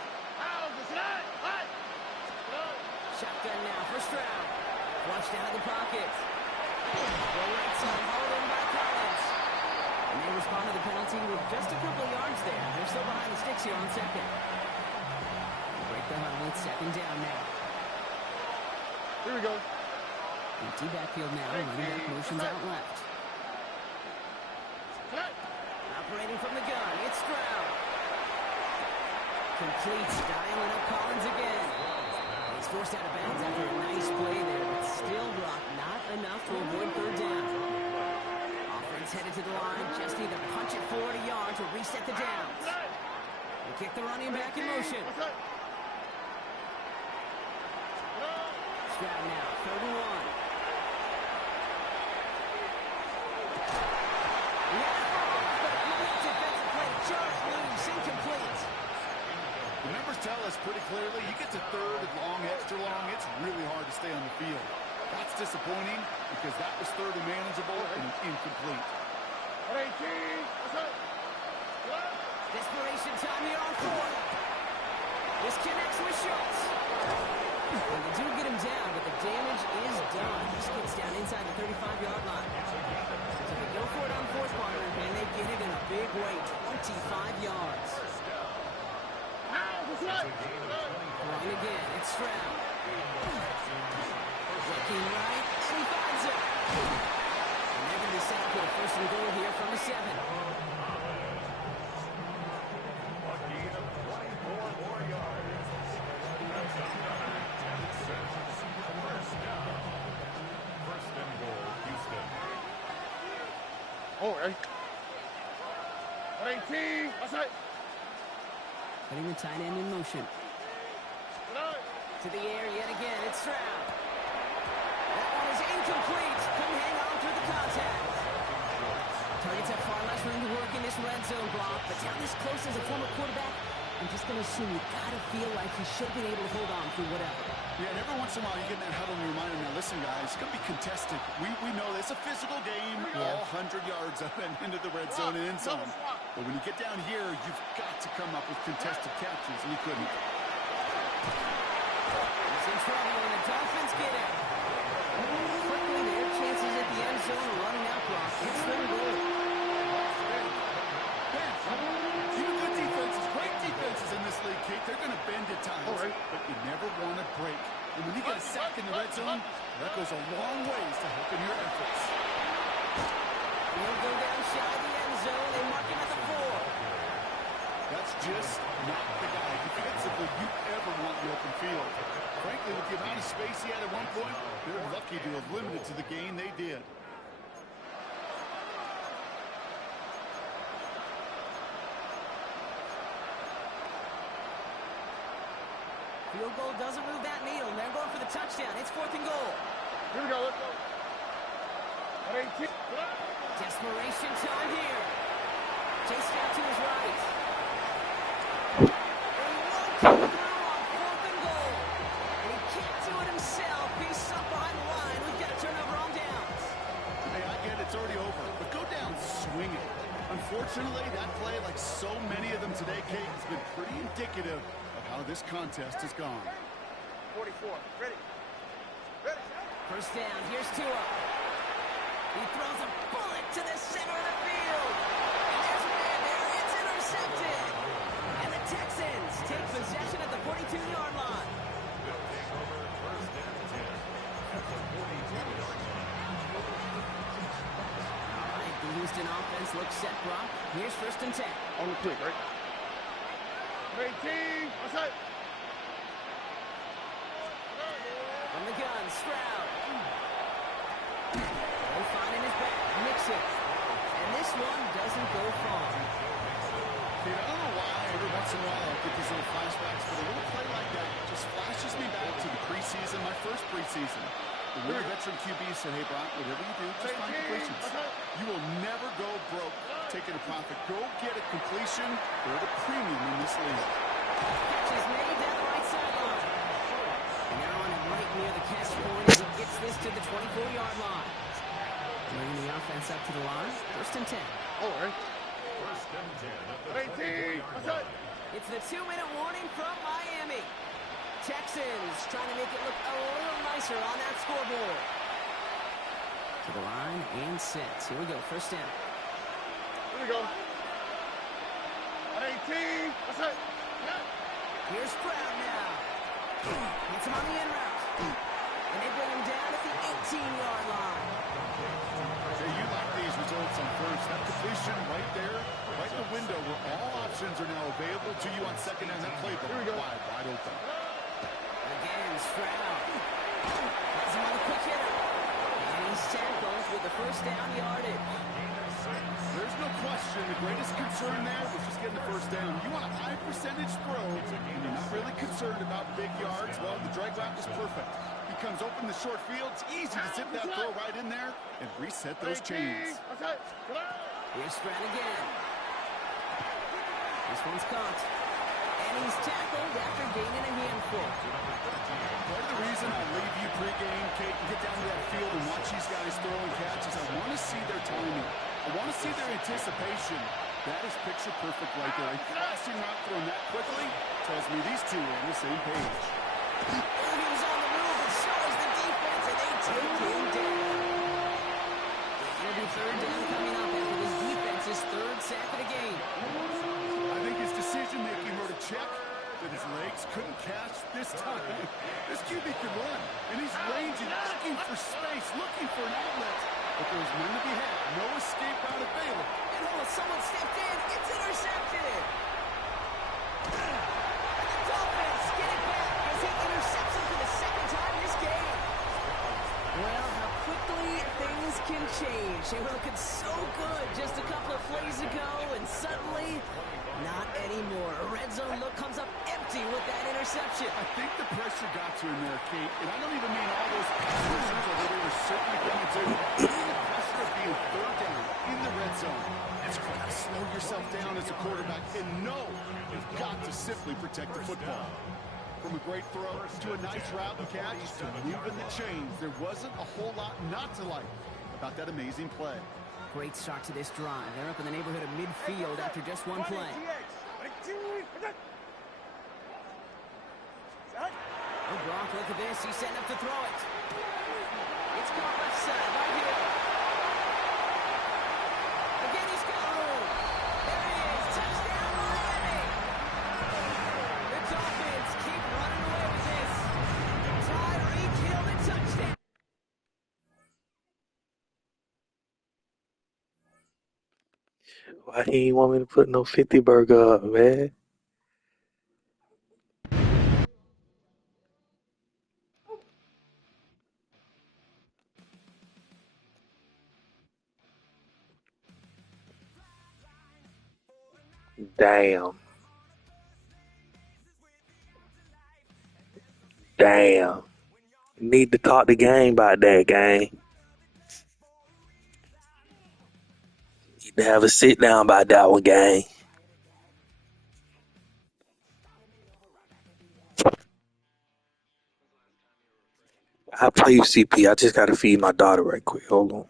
Shotgun now for Stroud. Flushed out of the pocket. The right side hauled in by Collins. And they respond to the penalty with just a couple of yards there. They're still behind the sticks here on 2nd. Break the huddle. It's 2nd down now. Here we go. Empty backfield now. Running back motions out left. Operating from the gun. It's Stroud. Complete. Dialing up Collins again. He's forced out of bounds after a nice play there, but still blocked. Not enough to avoid 3rd down. Offense headed to the line. Just need to punch it 40 yards to reset the downs. They kick the running back in motion. Stroud now. 3rd and 1. Defensive play. Just loose. Incomplete. The numbers tell us pretty clearly, you get to 3rd and long, extra long, it's really hard to stay on the field. That's disappointing because that was 3rd and manageable and incomplete. Desperation time here on 4th. This connects with Schultz. And they do get him down, but the damage is done. This gets down inside the 35-yard line. So they go for it on 4th quarter, and they get it in a big way, 25 yards. Throwing again, it's Stroud. Looking right, and he finds it. And they're going to be set up with a 1st and goal here from the 7. A gain of 24 more yards. That's another 10 seconds. 1st down. 1st and goal, Houston. All right. 18. That's right. Putting the tight end in motion. To the air yet again. It's Stroud. That one is incomplete. Couldn't hang on through the contact. Targets have far less room to work in this red zone block, but down this close as a former quarterback, I'm just going to assume you got to feel like he should have been able to hold on through whatever. Yeah, and every once in a while you get in that huddle and you remind them, now listen guys, it's going to be contested. We know it's a physical game, all 100 yards up and into the red zone and end zone. But when you get down here, you've got to come up with contested catches, and he couldn't. He's in trouble, and the Dolphins get it. Quickly, their chances at the end zone are running out block. It's 3rd and goal. Even good defenses, great defenses in this league, Kate, they're going to bend at times, but you never want to break. And when you get a sack in the red zone, that goes a long ways to helping your efforts. He'll go down shy of the end zone. They mark him at the 4. That's just not the guy defensively you ever want in the open field. Frankly, with the amount of space he had at one point, they're lucky to have limited to the gain they did. Field goal doesn't move that needle. They're going for the touchdown. It's 4th and goal. Here we go. Let's go. 18. Desperation time here. Chase out to his right. And he won't come through on 4th and goal. And he can't do it himself. He's up behind the line. We've got a turnover on downs. Hey, I get it's already over, but go down swinging. Unfortunately, that play, like so many of them today, Kate, has been pretty indicative of how this contest has gone. 44. Ready. 1st down. Here's Tua. He throws a bullet to the center of the field. And there's a man there. It's intercepted. And the Texans take possession at the 42-yard line. They'll take over 1st and 10 at the 42-yard line. All right, the Houston offense looks set, Brock. Here's 1st and 10. On the click, right? 18. What's that? From the gun, Stroud. They finding his back. Mixon. And this one doesn't go far. Dude, I don't know why every once in a while I get these little flashbacks, but a little play like that just flashes me back to the preseason, my first preseason. The winner veteran QB said, hey, Brock, whatever you do, just find completions. You will never go broke taking a profit. Go get a completion. They're the premium in this league. Catch is made down the right sideline. And now on it right near the catch point as he gets this to the 24-yard line. Bringing the offense up to the line. First and 10. All right. First and 10 at the 24-yard line. It's the 2-minute warning from Miami. Texans trying to make it look a little nicer on that scoreboard. To the line and sets. Here we go. First down. Here we go. 18. That's it. Here's Brown now. Gets him on the in route. And they bring him down at the 18-yard line. Hey, you like these results on first. That completion right there, right in the window where all options are now available to you on second down. That playbook wide open. Again, Stroud. Has him on the quick hitter. And he's tackled with the first down yardage. There's no question the greatest concern there was just getting the first down. You want a high percentage throw, and you're not really concerned about big yards. Well, the drag route was perfect. He comes open the short field. It's easy to zip that throw right in there and reset those chains. Here's Stroud again. This one's caught. And he's tackled after gaining a handful. Part of the reason I leave you pregame, Kate, and get down to that field and watch these guys throw and catch is I want to see their timing. I want to see their anticipation. That is picture perfect right there. A crossing route thrown that quickly tells me these two are on the same page. He was on the move, and so is the defense, and they take him down. It'll be third down coming up after this defense's third sack of the game. I think his decision-making wrote a check that his legs couldn't catch this time. This QB can run, and he's ranging, looking for space, looking for an outlet. But there's none to be had. No escape route available. And someone stepped in. It's intercepted. And the Dolphins get it back as he intercepts him for the second time this game. Well, how quickly things can change. They were looking so good just a couple of plays ago, and suddenly, not anymore. A red zone look comes up empty with that interception. I think the pressure got to him there, Kate. And I don't even mean all those pass rushers, although they were certainly coming to. The pressure of being third down in the red zone. It's got to slow yourself down as a quarterback and know you've got to simply protect the football. From a great throw to a nice route and catch to moving the chains, there wasn't a whole lot not to like about that amazing play. Great start to this drive. They're up in the neighborhood of midfield after just one play. Oh, Brock, look at this. He's setting up to throw it. It's caught left side, right here. Again, he's got room. There he is. Touchdown, Miami. The Dolphins keep running away with this. Tyreek Hill, the touchdown. Why he ain't want me to put no 50 burger up, man? Damn. Damn. Need to talk the game about that, gang. Need to have a sit down about that one, gang. I'll play you CP. I just gotta feed my daughter right quick. Hold on.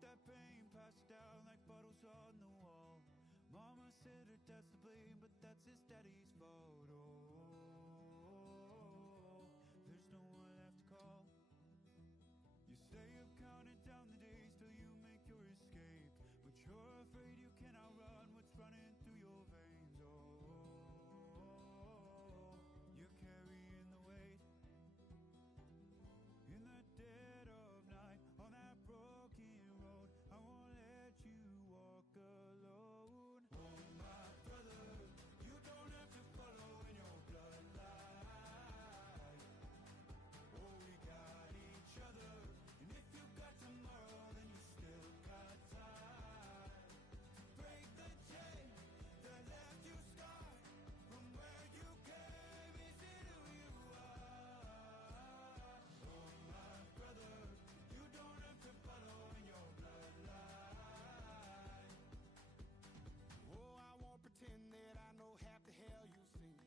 that pain, pass it down like bottles on the wall. Mama said her dad's to blame, but that's his daddy's fault. Oh, there's no one left to call. You stay up counting down the days till you make your escape, but you're afraid you cannot run what's running through your veins. Oh, you're carrying the weight in the dead of night on that broken road. I won't let you walk alone. Oh, my brother, you don't have to follow in your bloodline. Oh, we got each other, and if you got tomorrow, then you still got time to break the chain that left you scarred from where you came into who you are. Oh, my brother, you don't have to follow in your bloodline. Oh, I won't pretend that I know half the hell you've seen,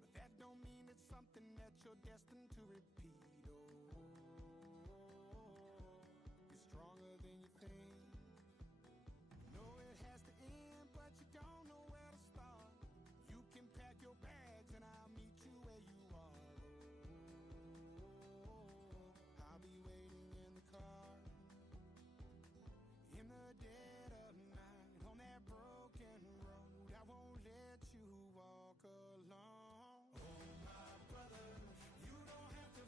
but that don't mean it's something that you're destined to repeat. Oh, you're stronger than you think. You know it has to end, but you don't know where to start. You can pack your bags and I'll meet you where you are. Oh, I'll be waiting in the car in the dead of night on that broken road. I won't let you walk alone. Oh, my brother, you don't have to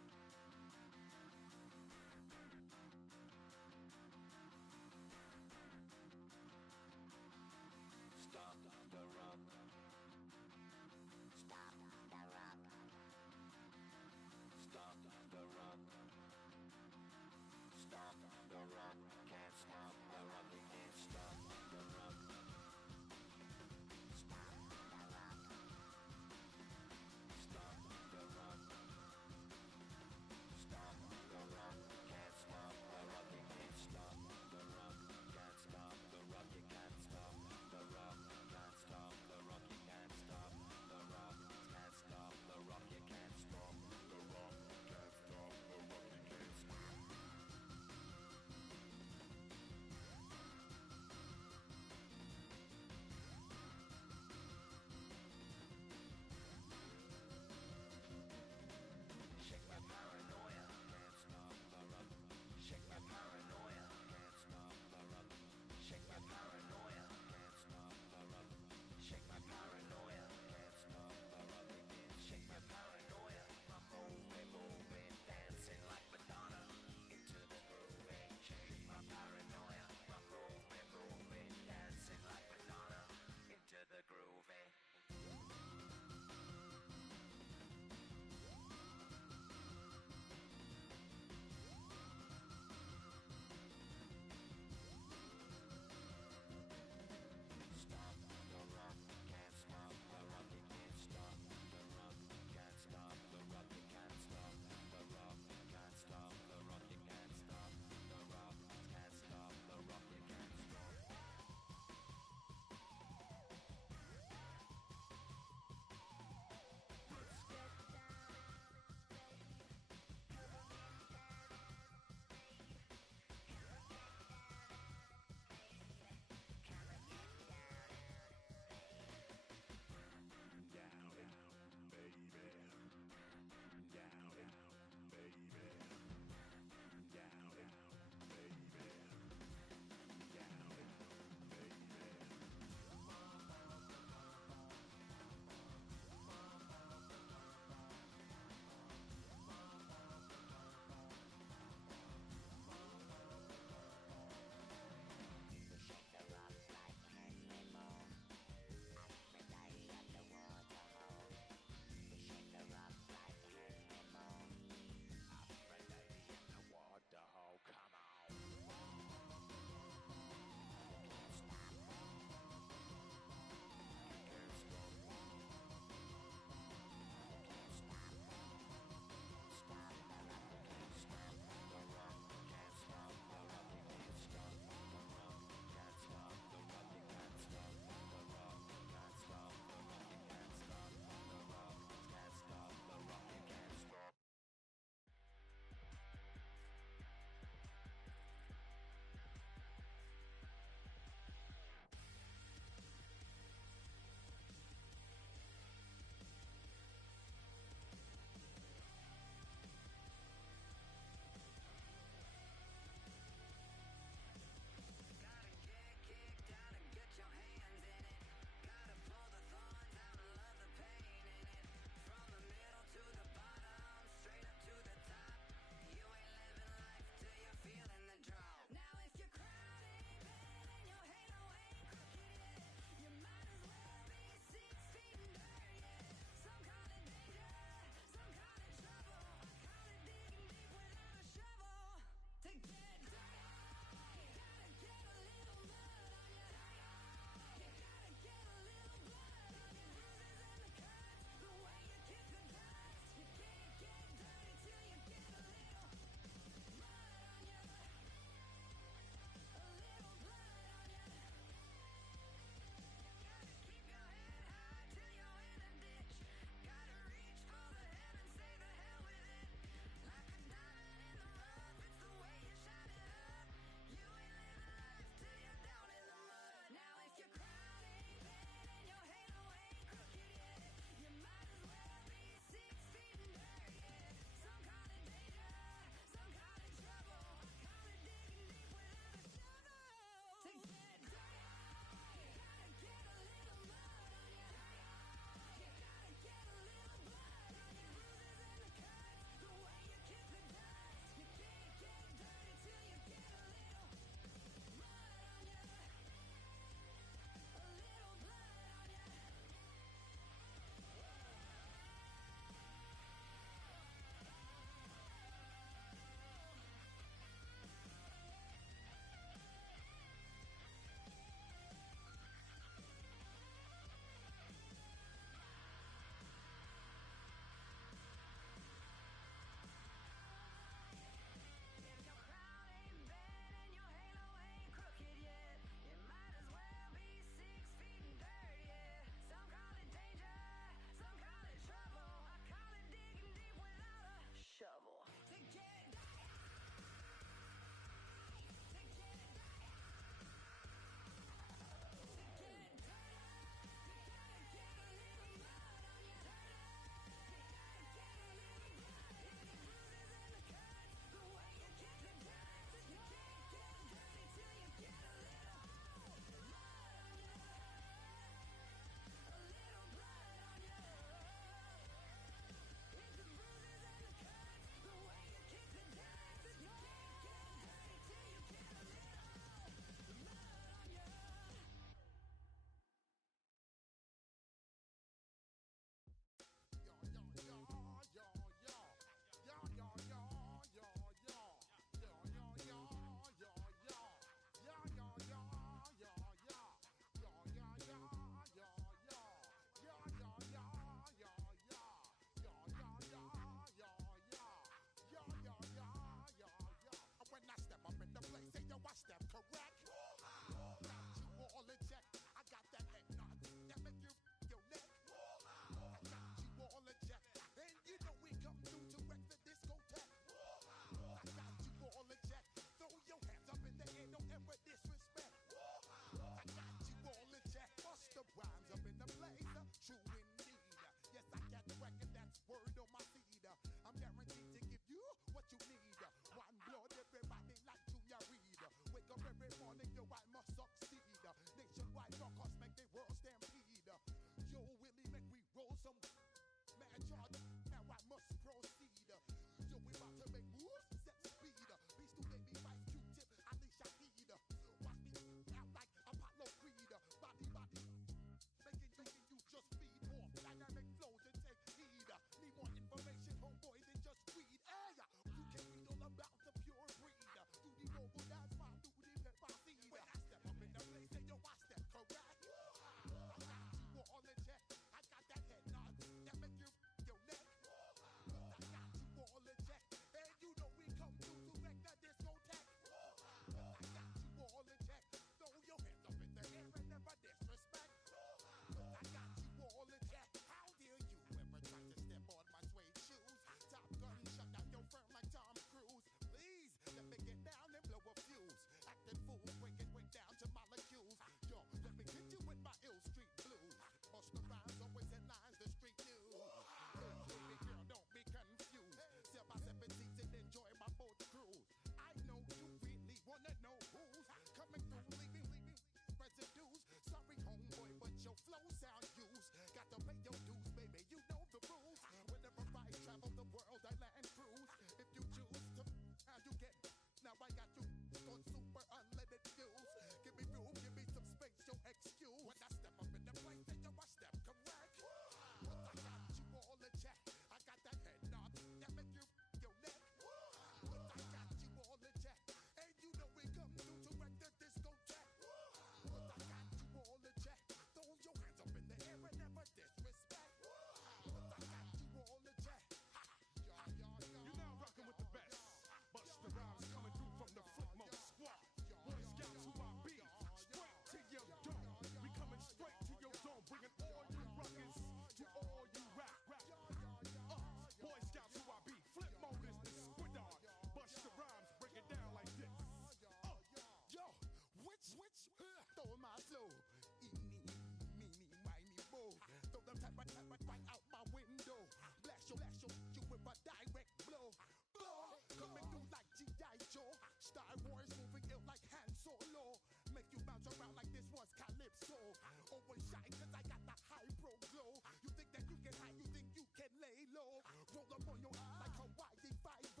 right out my window. Blast you with a direct blow. Blow, coming through like G.I. Joe. Star Wars moving ill like Han Solo. Make you bounce around like this was Calypso. Always shine cause I got the high pro glow. You think that you can hide, you think you can lay low. Roll up on your ass like Hawaii 5-0.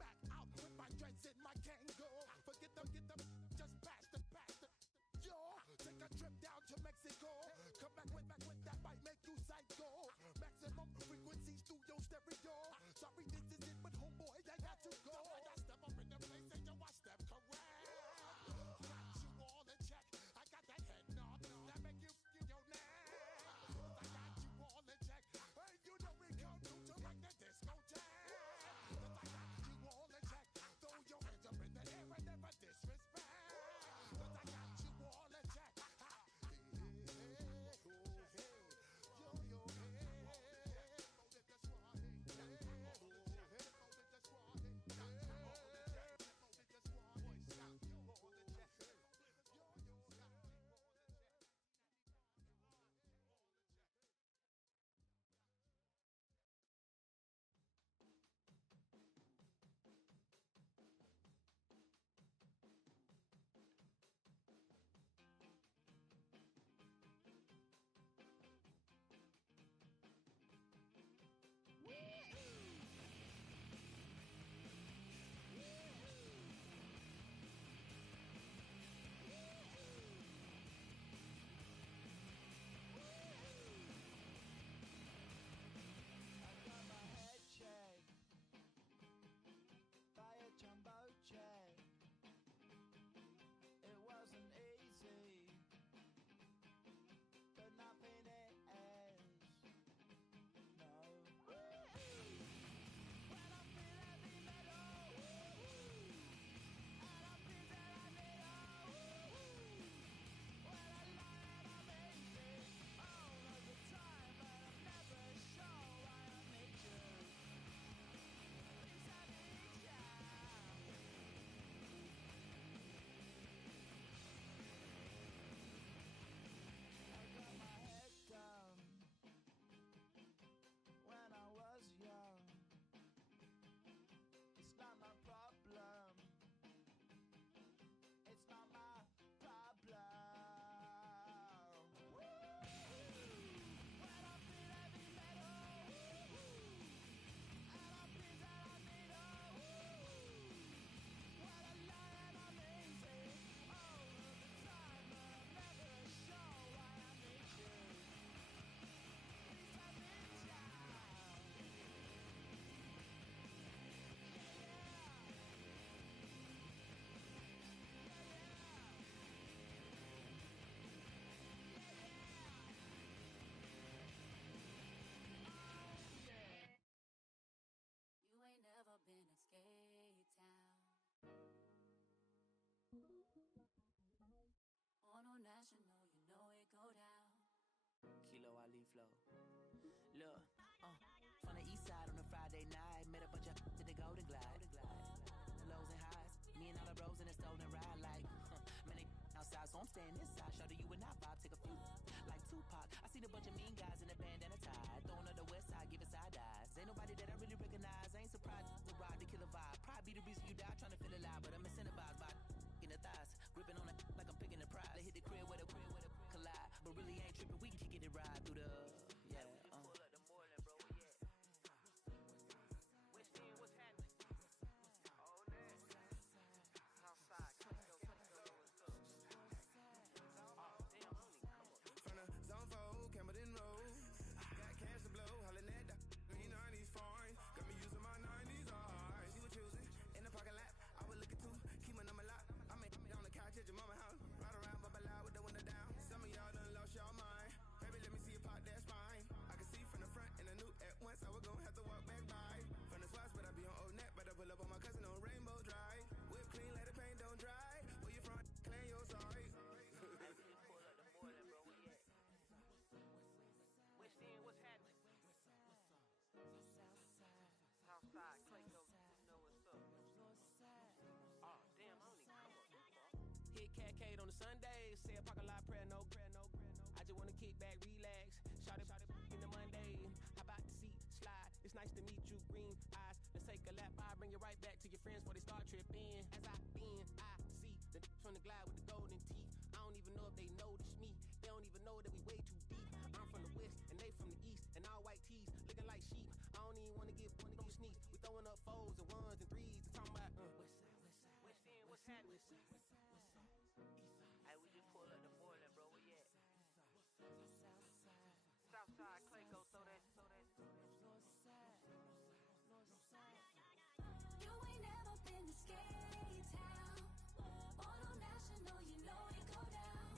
Mac out with my dreads in my Kango. Forget them, just pass the. Yo, take a trip down to Mexico. Come back with that might make you psycho. Maximum frequencies through your stereo. Sorry, this is it, but homeboy, I got to go. I step up in the place and yo, I step correct. Got you all in check. I got that head nod that make you feel your neck. I got you all in check. Hey, you know we come through to like the discotheque. I got you all in check. Throw your hands up in the air and never disrespect. I got you all in check. Jumbo jet. It wasn't easy, but nothing is. No. When I feel heavy metal, and I feel that I need when I lie and I'm easy all of the time, but I'm never sure why I need you. Please I need you. When I was young, it's not my problem. It's not my problem. When I feel heavy metal, and I feel that I need when I lie and I'm easy all of the time, but I'm never sure why I need you. Please I need you. You ain't never been in Skate Town. On no national, you know it go down. Kilo Ali Flow. Look, from the east side on a Friday night, met a bunch of to the Golden Glide. The lows and highs, me and all the bros in a stolen ride like, man, they outside, so I'm staying inside. Show you and I vibe, take a few like Tupac. I see the bunch of mean guys in the bandana tie, throwing up the west side, giving side eyes. Ain't nobody that I really recognize. I ain't surprised to ride the killer vibe. Probably be the reason you die trying to feel alive, but I'm incentivized by in the thighs, gripping on it like I'm picking the prize. They hit the crib where the collide, but really ain't tripping. We can kick it and ride through the yeah. Pull up the morning, bro. Yeah. West End, what's happening? Oh, man. Southside, come on, what's up? Oh, damn, honey, come on. From the zone 4, Campbellton Road. Got cash to blow, hollin' at the 90s foreign. Got me using my 90s eyes. You were choosing in the parking lot. I was looking too, keep my number locked. I made on the couch at your mama house. Ride around, bubble loud with the window down. Some of y'all done lost y'all mind. Baby, let me see you pop that spine. I can see from the front and I knew at once I was gonna have to walk back by. From the spots, but I be on Old Net. But I pull up on my cousin on Rainbow Drive. Whip clean, let the paint don't dry. Where you from? Clan, yo, sorry. Pull up the morning, bro. We at West End, what's happening? Southside, Clayco, you know what's up. Oh, damn, honey, come on. Hit Catcade on the Sundays, say a parking lot prayer, no. I just wanna kick back, relax. Shout it in the money, day. How about the seat slide? It's nice to meet you, green eyes. Let's take a lap. I'll bring you right back to your friends before they start tripping. As I bend, I see the from the glide with the golden teeth. I don't even know if they notice me. They don't even know that we way too deep. I'm from the west and they from the east, and all white tees looking like sheep. I don't even wanna get one of them sneaks. We throwing up fours and ones and threes and talking about west side, what's happening? Hey, we just pulled up the Moreland, bro. Where you at? Southside, Clayco, throw that. You ain't never been to Skate Town. Moto National, you know it go down.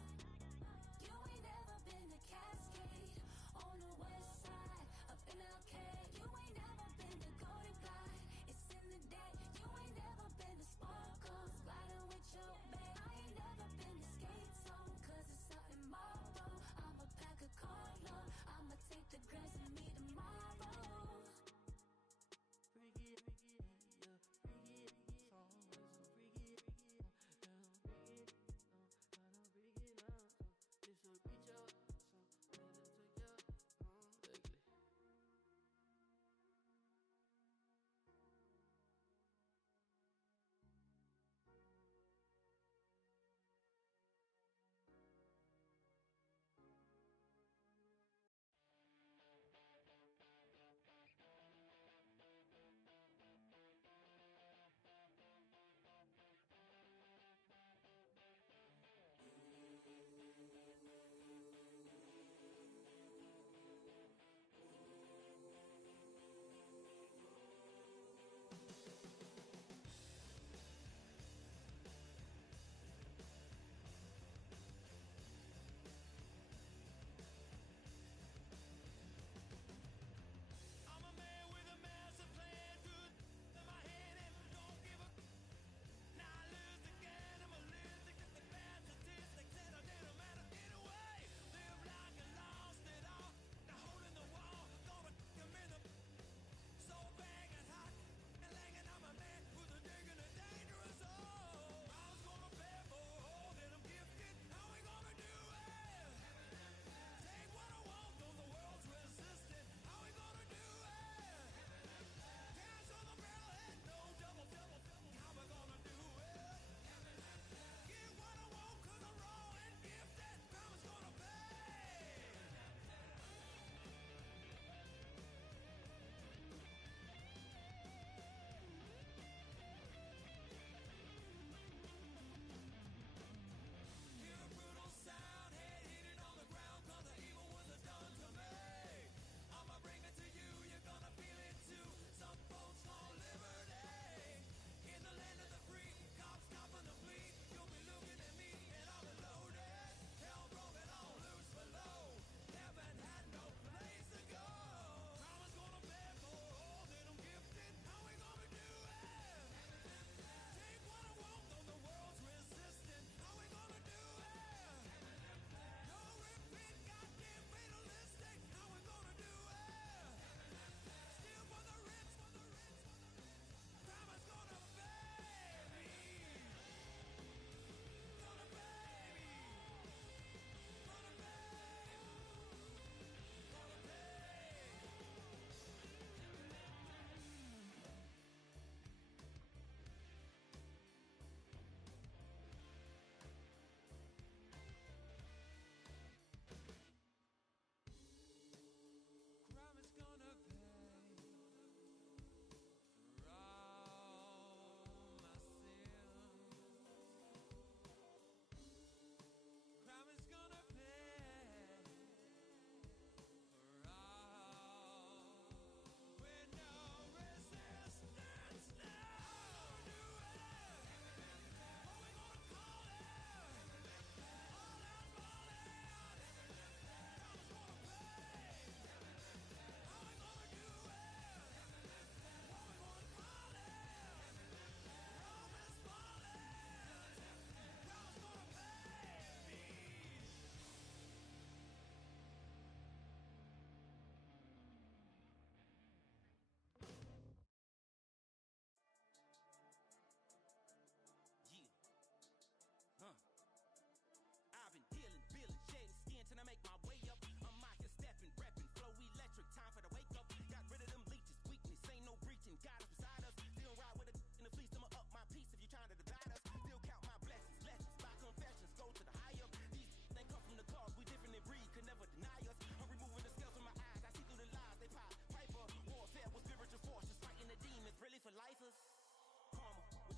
You ain't never been to Cascade on the west side of MLK. You ain't never been to Golden Glide. It's in the day. You ain't never been to Sparkles, gliding with your babe. I ain't never been to Skate Zone, cause it's out in Marlboro. I'ma pack a Carlo. I'ma take the grass and me tomorrow. Bring it, yeah, bring it. Songs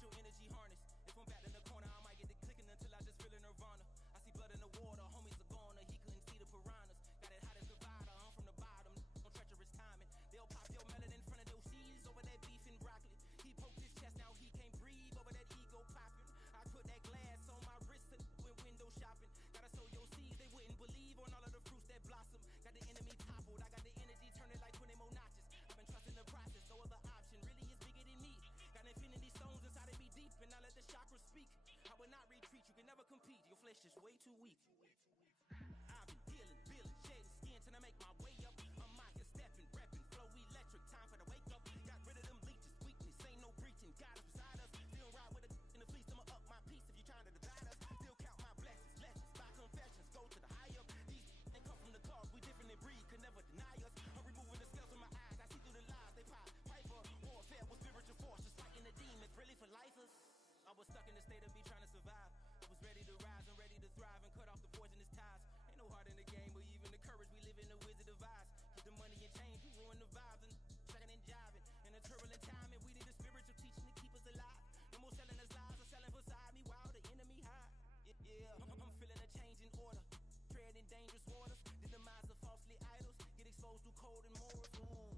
spiritual energy harness. If I'm back in the corner, I might get the clicking until I just feel a nirvana. I see blood in the water, homies are gone, he couldn't see the piranhas. Got it hot as Nevada, I'm from the bottom, on treacherous timing. They'll pop your melon in front of those seas over that beef and broccoli. He poked his chest, now he can't breathe over that ego popping. I put that glass on my wrist and went window shopping. Gotta sow your seeds, they wouldn't believe on all of the fruits that blossom. Got the enemy toppled, I got the energy turning like 20 more notches. I've been trusting the process, no other option really is bigger than me. Got infinity stones inside of me deep, and I let the chakras speak. I will not retreat, you can never compete, your flesh is way too weak. I've been dealing, feeling, shedding skin till I make my way up. I'm mocking, stepping, repping, flow electric, time for the wake up. Got rid of them leeches, weakness, ain't no breaching, God is beside us. Still ride with a in the fleece, I'ma up my piece if you're trying to divide us. Still count my blessings, lessons, by confessions, go to the high up. These they come from the cloth, we different in breed, could never deny us. I'm removing the scales from my eyes, I see through the lies, they pop. Piper, warfare with spiritual forces, fighting the demons, really for lifers. I was stuck in the state of me trying to survive. I was ready to rise and ready to thrive and cut off the poisonous ties. Ain't no heart in the game, but even the courage we live in the Wizard of Oz. Get the money and change, we ruin the vibes and checking and jiving. In a turbulent time, and we need a spiritual teaching to keep us alive. No more selling us lies or selling beside me while the enemy hide. Yeah, I'm feeling a change in order. Treading dangerous waters, the demise of falsely idols. Get exposed through cold and morals. Ooh.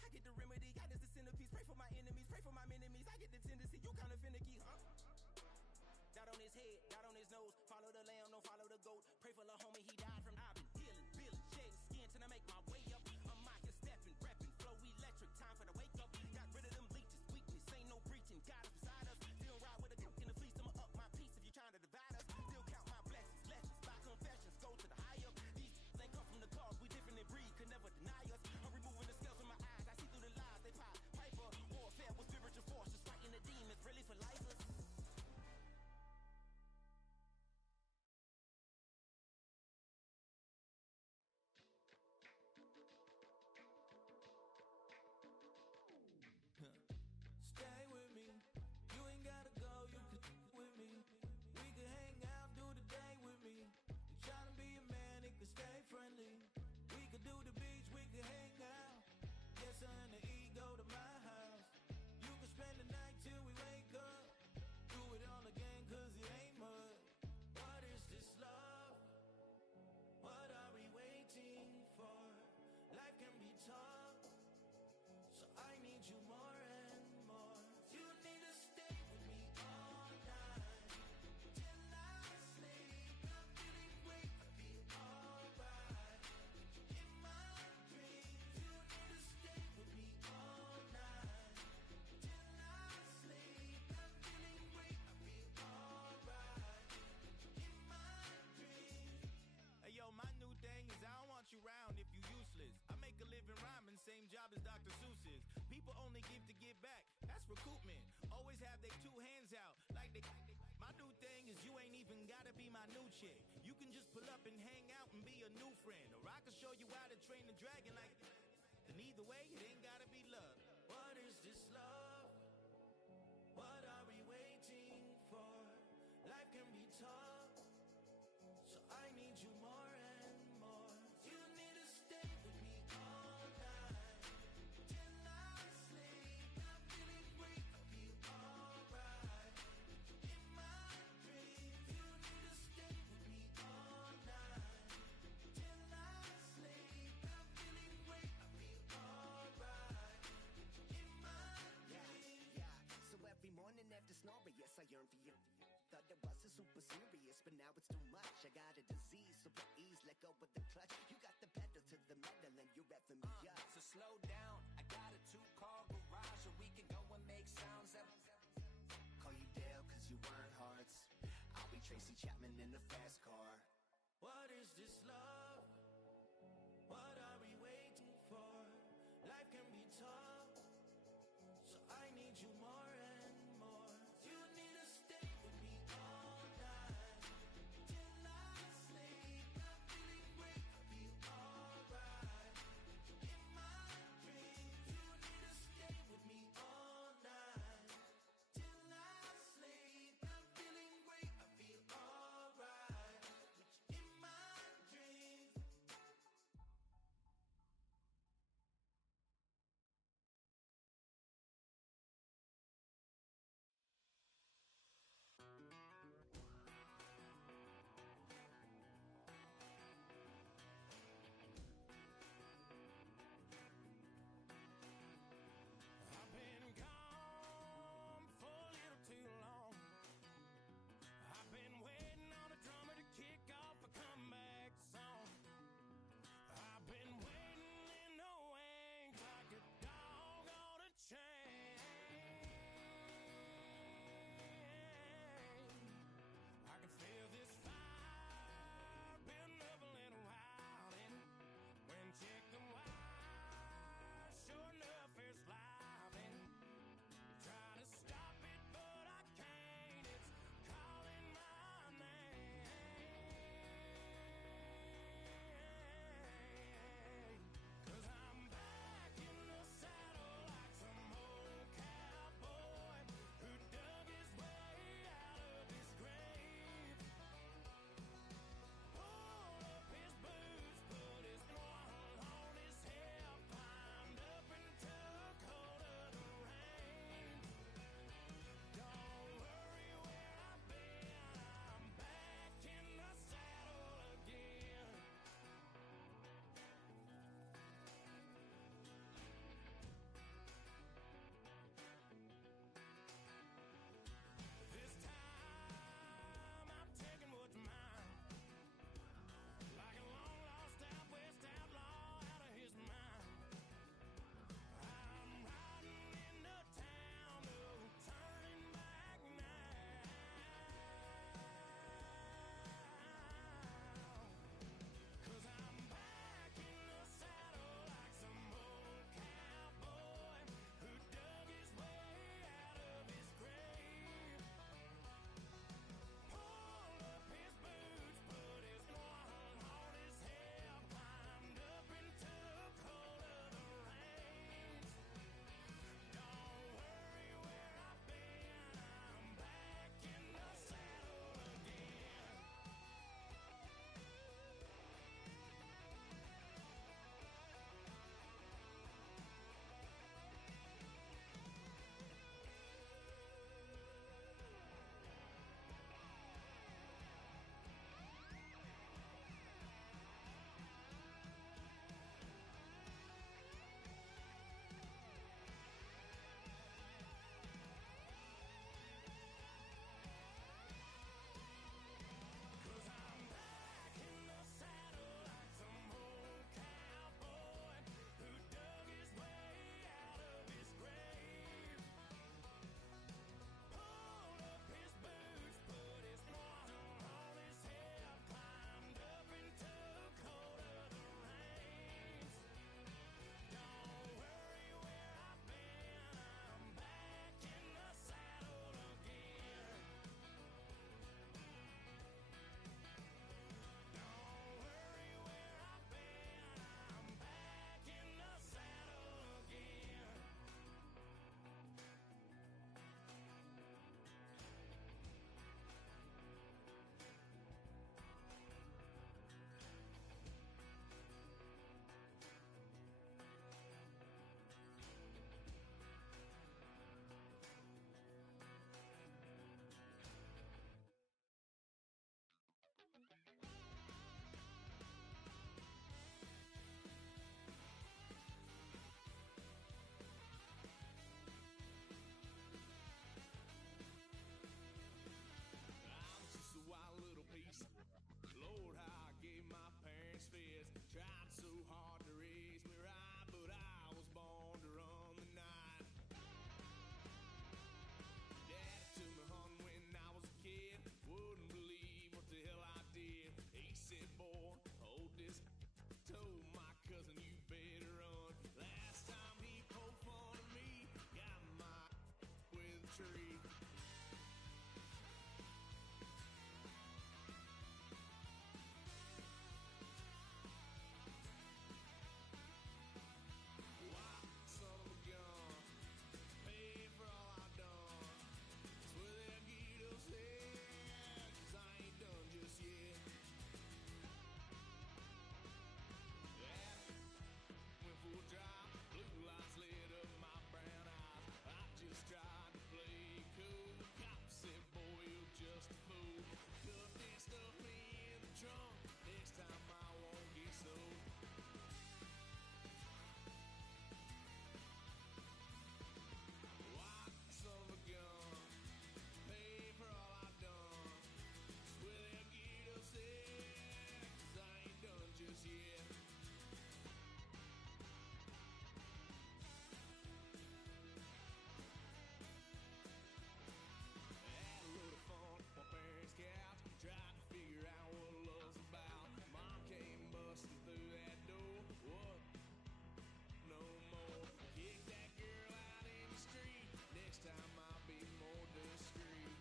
I get the remedy, God is the centerpiece. Pray for my enemies, pray for my enemies. I get the tendency, you kinda finicky, huh? Dot on his head, dot on his nose. Follow the lamb, don't follow the goat. Pray for the homie, he died from. I've been dealing, feeling, shedding skin till I make my way up. I'm mocking, stepping, repping, flow electric. Time for the wake up. Got rid of them leeches, weakness, ain't no breaching. God is beside us. Still ride with a in the fleece, I'ma up my piece if you're trying to divide us. Still count my blessings, lessons, by confessions, go to the high up. These ain't come from the cloth, we different in breed, could never deny us. I'm removing the scales from my eyes, I see through the lies, they pop. Piper, warfare with spiritual forces, fighting the demons, really for lifers. Stay with me. You ain't gotta go, you can with me. We can hang out, do the day with me. You tryna be a man, it can stay friendly. We could do the beach, we can hang out. Get something to eat, go to my house. You can spend the night till we wake up. Do it all again, cause it ain't much. What is this love? What are we waiting for? Life can be tough, so I need you more and more. You need to stay with me all night till I sleep. I'm feeling great, I'll be alright. In my dreams, you need to stay with me all night till I sleep. I'm feeling great, I'll be alright. In my dreams. Hey yo, my new thing is I don't want you round if you useless. I make a living rhyming, same job as Dr. Seuss's. People only give to give back, that's recoupment. Always have their two hands out, like they. My new thing is you ain't even gotta be my new chick. You can just pull up and hang out and be a new friend. Or I can show you how to train the dragon like. And either way, it ain't gotta be love. What is this love? What are we waiting for? Life can be tough, so I need you more and more. You need to stay with me all night till I sleep. I'm feeling great, I'll be alright. In my dreams, you need to stay with me all night till I sleep. I'm feeling great, I'll be alright. In my dreams. Yeah. So every morning after snoring, yes, I yearn for you. Thought it wasn't super serious, but now it's too much. I got a disease, so please let go with the clutch. You got the pedal to the metal and you're revving me up. So slow down, I got a 2-car garage, or we can go and make sounds that. Call you Dale cause you weren't hearts. I'll be Tracy Chapman in a fast car. What is this love? What are we waiting for? Life can be tough, so I need you more and more. You need to stay with me all night till I sleep. I'm feeling great, I'll be alright. In my dreams, you need to stay with me all night till I sleep. I'm feeling great, I feel alright. In my dreams. victory. Son of a gun, pay for all I've done. Swear they'll get us there, 'cause I ain't done just yet. Yeah, went full drive, blue lights lit up my brown eyes. I just tried to play cool. Cop said, boy, you're just a fool. Duck and stuff me in the trunk. Next time I won't get so. Son of a gun, pay for all I've done. Swear they'll get us there, 'cause I ain't done just yet. Had a load of fun on my parents' couch, trying to figure out what love's about. Mom came busting through that door. What? No more. Kick that girl out in the street. Next time I'll be more discreet.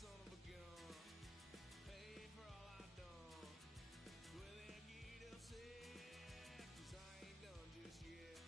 Son of a gun, pay for all I've done. Swear they'll get us there, 'cause I ain't done just yet.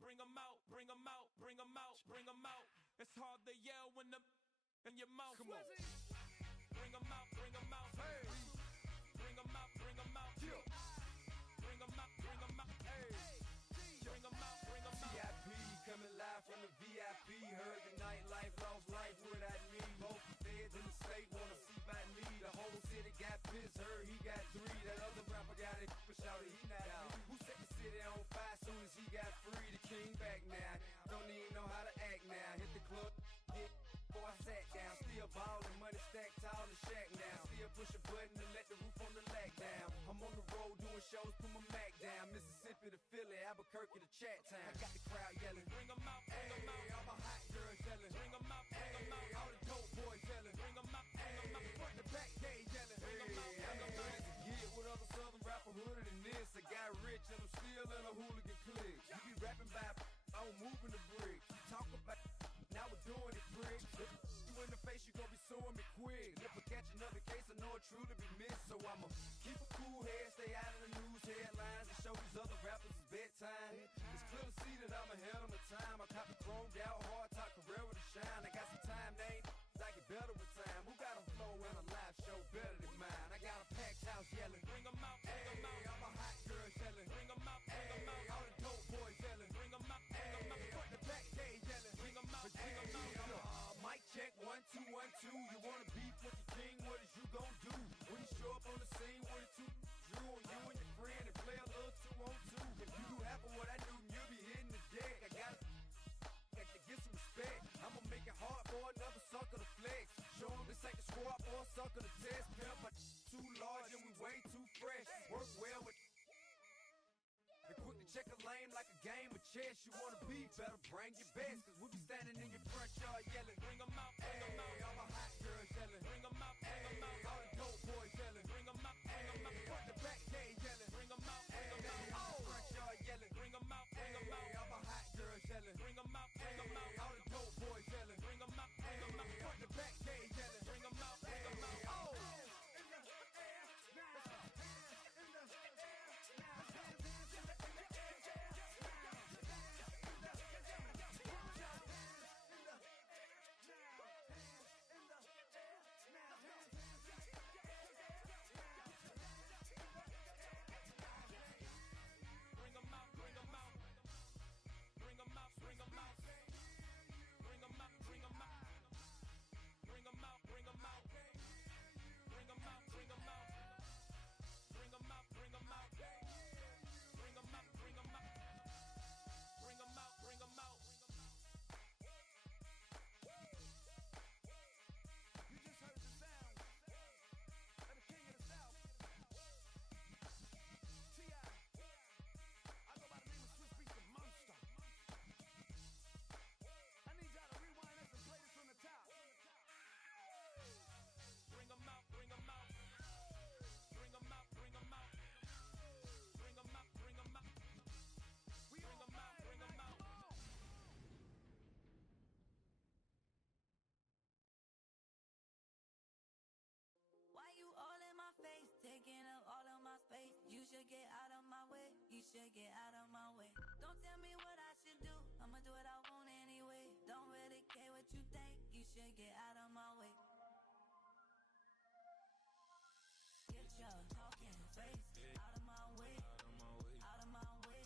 Bring 'em out, bring 'em out, bring 'em out, bring 'em out. It's hard to yell when the in your mouth. Come on. Bring 'em out, bring 'em out. Hey. Bring 'em out, bring 'em out. Yeah. Bring 'em out, bring 'em out. Hey. Bring 'em out, bring 'em out. VIP coming live from the VIP. Heard the nightlife, lost life without me. Both feds in the state wanna see by me. The whole city got pissed, heard he got 3. That other rapper got it, but shouted he not out. Who set the city on fire soon as he got free? The king back now. Don't even know how to act now. Hit the club, hit before I sat down. Still ballin', money stacked tall in shack now. Still push a button to let the roof on the lag down. I'm on the road doing shows, put my Mac down. Mississippi to Philly, Albuquerque to Chat Town. I got the crowd yelling. Bring 'em out, bring 'em out. All my hot girls yelling. Bring 'em out, bring 'em out. All the dope boys yelling. Bring 'em out, bring 'em out. Front the back gate yelling. Bring 'em out, bring 'em out. Yeah, what other southern rapper hooded than this? I got rich and I'm still in a hooligan clique. You be rapping by I'm moving the brick. You talk about now we're doing it, prick. If you in the face, you gon' be suing me quick. If I catch another case, I know it truly be missed. So I'ma keep a cool head, stay out of the news headlines, and show these other rappers it's bedtime. It's clear to see that I'm ahead of my time. I copy chromed out, hard top career with a shine. I got some time, they ain't I get better with time. Who got a flow and a live show better than mine? I got a packed house yelling. Bring 'em out, bring 'em out. All my hot girls yelling. Bring 'em out, bring 'em out. All the dope boys yelling. Bring 'em out, bring 'em out. Front the back gate yelling. Bring 'em out, bring 'em out. Mic check 1 2 1 2. You wanna beef with the king? What is you gon' do when you show up on the scene with a 2 Drew on you and your friend and play a little 2-on-2? If you do half of what I do, you'll be hitting the deck. I got to get some respect. I'ma make it hard for another sucker to flex. Show 'em this ain't the squad for a sucker to test. Pimp, but too large and we way too fresh. Work well with. And quick to check a lane like a game of chess. You wanna be better, bring your best. Cause we be standing in your front yard yelling. Bring 'em out, bring 'em out. All my hot girls yelling. Bring 'em out, bring 'em out. All the dope boys yelling. Bring 'em out, bring 'em out. Front the back gate yelling. Bring 'em out, bring 'em out. Front yard yelling. Bring 'em out, bring 'em out. All my hot girls yelling. Bring 'em out, bring 'em out. All the dope boys yelling. Bring 'em out, bring 'em out. Front the back gate yelling. Bring 'em out, bring 'em out. should get out of my way. You should get out of my way. Don't tell me what I should do. I'ma do what I want anyway. Don't really care what you think. You should get out of my way. Get your talking face out of my way. Out of my way.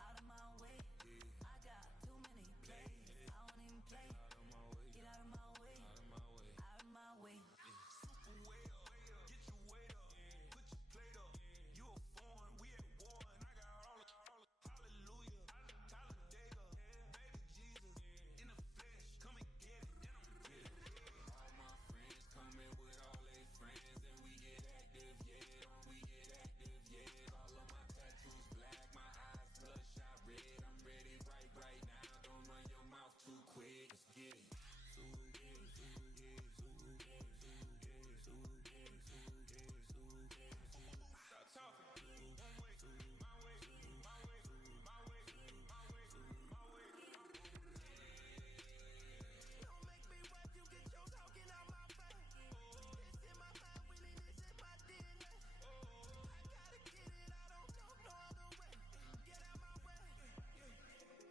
Out of my way. I got too many plays. I don't even play. Get out of my way. Out of my way. Super well. Get your weight up. Put your plate up. You a foreign. We at war. And I got all hallelujah. Talladega. Baby Jesus. In the flesh. Come and get it. Then I'm get it. All my friends coming with all their friends. And we get active, yeah. We get active, yeah. All of my tattoos black. My eyes bloodshot red. I'm ready right now. Don't run your mouth too quick. Let's get it. Stop talking. One way, my way, my way, my way, my way, my way. Don't make me rap, you get your talking out my face. It's in my mind, winning is in my DNA. I gotta get it, I don't know no other way. Get out my way.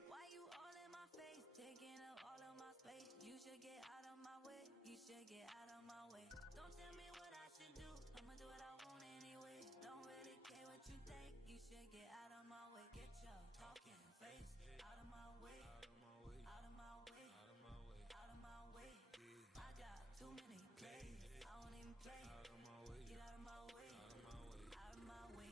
Why you all in my face, taking up all of my space? You should get out of my way. You should get out of my way. Don't tell me what I should do. I'ma do what I want anyway. Don't really care what you think. You should get out of my way. Get your talking face out of my way. Out of my way. Out of my way. Out of my way. I got too many plays. I don't even play. Out of my way. Get out of my way. Out of my way. Out of my way.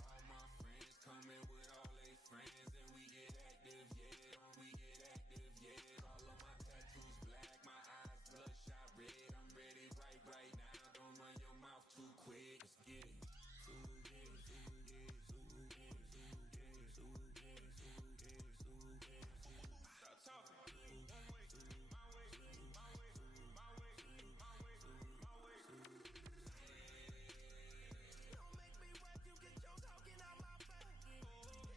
All my friends coming with all their friends. And we get active, yeah. We get active, yeah. All of my tattoos black. My eyes bloodshot red. I'm ready right now. Don't run your mouth too quick. Let's get it. Stop talking. One way, my way, my way, my way, my way, my way. Don't make me rap, you get your talking out my face.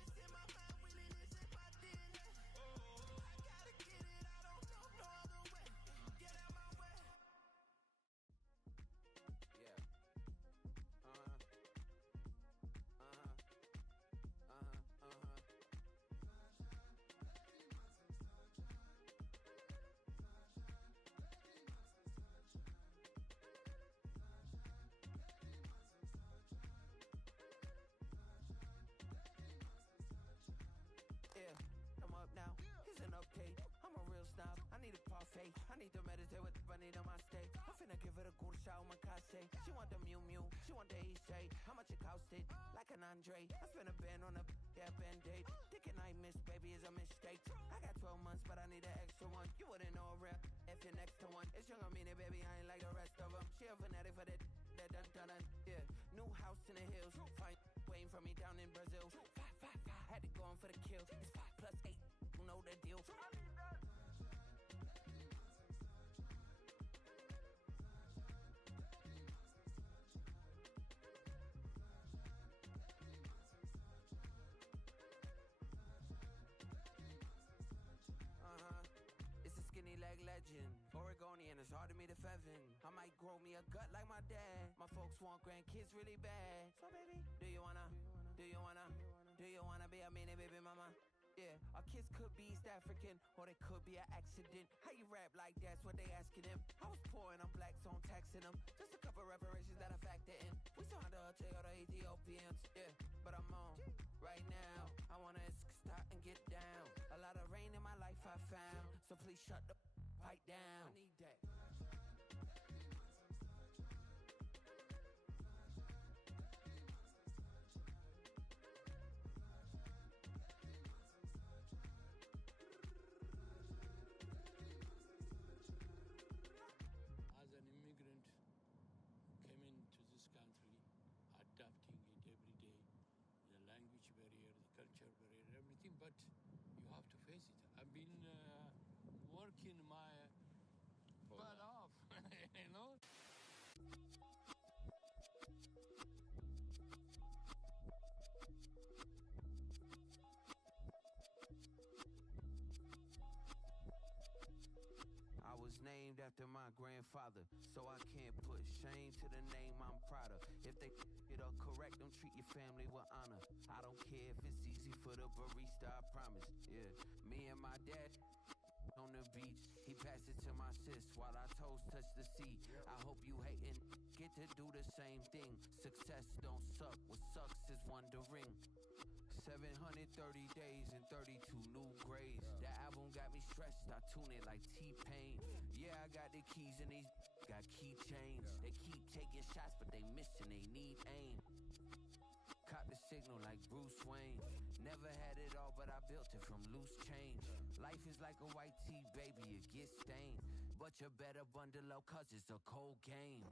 It's in my mind, winning is in my DNA. I gotta get it, I don't know no other way. Get out my way. Yeah. Yeah, I'm up now. Here's an update. I'm a real snob. I need a parfait. I need to meditate with the bunny on my state. I'm finna give it a good shot with my case. She want the Mew Mew. She want the Eastside. How much it costed? Like an Andre. I spent a band on a band-aid. Thinking I missed, baby, is a mistake. I got 12 months, but I need an extra one. You wouldn't know a rap if you're next to one. It's young, I mean it, baby. I ain't like the rest of them. She a fanatic for that dun. Yeah, new house in the hills. Fine, waiting for me down in Brazil. Five. Had it going for the kill. It's 5 plus 8. You know the deal. It's a skinny leg legend. Oregonian, it's hard to meet a Fevin. I might grow me a gut like my dad. My folks want grandkids really bad. So baby, do you wanna be a mini baby mama? Yeah, our kids could be East African, or they could be an accident. How you rap like that's what they asking him. I was poor and I'm black, so I'm taxing them. Just a couple reparations that I factor in. We saw the Toyota Ethiopians, yeah, but I'm on right now. I wanna start and get down. A lot of rain in my life I found, so please shut the pipe down. I need that. As an immigrant, came into this country, adapting it every day, the language barrier, the culture barrier, everything, but you have to face it. I've been working my butt off, you know? I was named after my grandfather, so I can't put shame to the name I'm proud of. If they it up correct, don't treat your family with honor. I don't care if it's easy for the barista, I promise. Yeah, me and my dad on the beach, he passed it to my sis while our toes touch the sea. I hope you hating get to do the same thing. Success don't suck, what sucks is wondering. 730 days and 32 new grades. That album got me stressed, I tune it like T-Pain. Yeah, I got the keys and these got keychains. They keep taking shots, but they missing, they need aim. Caught the signal like Bruce Wayne. Never had it all, but I built it from loose change. Life is like a white tee, baby, it gets stained. But you better bundle up, cause it's a cold game.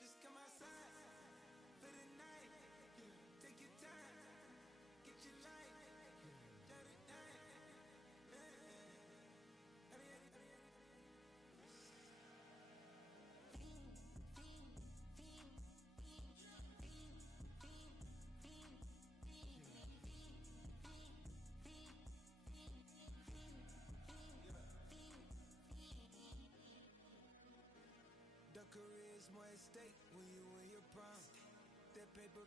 Just come outside for the night. Take your time, get your light, shut it down. The career's more at stake when you in your prime. That paper.